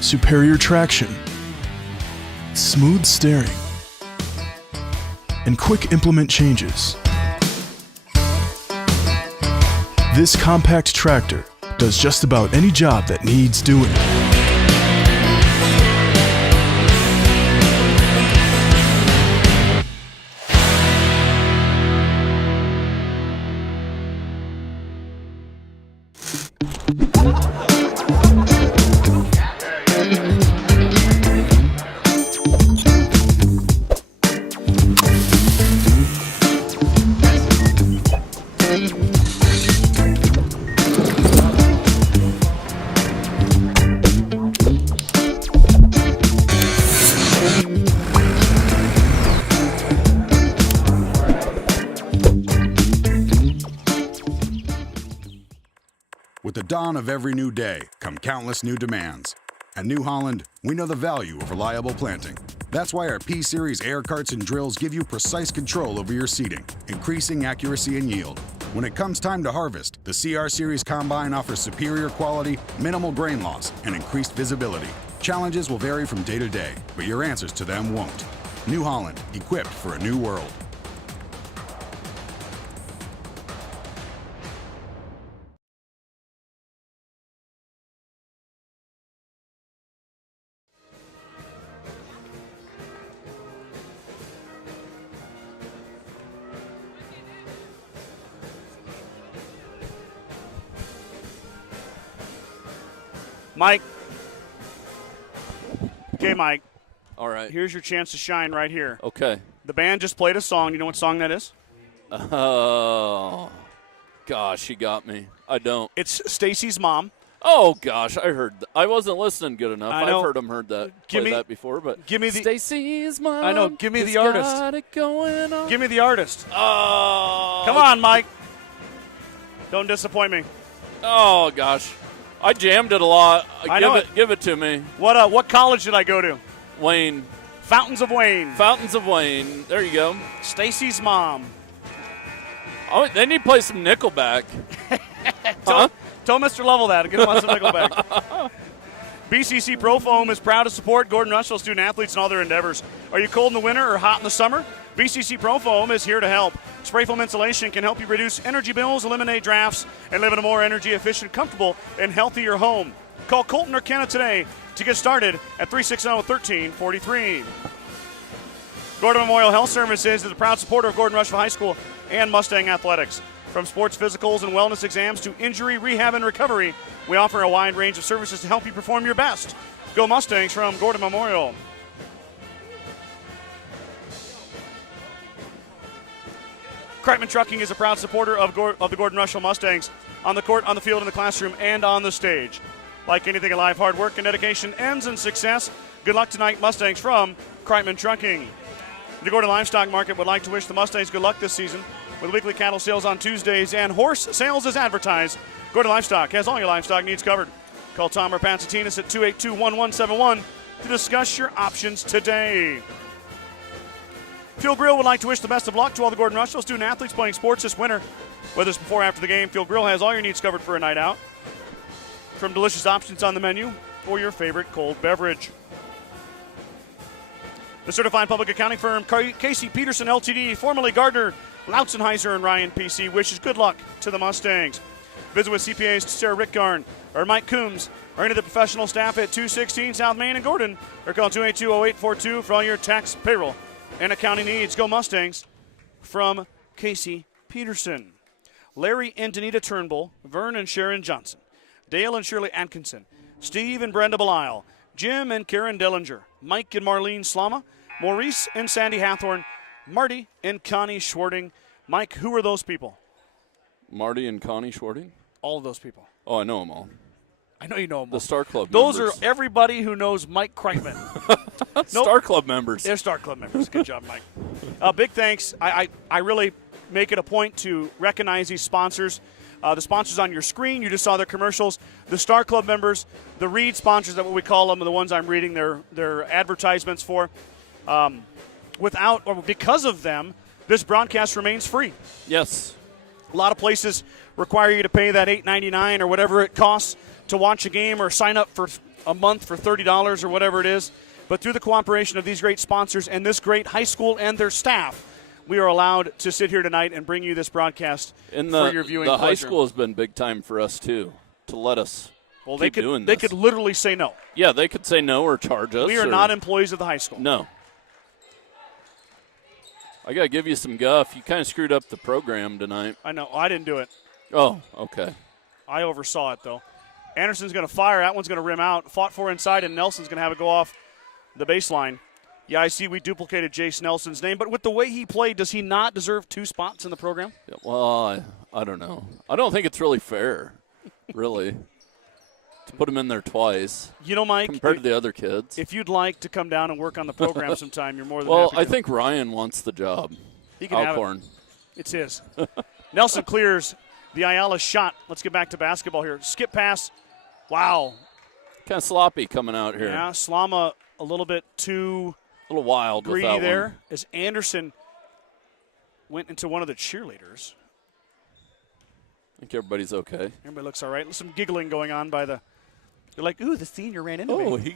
superior traction, smooth steering, and quick implement changes. This compact tractor does just about any job that needs doing. dawn of every new day come countless new demands. At New Holland, we know the value of reliable planting. That's why our P-Series air carts and drills give you precise control over your seeding, increasing accuracy and yield. When it comes time to harvest, the CR Series Combine offers superior quality, minimal grain loss, and increased visibility. Challenges will vary from day to day, but your answers to them won't. New Holland, equipped for a new world. Mike. Okay, Mike. All right. Here's your chance to shine right here. Okay. The band just played a song. You know what song that is? Oh, gosh, you got me. I don't. It's Stacy's Mom. Oh, gosh, I heard I wasn't listening good enough. I know. I've heard that before, but give me the Stacy's Mom. I know. Give me the artist. Got it going on. Give me the artist. Oh. Come on, Mike. Don't disappoint me. Oh, gosh. I jammed it a lot. Give it to me. What college did I go to? Wayne. Fountains of Wayne. Fountains of Wayne. There you go. Stacy's Mom. Oh, they need to play some Nickelback. Tell Mr. Lovell that. Get him on some Nickelback. BCC Pro Foam is proud to support Gordon-Rushville student athletes in all their endeavors. Are you cold in the winter or hot in the summer? BCC Pro Foam is here to help. Spray foam insulation can help you reduce energy bills, eliminate drafts, and live in a more energy efficient, comfortable, and healthier home. Call Colton or Kenna today to get started at 360-1343. Gordon Memorial Health Services is a proud supporter of Gordon-Rushville High School and Mustang Athletics. From sports physicals and wellness exams to injury, rehab, and recovery, we offer a wide range of services to help you perform your best. Go Mustangs from Gordon Memorial. Kreitman Trucking is a proud supporter of the Gordon-Rushville Mustangs on the court, on the field, in the classroom, and on the stage. Like anything in life, hard work and dedication ends in success. Good luck tonight, Mustangs from Kreitman Trucking. The Gordon Livestock Market would like to wish the Mustangs good luck this season with weekly cattle sales on Tuesdays and horse sales as advertised. Gordon Livestock has all your livestock needs covered. Call Tom or Patsatinas at 282-1171 to discuss your options today. Fuel Grill would like to wish the best of luck to all the Gordon-Rushville student athletes playing sports this winter. Whether it's before or after the game, Fuel Grill has all your needs covered for a night out. From delicious options on the menu or your favorite cold beverage. The certified public accounting firm Casey Peterson LTD, formerly Gardner, Lautzenheiser, and Ryan PC, wishes good luck to the Mustangs. Visit with CPAs Sarah Rickgarn or Mike Coombs or any of the professional staff at 216 South Main in Gordon, or call 282-0842 for all your tax, payroll, and accounting needs. Go Mustangs from Casey Peterson. Larry and Danita Turnbull, Vern and Sharon Johnson, Dale and Shirley Atkinson, Steve and Brenda Belisle, Jim and Karen Dellinger, Mike and Marlene Slama, Maurice and Sandy Hathorn, Marty and Connie Schwarting. Mike, who are those people? Marty and Connie Schwarting? All of those people. Oh, I know them all. I know you know them all. The Star Club Those members. are everybody who knows Mike Kreitman. Star Club members. They're Star Club members. Good job, Mike. Big thanks. I really make it a point to recognize these sponsors. The sponsors on your screen, you just saw their commercials. The Star Club members, the Read sponsors, that's what we call them, are the ones I'm reading their advertisements for. Without or because of them, this broadcast remains free. Yes. A lot of places require you to pay that $8.99 or whatever it costs to watch a game or sign up for a month for $30 or whatever it is. But through the cooperation of these great sponsors and this great high school and their staff, we are allowed to sit here tonight and bring you this broadcast for your viewing pleasure. The high school has been big time for us, too, to let us keep doing this. They could literally say no. Yeah, they could say no or charge us. We are not employees of the high school. No. I got to give you some guff. You kind of screwed up the program tonight. I know. I didn't do it. Oh, okay. I oversaw it, though. Anderson's going to fire. That one's going to rim out. Fought for inside, and Nelson's going to have it go off the baseline. Yeah, I see we duplicated Jace Nelson's name, but with the way he played, does he not deserve 2 spots in the program? Yeah, well, I don't know. I don't think it's really fair, really, to put him in there twice. You know, Mike, compared to the other kids. If you'd like to come down and work on the program sometime, you're more than happy to. I think Ryan wants the job. He can Alcorn. have it. It's his. Nelson clears the Ayala shot. Let's get back to basketball here. Skip pass. Wow. Kind of sloppy coming out here. Yeah, Slama a little bit too A little wild with greedy that there one. as Anderson went into one of the cheerleaders. I think everybody's okay. Everybody looks all right. Some giggling going on by the – they're like, ooh, the senior ran into Oh, me.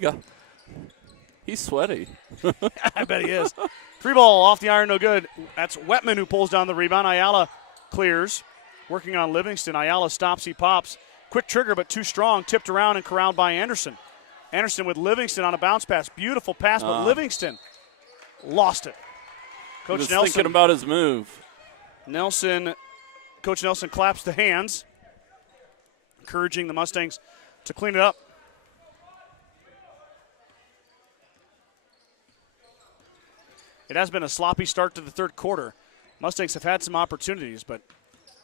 he's sweaty. I bet he is. 3 ball off the iron, no good. That's Wetman who pulls down the rebound. Ayala clears. Working on Livingston. Ayala stops, he pops. Quick trigger, but too strong. Tipped around and corralled by Anderson. Anderson with Livingston on a bounce pass. Beautiful pass, but Livingston lost it. He was thinking about his move. Coach Nelson claps the hands, encouraging the Mustangs to clean it up. It has been a sloppy start to the third quarter. Mustangs have had some opportunities, but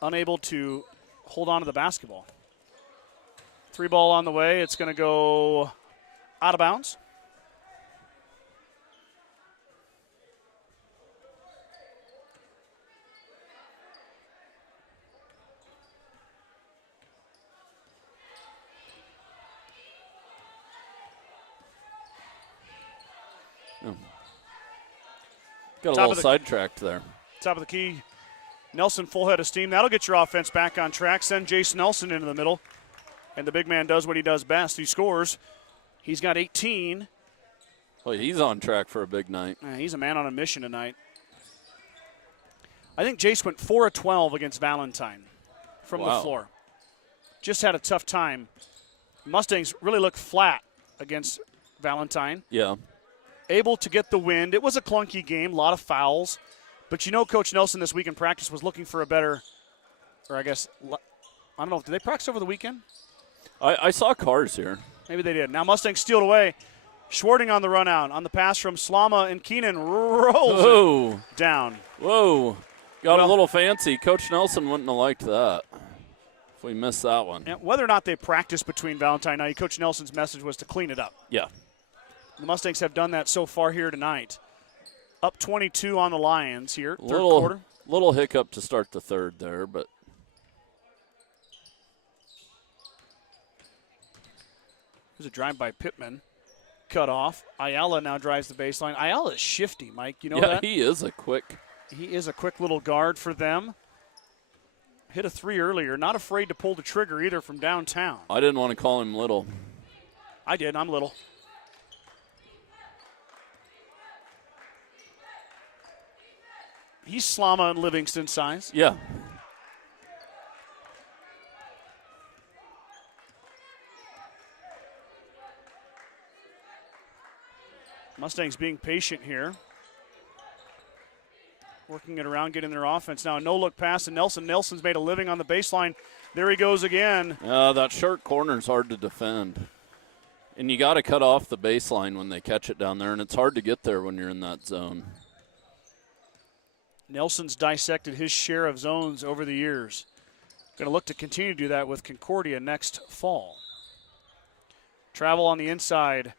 unable to hold on to the basketball. 3 ball on the way. It's going to go out of bounds. Got a little sidetracked there. Top of the key. Nelson full head of steam. That'll get your offense back on track. Send Jace Nelson into the middle. And the big man does what he does best. He scores. He's got 18. Well, he's on track for a big night. He's a man on a mission tonight. I think Jace went 4 of 12 against Valentine from the floor. Just had a tough time. Mustangs really looked flat against Valentine. Yeah. Able to get the win. It was a clunky game, a lot of fouls. But you know Coach Nelson this week in practice was looking for a better, or I guess, I don't know, did they practice over the weekend? I saw cars here. Maybe they did. Now Mustangs steal it away. Schwarting on the run out. On the pass from Slama and Keenan rolls it down. Whoa. Got a little fancy. Coach Nelson wouldn't have liked that if we missed that one. Yeah, whether or not they practiced between Valentine night, Coach Nelson's message was to clean it up. Yeah. The Mustangs have done that so far here tonight. Up 22 on the Lions here, third quarter. Little hiccup to start the third there, but. There's a drive by Pittman. Cut off. Ayala now drives the baseline. Ayala is shifty, Mike. You know that? Yeah, he is a quick little guard for them. Hit a 3 earlier. Not afraid to pull the trigger either from downtown. I didn't want to call him little. I did. I'm little. He's Slama and Livingston size. Yeah. Mustangs being patient here. Working it around, getting their offense. Now a no-look pass to Nelson. Nelson's made a living on the baseline. There he goes again. That short corner's hard to defend. And you got to cut off the baseline when they catch it down there, and it's hard to get there when you're in that zone. Nelson's dissected his share of zones over the years. Going to look to continue to do that with Concordia next fall. Travel on the inside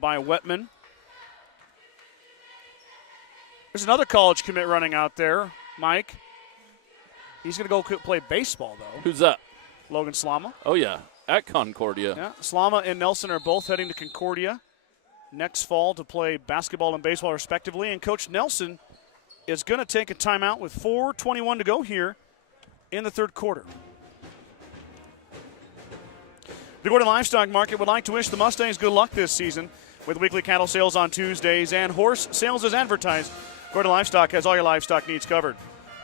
by Wetman. There's another college commit running out there, Mike. He's going to go play baseball, though. Who's that? Logan Slama. Oh, yeah, at Concordia. Yeah, Slama and Nelson are both heading to Concordia next fall to play basketball and baseball respectively. And Coach Nelson is going to take a timeout with 4:21 to go here in the third quarter. The Gordon Livestock Market would like to wish the Mustangs good luck this season with weekly cattle sales on Tuesdays and horse sales as advertised. Gordon Livestock has all your livestock needs covered.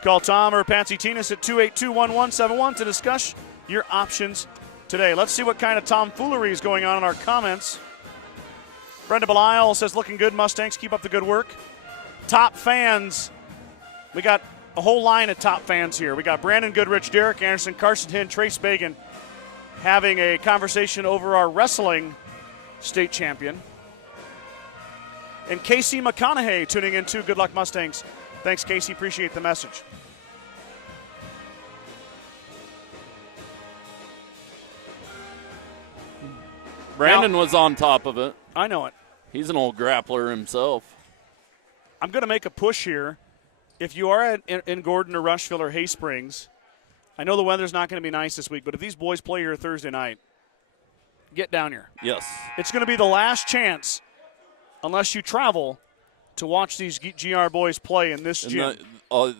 Call Tom or Patsy Tinas at 282-1171 to discuss your options today. Let's see what kind of tomfoolery is going on in our comments. Brenda Belisle says, looking good, Mustangs. Keep up the good work. Top fans. We got a whole line of top fans here. We got Brandon Goodrich, Derek Anderson, Carson Hinn, Trace Bagan having a conversation over our wrestling state champion. And Casey McConaughey tuning in too. Good luck, Mustangs. Thanks, Casey. Appreciate the message. Brandon was on top of it. I know it. He's an old grappler himself. I'm going to make a push here. If you are in Gordon or Rushville or Hay Springs, I know the weather's not going to be nice this week, but if these boys play here Thursday night, get down here. Yes. It's going to be the last chance, unless you travel, to watch these GR boys play in this gym.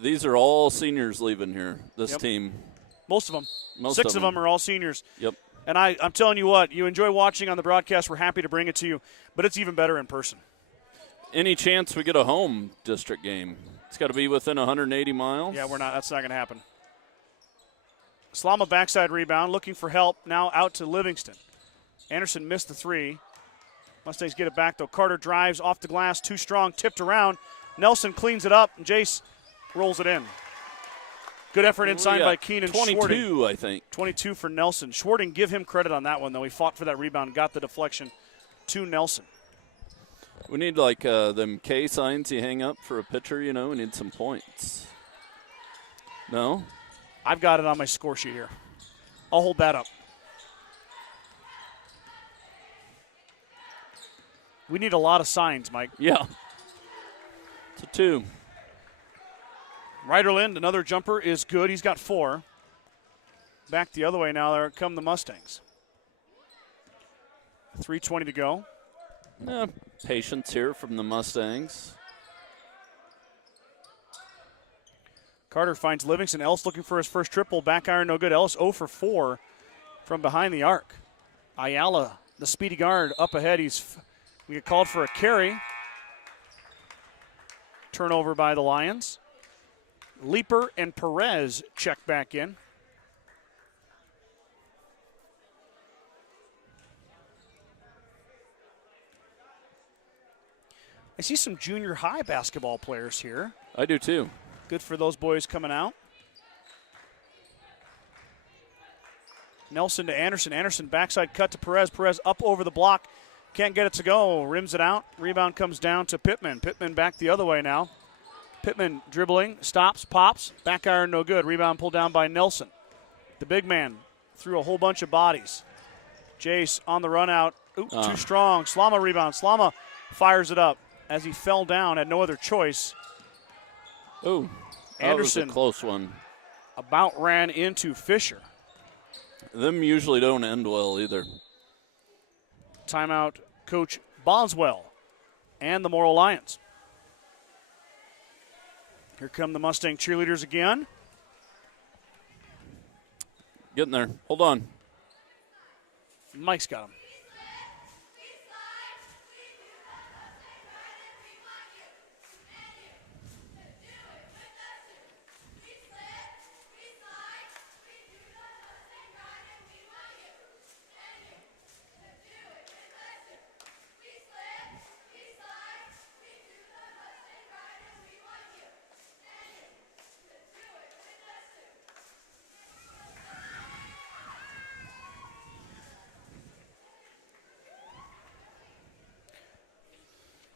These are all seniors leaving here, this Yep. team. Most of them. Most Six of of them are all seniors. Yep. And I'm telling you what, you enjoy watching on the broadcast. We're happy to bring it to you, but it's even better in person. Any chance we get a home district game? It's got to be within 180 miles. Yeah, we're not. That's not going to happen. Slama backside rebound, looking for help. Now out to Livingston. Anderson missed the three. Mustangs get it back, though. Carter drives off the glass, too strong, tipped around. Nelson cleans it up, and Jace rolls it in. Good effort inside by Keenan 22, Schwarting. I think. 22 for Nelson. Schwarting, give him credit on that one, though. He fought for that rebound, got the deflection to Nelson. We need, like, them K signs you hang up for a pitcher, you know. We need some points. No? I've got it on my score sheet here. I'll hold that up. We need a lot of signs, Mike. Yeah. It's a 2. Ryderland, another jumper, is good. He's got 4. Back the other way now. There come the Mustangs. 3:20 to go. Patience here from the Mustangs. Carter finds Livingston. Ellis looking for his first triple. Back iron, no good. Ellis 0 for 4 from behind the arc. Ayala, the speedy guard, up ahead. We get called for a carry. Turnover by the Lions. Leaper and Perez check back in. I see some junior high basketball players here. I do too. Good for those boys coming out. Nelson to Anderson. Anderson backside cut to Perez. Perez up over the block. Can't get it to go. Rims it out. Rebound comes down to Pittman. Pittman back the other way now. Pittman dribbling. Stops. Pops. Back iron no good. Rebound pulled down by Nelson. The big man threw a whole bunch of bodies. Jace on the run out. Ooh, too strong. Slama rebound. Slama fires it up as he fell down. Had no other choice. Oh, Anderson that was a close one. About ran into Fisher. Them usually don't end well either. Timeout, Coach Boswell and the Morrill Lions. Here come the Mustang cheerleaders again. Getting there. Hold on. Mike's got him.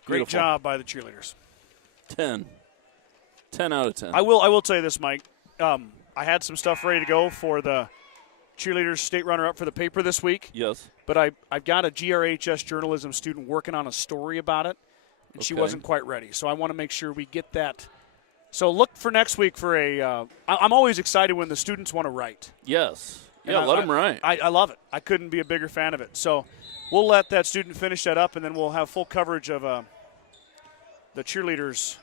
Great Beautiful. job by the cheerleaders. 10. 10 out of 10. I will tell you this, Mike. I had some stuff ready to go for the cheerleaders state runner-up for the paper this week. Yes. But I've got a GRHS journalism student working on a story about it, and she wasn't quite ready. So I want to make sure we get that. So look for next week for a I'm always excited when the students want to write. Yes. And Yeah, let them write. I love it. I couldn't be a bigger fan of it. So we'll let that student finish that up, and then we'll have full coverage of the cheerleaders'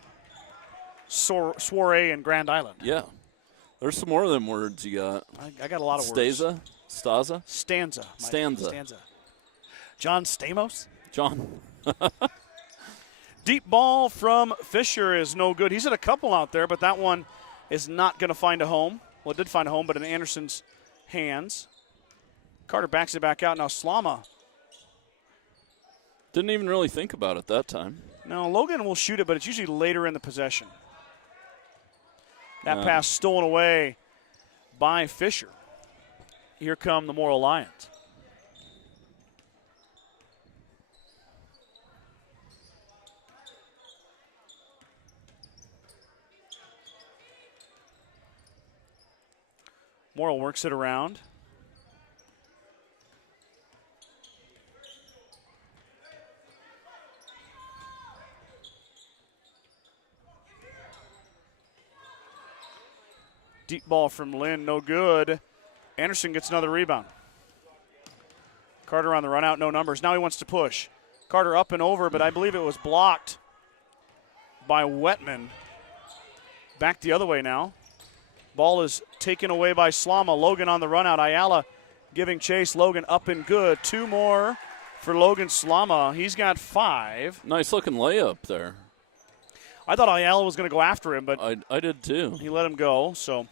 soiree in Grand Island. Yeah. There's some more of them words you got. I got a lot of words. Staza? Stanza. Mike. Stanza. John Stamos. John. Deep ball from Fisher is no good. He's hit a couple out there, but that one is not going to find a home. Well, it did find a home, but in Anderson's hands. Carter backs it back out. Now Slama. Didn't even really think about it that time. No, Logan will shoot it, but it's usually later in the possession. That pass stolen away by Fisher. Here come the Morrill Lions. Morrill works it around. Deep ball from Lynn, no good. Anderson gets another rebound. Carter on the run out, no numbers. Now he wants to push. Carter up and over, but I believe it was blocked by Wetman. Back the other way now. Ball is taken away by Slama. Logan on the run out. Ayala giving chase. Logan up and good. 2 more for Logan Slama. He's got 5. Nice looking layup there. I thought Ayala was going to go after him, but I did too. he let him go. So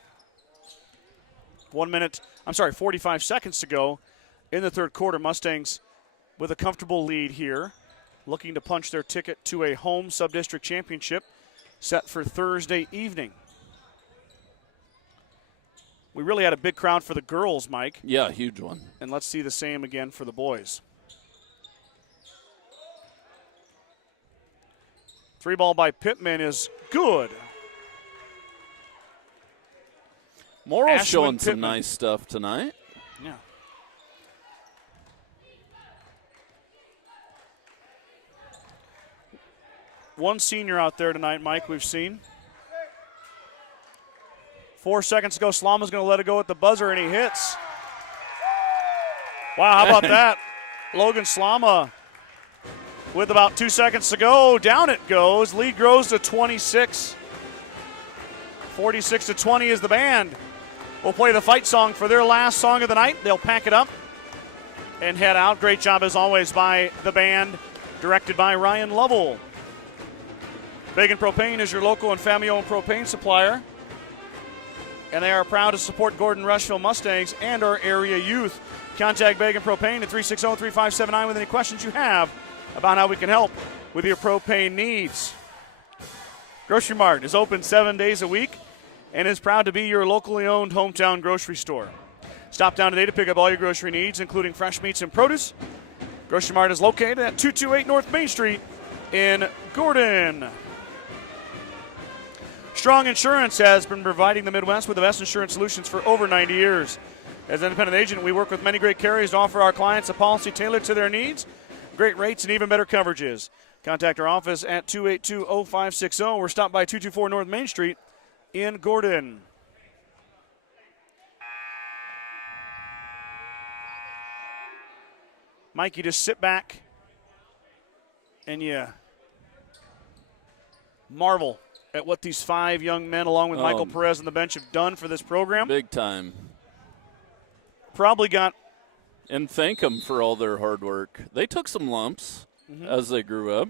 45 seconds to go in the third quarter. Mustangs with a comfortable lead here, looking to punch their ticket to a home sub-district championship set for Thursday evening. We really had a big crowd for the girls, Mike. Yeah, huge one. And let's see the same again for the boys. 3 ball by Pittman is good. Morrill's Ashwin showing some Pittman. nice stuff tonight. Yeah. One senior out there tonight, Mike, we've seen. 4 seconds to go. Slama's going to let it go at the buzzer, and he hits. Wow, how about that? Logan Slama with about 2 seconds to go. Down it goes. Lead grows to 26. 46-20 is the band. We'll play the fight song for their last song of the night. They'll pack it up and head out. Great job, as always, by the band, directed by Ryan Lovell. Bacon Propane is your local and family-owned propane supplier, and they are proud to support Gordon-Rushville Mustangs and our area youth. Contact Bacon Propane at 360-3579 with any questions you have about how we can help with your propane needs. Grocery Mart is open 7 days a week and is proud to be your locally owned hometown grocery store. Stop down today to pick up all your grocery needs, including fresh meats and produce. Grocery Mart is located at 228 North Main Street in Gordon. Strong Insurance has been providing the Midwest with the best insurance solutions for over 90 years. As an independent agent, we work with many great carriers to offer our clients a policy tailored to their needs, great rates, and even better coverages. Contact our office at 282-0560 or stop by 224 North Main Street in Gordon. Mike, you just sit back and you marvel at what these 5 young men, along with Michael Perez on the bench, have done for this program. Big time. Probably got. And thank them for all their hard work. They took some lumps as they grew up,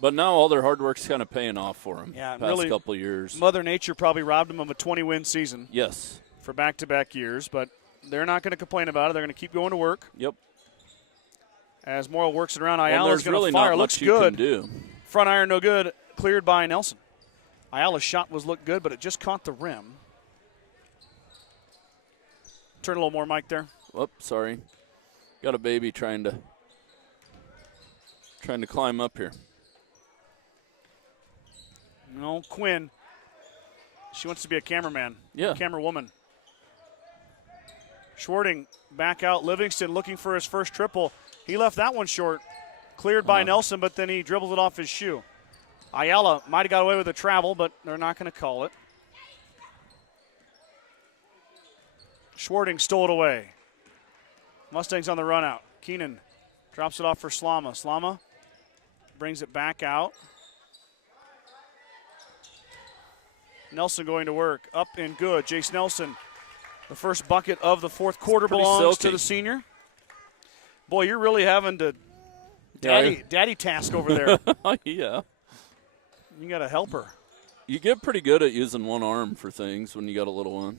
but now all their hard work's kind of paying off for them. Yeah, past really, couple of years. Mother Nature probably robbed them of a 20-win season. Yes. For back-to-back years, but they're not going to complain about it. They're going to keep going to work. Yep. As Morrill works it around, Ayala's going to really fire. Not Looks much good. You can do. Front iron no good. Cleared by Nelson. Ayala's shot looked good, but it just caught the rim. Turn a little more, Mike, there. Whoop, sorry. Got a baby trying to climb up here. No, Quinn. She wants to be a cameraman. Yeah. Camera woman. Schwarting back out. Livingston looking for his first triple. He left that one short. Cleared by Nelson, but then he dribbled it off his shoe. Ayala might have got away with the travel, but they're not going to call it. Schwarting stole it away. Mustangs on the run out. Keenan drops it off for Slama. Slama brings it back out. Nelson going to work. Up and good. Jace Nelson, the first bucket of the fourth quarter, belongs to the senior. Boy, you're really having to daddy task over there. Yeah. You got to help her. You get pretty good at using one arm for things when you got a little one.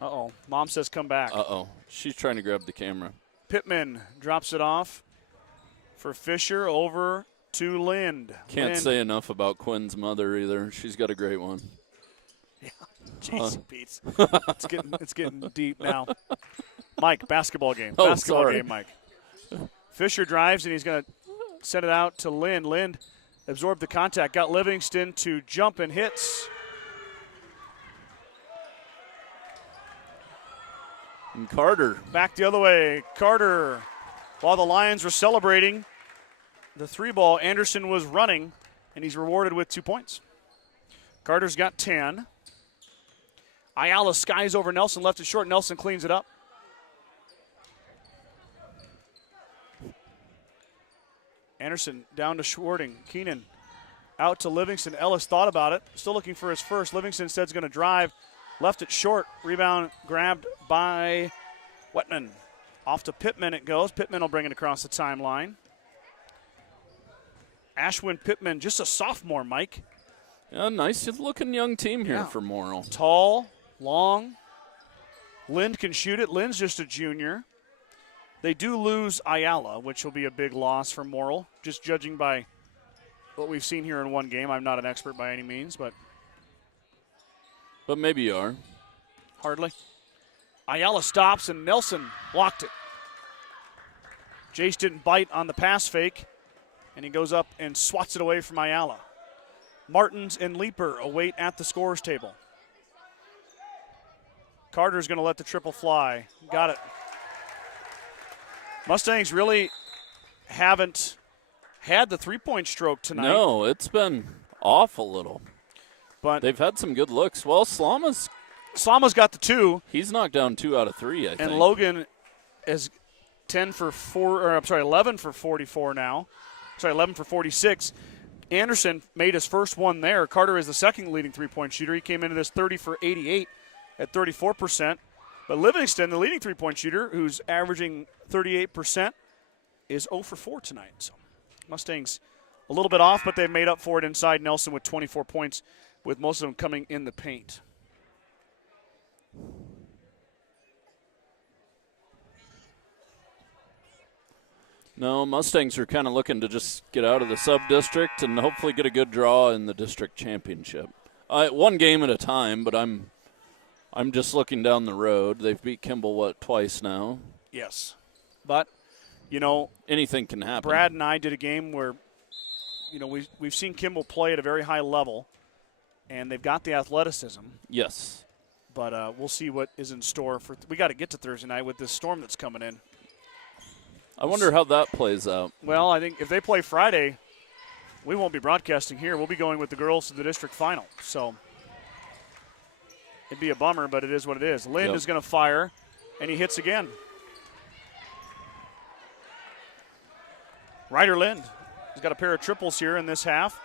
Uh-oh. Mom says come back. Uh-oh. She's trying to grab the camera. Pittman drops it off for Fisher over to Lind. Can't say enough about Quinn's mother either. She's got a great one. Yeah. Jeez, Pete. It's getting deep now. Mike, basketball game. Basketball game, Mike. Fisher drives, and he's going to send it out to Lind. Lind absorbed the contact. Got Livingston to jump and hits. And Carter. Back the other way. Carter, while the Lions were celebrating the 3 ball, Anderson was running, and he's rewarded with 2 points. Carter's got 10. Ayala skies over Nelson, left it short. Nelson cleans it up. Anderson down to Schwarting. Keenan out to Livingston. Ellis thought about it. Still looking for his first. Livingston instead is going to drive. Left it short. Rebound grabbed by Wetman. Off to Pittman it goes. Pittman will bring it across the timeline. Ashwin Pittman, just a sophomore, Mike. Yeah, nice-looking young team here for Morrill. Tall, long. Lind can shoot it. Lind's just a junior. They do lose Ayala, which will be a big loss for Morrill, just judging by what we've seen here in one game. I'm not an expert by any means, but maybe you are. Hardly. Ayala stops, and Nelson blocked it. Jace didn't bite on the pass fake, and he goes up and swats it away from Ayala. Martins and Leeper await at the scorer's table. Carter's going to let the triple fly. Got it. Mustangs really haven't had the three-point stroke tonight. No, it's been off a little. But they've had some good looks. Well, Slama's got the 2. He's knocked down 2 out of 3, I think. And Logan is 11 for 44 now. 11 for 46. Anderson made his first one there. Carter is the second leading three-point shooter. He came into this 30 for 88 at 34%. But Livingston, the leading three-point shooter, who's averaging 38%, is 0 for 4 tonight. So Mustangs a little bit off, but they've made up for it inside Nelson with 24 points, with most of them coming in the paint. No, Mustangs are kind of looking to just get out of the sub-district and hopefully get a good draw in the district championship. One game at a time, but I'm just looking down the road. They've beat Kimball, twice now? Yes. But, anything can happen. Brad and I did a game where, we've seen Kimball play at a very high level, and they've got the athleticism. Yes. But we'll see what is in store. We got to get to Thursday night with this storm that's coming in. I wonder how that plays out. Well, I think if they play Friday, we won't be broadcasting here. We'll be going with the girls to the district final. So it'd be a bummer, but it is what it is. Lind is going to fire, and he hits again. Ryder Lind has got a pair of triples here in this half.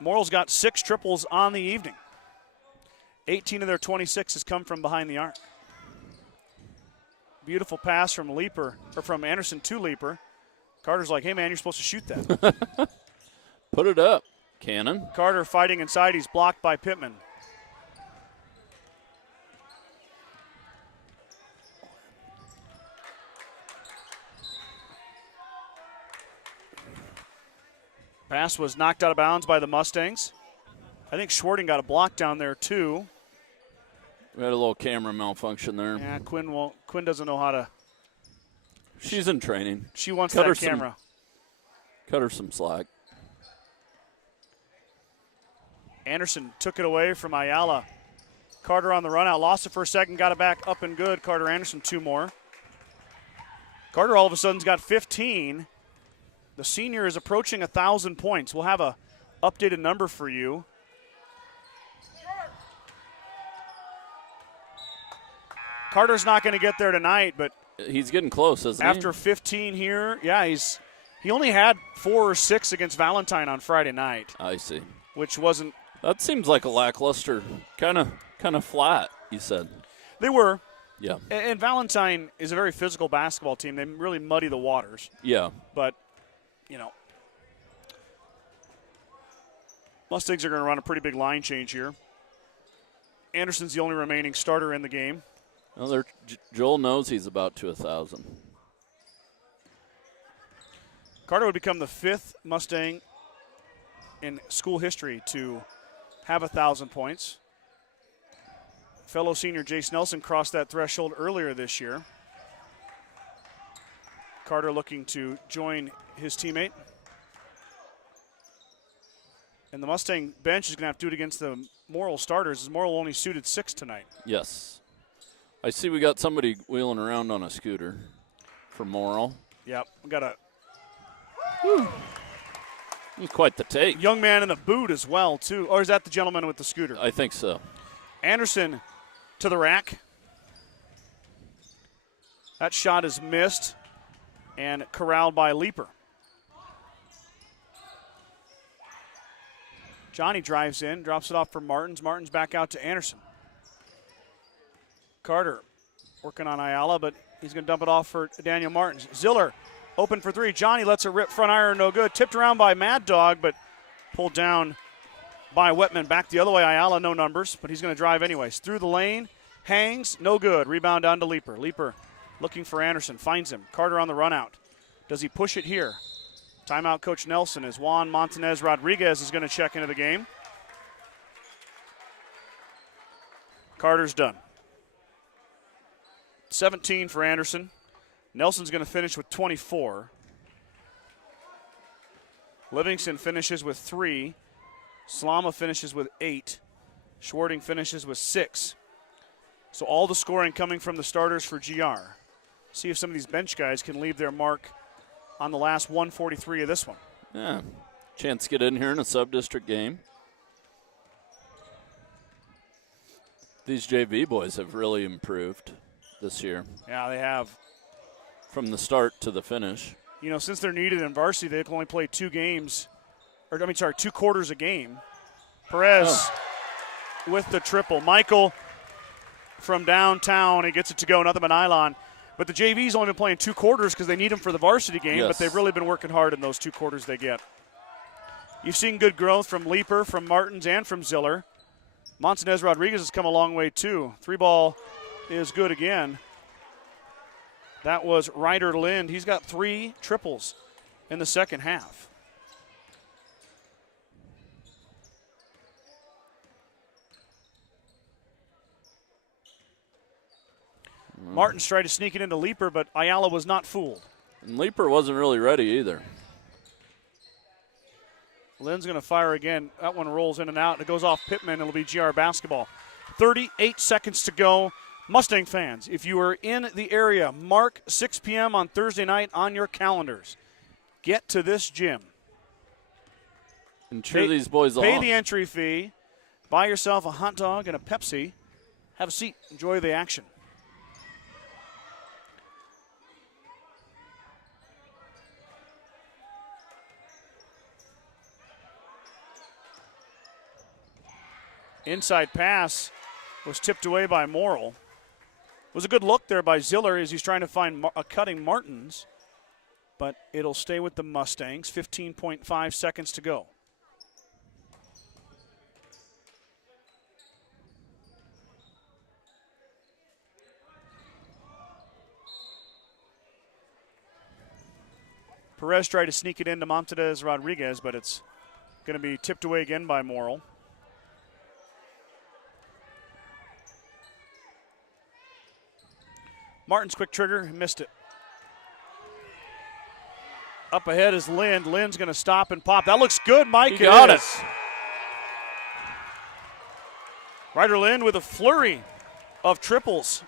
Morrill's got 6 triples on the evening. 18 of their 26 has come from behind the arc. Beautiful pass from Anderson to Leeper. Carter's like, hey, man, you're supposed to shoot that. Put it up, Cannon. Carter fighting inside. He's blocked by Pittman. Pass was knocked out of bounds by the Mustangs. I think Schwarting got a block down there, too. We had a little camera malfunction there. Yeah, Quinn doesn't know how to. She's in training. She wants that camera. Cut her some slack. Anderson took it away from Ayala. Carter on the run out. Lost it for a second. Got it back up and good. Carter Anderson 2 more. Carter all of a sudden's got 15. The senior is approaching 1,000 points. We'll have a updated number for you. Carter's not going to get there tonight, but he's getting close, isn't he? After 15 here, he only had 4 or 6 against Valentine on Friday night. I see. Which wasn't. That seems like a lackluster, kind of flat. You said. They were. Yeah. And Valentine is a very physical basketball team. They really muddy the waters. Yeah. But, Mustangs are going to run a pretty big line change here. Anderson's the only remaining starter in the game. Well, Joel knows he's about to 1,000. Carter would become the 5th Mustang in school history to have 1,000 points. Fellow senior Jace Nelson crossed that threshold earlier this year. Carter looking to join his teammate. And the Mustang bench is going to have to do it against the Morrill starters, as Morrill only suited 6 tonight. Yes. I see we got somebody wheeling around on a scooter for Morrill. Yep, we got a Quite the take. Young man in the boot as well, too. Or is that the gentleman with the scooter? I think so. Anderson to the rack. That shot is missed and corralled by Leeper. Johnny drives in, drops it off for Martins. Martins back out to Anderson. Carter working on Ayala, but he's going to dump it off for Daniel Martins. Ziller open for three. Johnny lets it rip, front iron, no good. Tipped around by Mad Dog, but pulled down by Wetman. Back the other way, Ayala, no numbers, but he's going to drive anyways. Through the lane, hangs, no good. Rebound down to Leeper. Leeper looking for Anderson, finds him. Carter on the run out. Does he push it here? Timeout Coach Nelson as Juan Montanez Rodriguez is going to check into the game. Carter's done. 17 for Anderson. Nelson's going to finish with 24. Livingston finishes with 3. Slama finishes with 8. Schwarting finishes with 6. So all the scoring coming from the starters for GR. See if some of these bench guys can leave their mark on the last 143 of this one. Yeah, chance to get in here in a sub-district game. These JV boys have really improved this year. Yeah, they have. From the start to the finish. You know, since they're needed in varsity, they can only play 2 quarters a game. Perez with the triple. Michael from downtown, he gets it to go, nothing but nylon. But the JV's only been playing 2 quarters because they need him for the varsity game, yes. But they've really been working hard in those 2 quarters they get. You've seen good growth from Leeper, from Martins, and from Ziller. Montanez Rodriguez has come a long way, too. 3 ball is good again. That was Ryder Lind. He's got 3 triples in the second half. Martins tried to sneak it into Leeper, but Ayala was not fooled. And Leeper wasn't really ready either. Lynn's going to fire again. That one rolls in and out. It goes off Pittman. It'll be GR basketball. 38 seconds to go. Mustang fans, if you are in the area, mark 6 p.m. on Thursday night on your calendars. Get to this gym. And cheer these boys on. Pay the entry fee. Buy yourself a hot dog and a Pepsi. Have a seat. Enjoy the action. Inside pass was tipped away by Morrill. It was a good look there by Ziller as he's trying to find a cutting Martins, but it'll stay with the Mustangs. 15.5 seconds to go. Perez tried to sneak it into Montanez Rodriguez, but it's going to be tipped away again by Morrill. Martin's quick trigger, missed it. Up ahead is Lind. Lind's going to stop and pop. That looks good, Mike. He got it. Ryder Lind with a flurry of triples.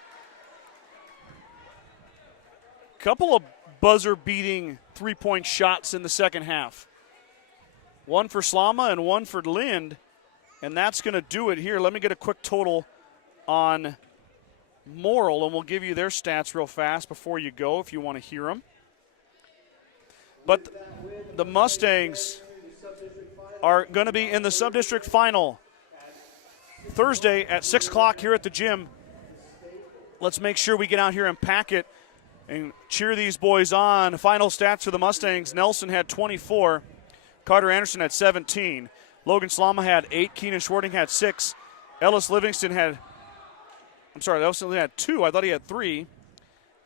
Couple of buzzer-beating three-point shots in the second half. One for Slama and one for Lind, and that's going to do it here. Let me get a quick total on Morrill, and we'll give you their stats real fast before you go if you want to hear them. But the Mustangs are going to be in the sub-district final Thursday at 6 o'clock here at the gym. Let's make sure we get out here and pack it and cheer these boys on. Final stats for the Mustangs. Nelson had 24. Carter Anderson had 17. Logan Slama had 8. Keenan Schwarting had 6. Ellis Livingston had 2. I thought he had 3.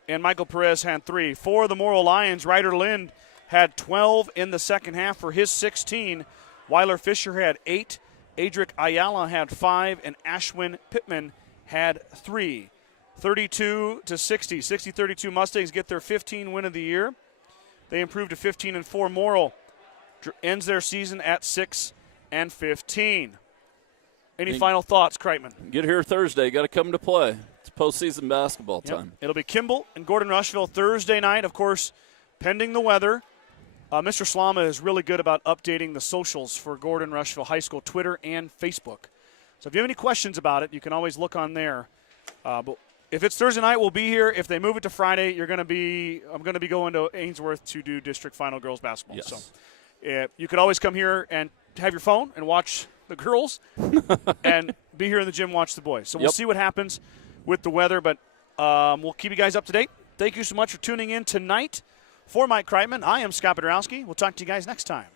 And Michael Perez had 3. For the Morrill Lions, Ryder Lind had 12 in the second half for his 16. Weiler Fisher had 8. Adric Ayala had 5. And Ashwin Pittman had 3. 32-60. 60-32 Mustangs get their 15 win of the year. They improved to 15-4. Morrill ends their season at 6-15. Any final thoughts, Kreitman? Get here Thursday. Got to come to play. It's postseason basketball time. It'll be Kimball and Gordon-Rushville Thursday night, of course, pending the weather. Mr. Slama is really good about updating the socials for Gordon-Rushville High School, Twitter and Facebook. So if you have any questions about it, you can always look on there. But if it's Thursday night, we'll be here. If they move it to Friday, I'm going to be going to Ainsworth to do district final girls basketball. Yes. So you could always come here and have your phone and watch the girls and be here in the gym, watch the boys. So we'll see what happens with the weather, but we'll keep you guys up to date. Thank you so much for tuning in tonight. For Mike Kreitman, I am Scott Podrowski. We'll talk to you guys next time.